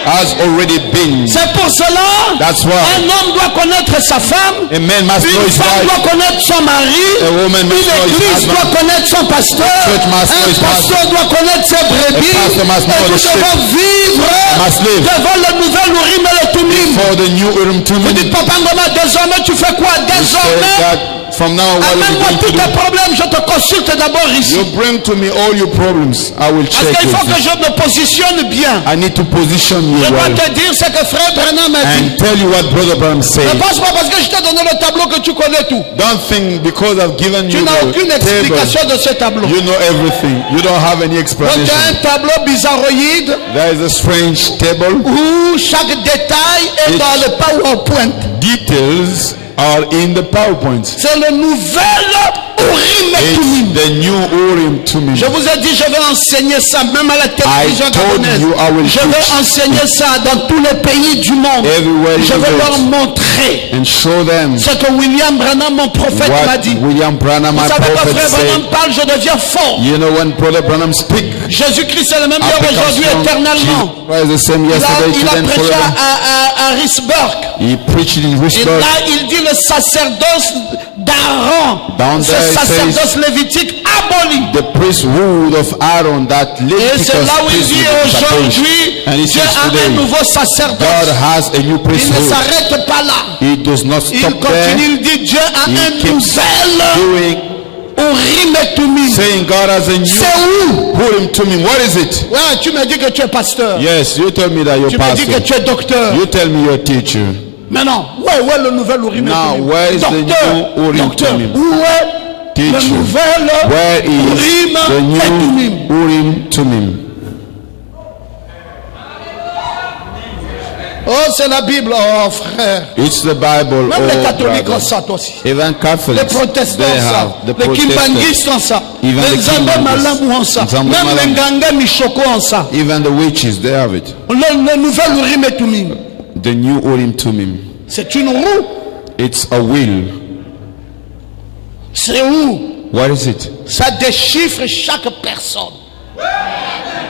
Has already been. C'est pour cela That's why un homme doit connaître sa femme, a man must know une his femme wife. doit connaître son mari, A woman une must know his église doit husband. connaître son pasteur, church must know un his pasteur doit connaître ses brebis, A pastor must know et nous the sheep. devons vivre Must live. devant le nouvel Urim et le Tumim. For the new Urim Vous Tumim. dites, Papa Ngoma, désormais tu fais quoi? Say Désormais, that from now on, what are we amène-moi going tous to tes do? problèmes, je te consulte d'abord ici. You bring to me all your problems. I will Parce check qu'il faut with que you. je me positionne bien. I need to position you Je dois well te dire ce que frère Brennan m'a dit. and tell you what Brother Branham Ne said. pense pas parce que je t'ai donné le tableau que tu connais tout. Don't think because I've given Tu you n'as the aucune table, explication de ce tableau. you know everything. You don't have any Donc tu as explanation. un tableau bizarroïde There is a strange table. où chaque détail est dans le PowerPoint. Details are in the PowerPoint. C'est le nouvel Urim et Tumim. It's the new Urim Tumim. Je vous ai dit, je vais enseigner ça même à la télévision I told gabonaise. you I will Je teach. vais enseigner ça dans tous les pays du monde. Everywhere Je you vais leur go montrer and show them ce que William Branham, mon prophète, m'a what dit. William Branham, Vous my savez, quand prophet, frère Branham said. parle, je deviens fort. You know when Brother Branham speak, Jésus-Christ est le même hier, I become aujourd'hui, strong. éternellement. Jesus Christ is the same yesterday, Il a today, and prêché forever. à Harrisburg. He preached in Et Richburg. là, il dit le sacerdoce d'Aaron, Down ce there it sacerdoce lévitique aboli. The priesthood of Aaron, that Et Leviticus c'est là où il dit priesthood is abolished. aujourd'hui, And he Dieu says a un today, nouveau sacerdoce. God has a new Il ne priesthood. s'arrête pas là. He does not Il stop there. continue, il dit Dieu a He un keeps nouvel doing, Urim et Tumim. saying God has a new C'est où? Urim Tumim. What is it? Ouais, tu me dis que tu es pasteur. Yes, you tell me that you're Tu me dis que pastor. tu es docteur. You tell me you're a teacher. Maintenant, où est le nouvel Urim et Now, Tumim? where is the new Urim Docteur, Tumim? où est le Teacher. nouvel Where is Urim the et new Tumim? Urim Tumim? Oh, c'est la Bible, oh frère. It's the Bible. Même les Oh, catholiques ont brother. ça aussi. Even Les Catholics, protestants they ont ça. have. The Les Protestants, kimbanguistes ont ça. Even Les the Nzambe Kimbanguistes. Malamu ont ça. Nzambe Même les Malamu. Nganga Michoko ont ça. even the witches, they have it. Le nouvel Urim et Tumim. The new Urim Tumim. C'est une roue. It's a will. C'est où? What is it? Ça déchiffre chaque personne.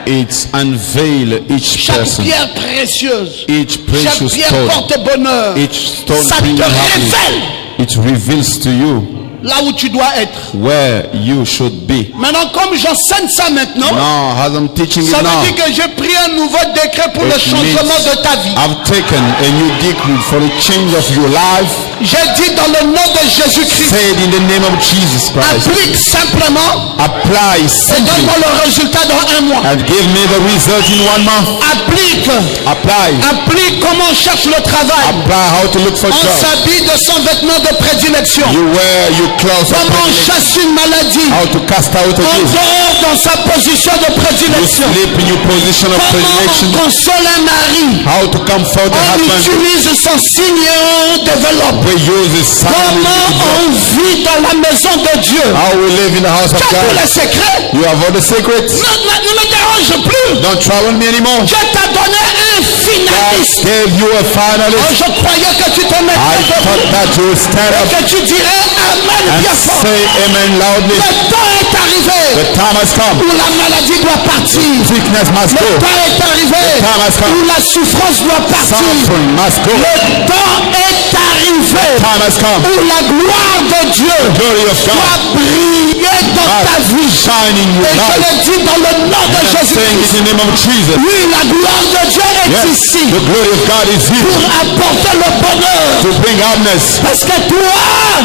It's unveil each Chaque person, pierre précieuse. each Chaque precious pierre stone, porte bonheur. each stone Ça te bringing happiness. révèle It reveals to you là où tu dois être. where you should be. Maintenant, comme j'enseigne ça maintenant, Now, as I'm teaching ça it veut now, dire que j'ai pris un nouveau décret pour le it changement means de ta vie. I've taken a new decree for the change of your life. J'ai dit dans le nom de Jésus-Christ, Say it in the name of Jesus Christ. applique simplement Apply et simply donne-moi le résultat dans un mois. and give me the result in 1 month. Applique, Apply comment on cherche le travail. how to look for On jobs. s'habille de son vêtement de prédilection. You wear your clothes of Comment on predilection. chasse une maladie. How to cast out a On gift. dort dans sa position de You prédilection. sleep in your position of Comment predilection. on console un mari. How to comfort the On husband. utilise son signe et on développe. We use the sign. Comment on vit dans la maison de Dieu. How we live in the house of Tu as tous God. les secrets. You have all the secrets. Ne me dérange plus. Don't trouble me anymore. Dieu t'a donné un God finaliste. gave you a Oh, finalist. je croyais que tu te I mettrais thought debout that you would stand et up que tu dirais Amen and bien fort. say amen loudly. Le temps est arrivé The time has come. où la maladie doit partir. Sickness must Le go. temps est arrivé time has come. où la souffrance doit partir. Suffering must go. Le temps est arrivé Time has come. où la gloire de Dieu Glory of doit God briller dans ta vie. shine in your Et je life. le dis dans le nom de And I'm saying it Jésus-Christ. in the name of Jesus. Oui, la gloire de Dieu est Yes, ici the glory of God is pour here apporter le bonheur. to bring happiness. Parce que toi,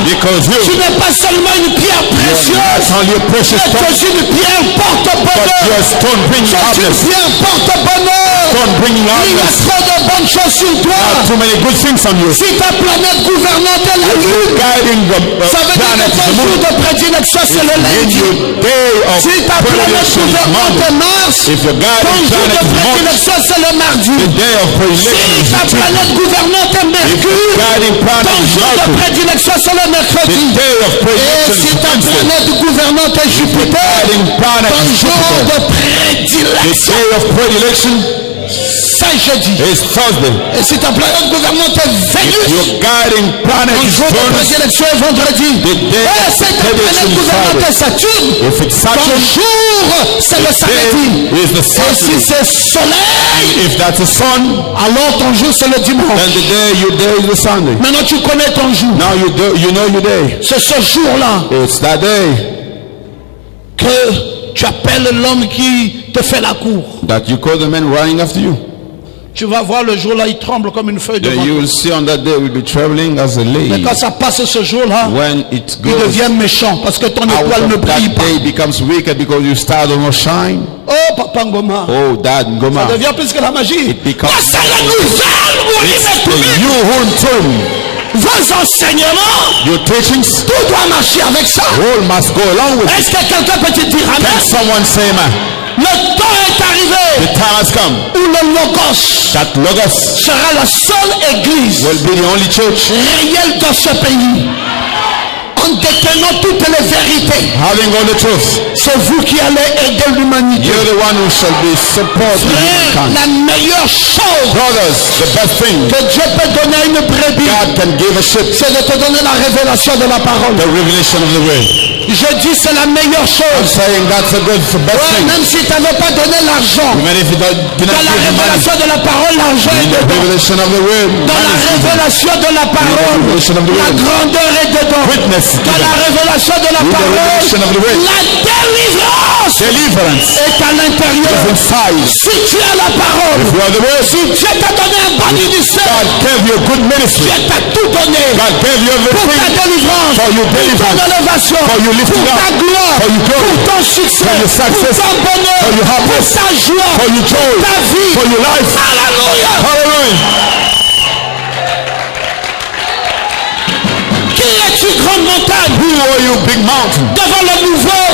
Because tu you n'es pas seulement une pierre are précieuse, not only a precious mais stone, tu es une pierre but porte-bonheur. you are a stone bringing Tu es une happiness. pierre porte-bonheur. Stone bringing Il y a happiness. trop de bonnes choses sur There toi. are too many good things on you. Si ta planète gouvernante est la lune, Guiding the ça veut dire planet que is ton the jour moon. de prédilection c'est le In lundi. your day of Si ta planète predilection is gouvernante Monday. est Mars, If your ton guiding jour planet de is Mars, prédilection c'est le mardi. the day of predilection Si is ta Tuesday. planète gouvernante est Mercure, Guiding planet ton is jour de Mercury. prédilection c'est le The mercredi. day of Et predilection si is ta Wednesday. planète gouvernante est Jupiter, Guiding planet ton is jour Jupiter. de The prédilection day of predilection c'est jeudi. is Thursday. Et si ta planète gouvernante est Vénus, Your guiding planet ton is jour de Venus. prédilection est vendredi. The day Et of si ta predilection planète is gouvernante Friday. est Saturne, If it's ton Saturn, jour c'est le samedi. day is the Et si Saturday. c'est soleil, If that's a sun, alors ton jour c'est le dimanche. then the day your day is the Sunday. Maintenant tu connais ton jour. Now you know your day. C'est ce jour-là It's that day que tu appelles l'homme qui te fait la cour. that you call the man running after you. Tu vas voir le jour-là, il tremble comme une feuille de Then vent. you will see on that day will be traveling as a Mais lady. quand ça passe ce jour-là, When it il goes devient méchant parce que ton out étoile ne of brille that pas. day becomes wicked because your star does not shine. Oh, Papa Ngoma, Oh, Dad ça Ngoma. devient plus que la magie. It becomes- Mais c'est la nouvelle It's the Urim new Urim Tumim. Vos enseignements, Your teachings, tout doit marcher avec ça. all must go along with it. Est-ce que quelqu'un peut te dire Can Amen? someone say amen? Le temps est The arrivé time has come où le Logos that Logos sera la seule église will be the only church réelle dans ce pays. En détenant toutes les vérités, having all the truth. c'est vous qui allez aider l'humanité. You're the one who shall be supporting Frère, humankind. la meilleure chose Brothers, the best thing que Dieu peut donner à une brebis, God can give a sheep, c'est de te donner la révélation de la parole. the revelation of the word. Je dis c'est la meilleure I'm chose. saying that's a good best Ouais, thing. même si tu n'avais pas donné l'argent, Even if you did dans not la give the money, révélation de la parole, l'argent est in the dedans. revelation of the word, Dans la money is given. révélation de la parole, revelation of the la word, grandeur est dedans. witness is Dans la given. révélation de la In the parole, revelation of the word, la délivrance deliverance est à l'intérieur. is inside. Si tu as la parole, If you are the word, si Dieu t'a donné un bon ministère, God gave you a good ministry. Dieu t'a tout donné God gave you pour ta everything délivrance, for your pour ton deliverance, élévation, for your lifting pour ta up, gloire, for your glory, pour ton succès, for your pour success, ton bonheur, for your pour happiness, ta joie, for your joy, ta vie. for your life. Alléluia. Hallelujah. Qui es-tu, grande montagne? Who are you, big mountain? Devant le nouveau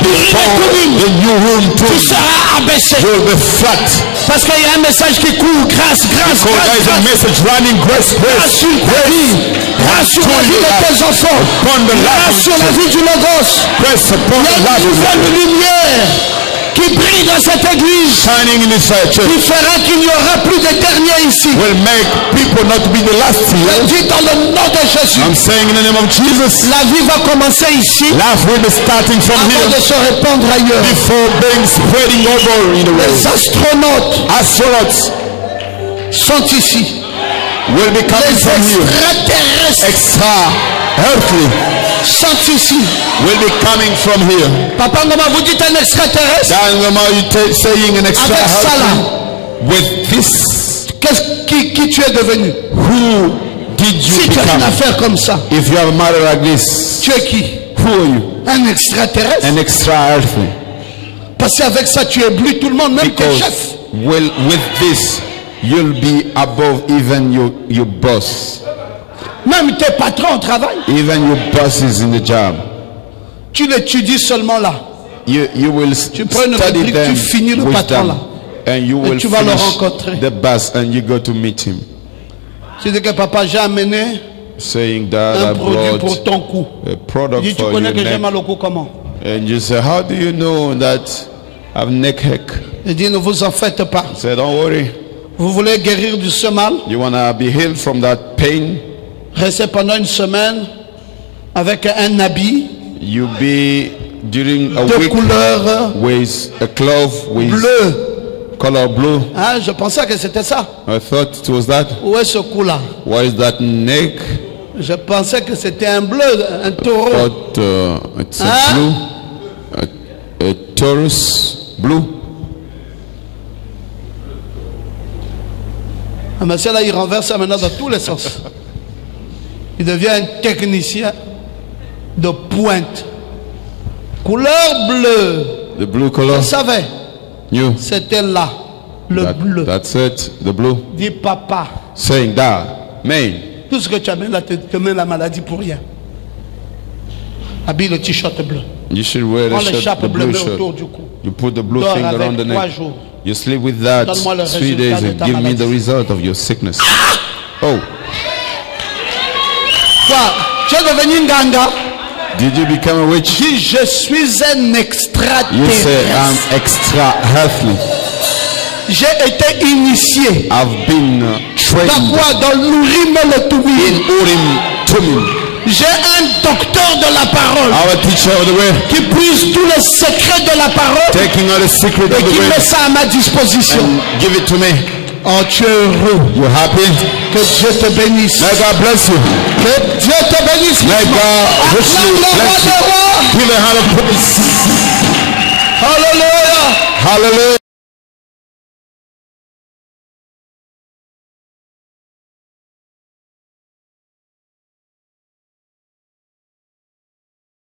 Urim et Thummim, The new room tu too. seras abaissé. You'll be flat. Parce qu'il y a un message qui court, grâce, grâce, Because there grâce, is a grâce. message running grace, Grâce grace, sur ta vie, grâce sur la vie de tes enfants, upon the grâce life sur of la vie du Logos. grace upon Il y the a life une of nouvelle lumière qui brille dans cette église, shining in this church. qui fera qu'il n'y aura plus de dernier ici. Will make people not be the last Je here. dis dans le nom de Jésus, I'm saying in the name of Jesus, la vie va commencer ici life will be starting from avant here de se répandre ailleurs. before being spreading over in the Les world. astronautes Astronauts sont ici. will be coming Les from here. extraterrestres Extra earthly sont ici. will be coming from here. Papa, comment vous dites un extraterrestre? That's why you saying an extra Avec ça là, earthly. With this, qui tu es devenu? who did you Si tu as une become? affaire comme ça, If you have a matter like this, tu es qui? who are you? Un extraterrestre? An extra earthly. Parce qu'avec ça, tu éblouis tout le monde, même tes Because chefs. with this, you'll be above even your boss. Même tes patrons au travail. Even your bosses in the job. Tu l'étudies seulement là. You will Tu prends une study rubrique, them, tu finis le with patron them, là. and you will tu vas le finish rencontrer. the boss and you go to meet him. Tu dis que papa, j'ai amené Saying that un I produit pour brought ton cou. a Il product dit, tu for connais your que j'ai neck. mal au cou comment? And you say, how do you know that I have neck ache? Il dit, ne vous en faites pas. Say, don't worry. Vous voulez guérir de ce mal? You want to be healed from that pain? Restez pendant une semaine avec un habit You be during a de week couleur with a cloth with bleue. color blue. Hein, je pensais que c'était ça. I thought it was that. Où est ce cou-là? What is that neck? Je pensais que c'était un bleu, un taureau. But it's a Huh? blue, a Taurus blue. Ah, mais là, il renverse ça maintenant dans tous les sens. Il devient un technicien de pointe. Couleur bleue. The blue color. Je savais, You. c'était là, le bleu. That's it. The blue. Dis papa, Saying that. Man, tout ce que tu amènes là, te met la maladie pour rien. Habille le t-shirt bleu. you should wear the Prends shirt, l'écharpe the bleue blue mets shirt. autour du cou. You put the blue Dors thing avec around the 3 neck. jours. You sleep with that Donne-moi le 3 résultat days de and ta give me the maladie. result of your sickness. Oh, Quoi? Tu es devenu nganga? did you become a witch? Dis, je suis un You say extraterrestre. I'm extra healthy. J'ai été initié. I've been Dans trained quoi? Dans l'Urim et le Thummim. in Urim Tumim. J'ai un docteur de la parole Our teacher of the way, qui puise tous les secrets de la parole taking all the secret et of the qui way met ça à ma disposition. and give it to me. Oh, tu es heureux. You happy? Que Dieu te bénisse. May God bless you. Que Dieu te bénisse. May God richly Acclame le roi bless des you. rois. Give a hand of praise. Alléluia. Hallelujah.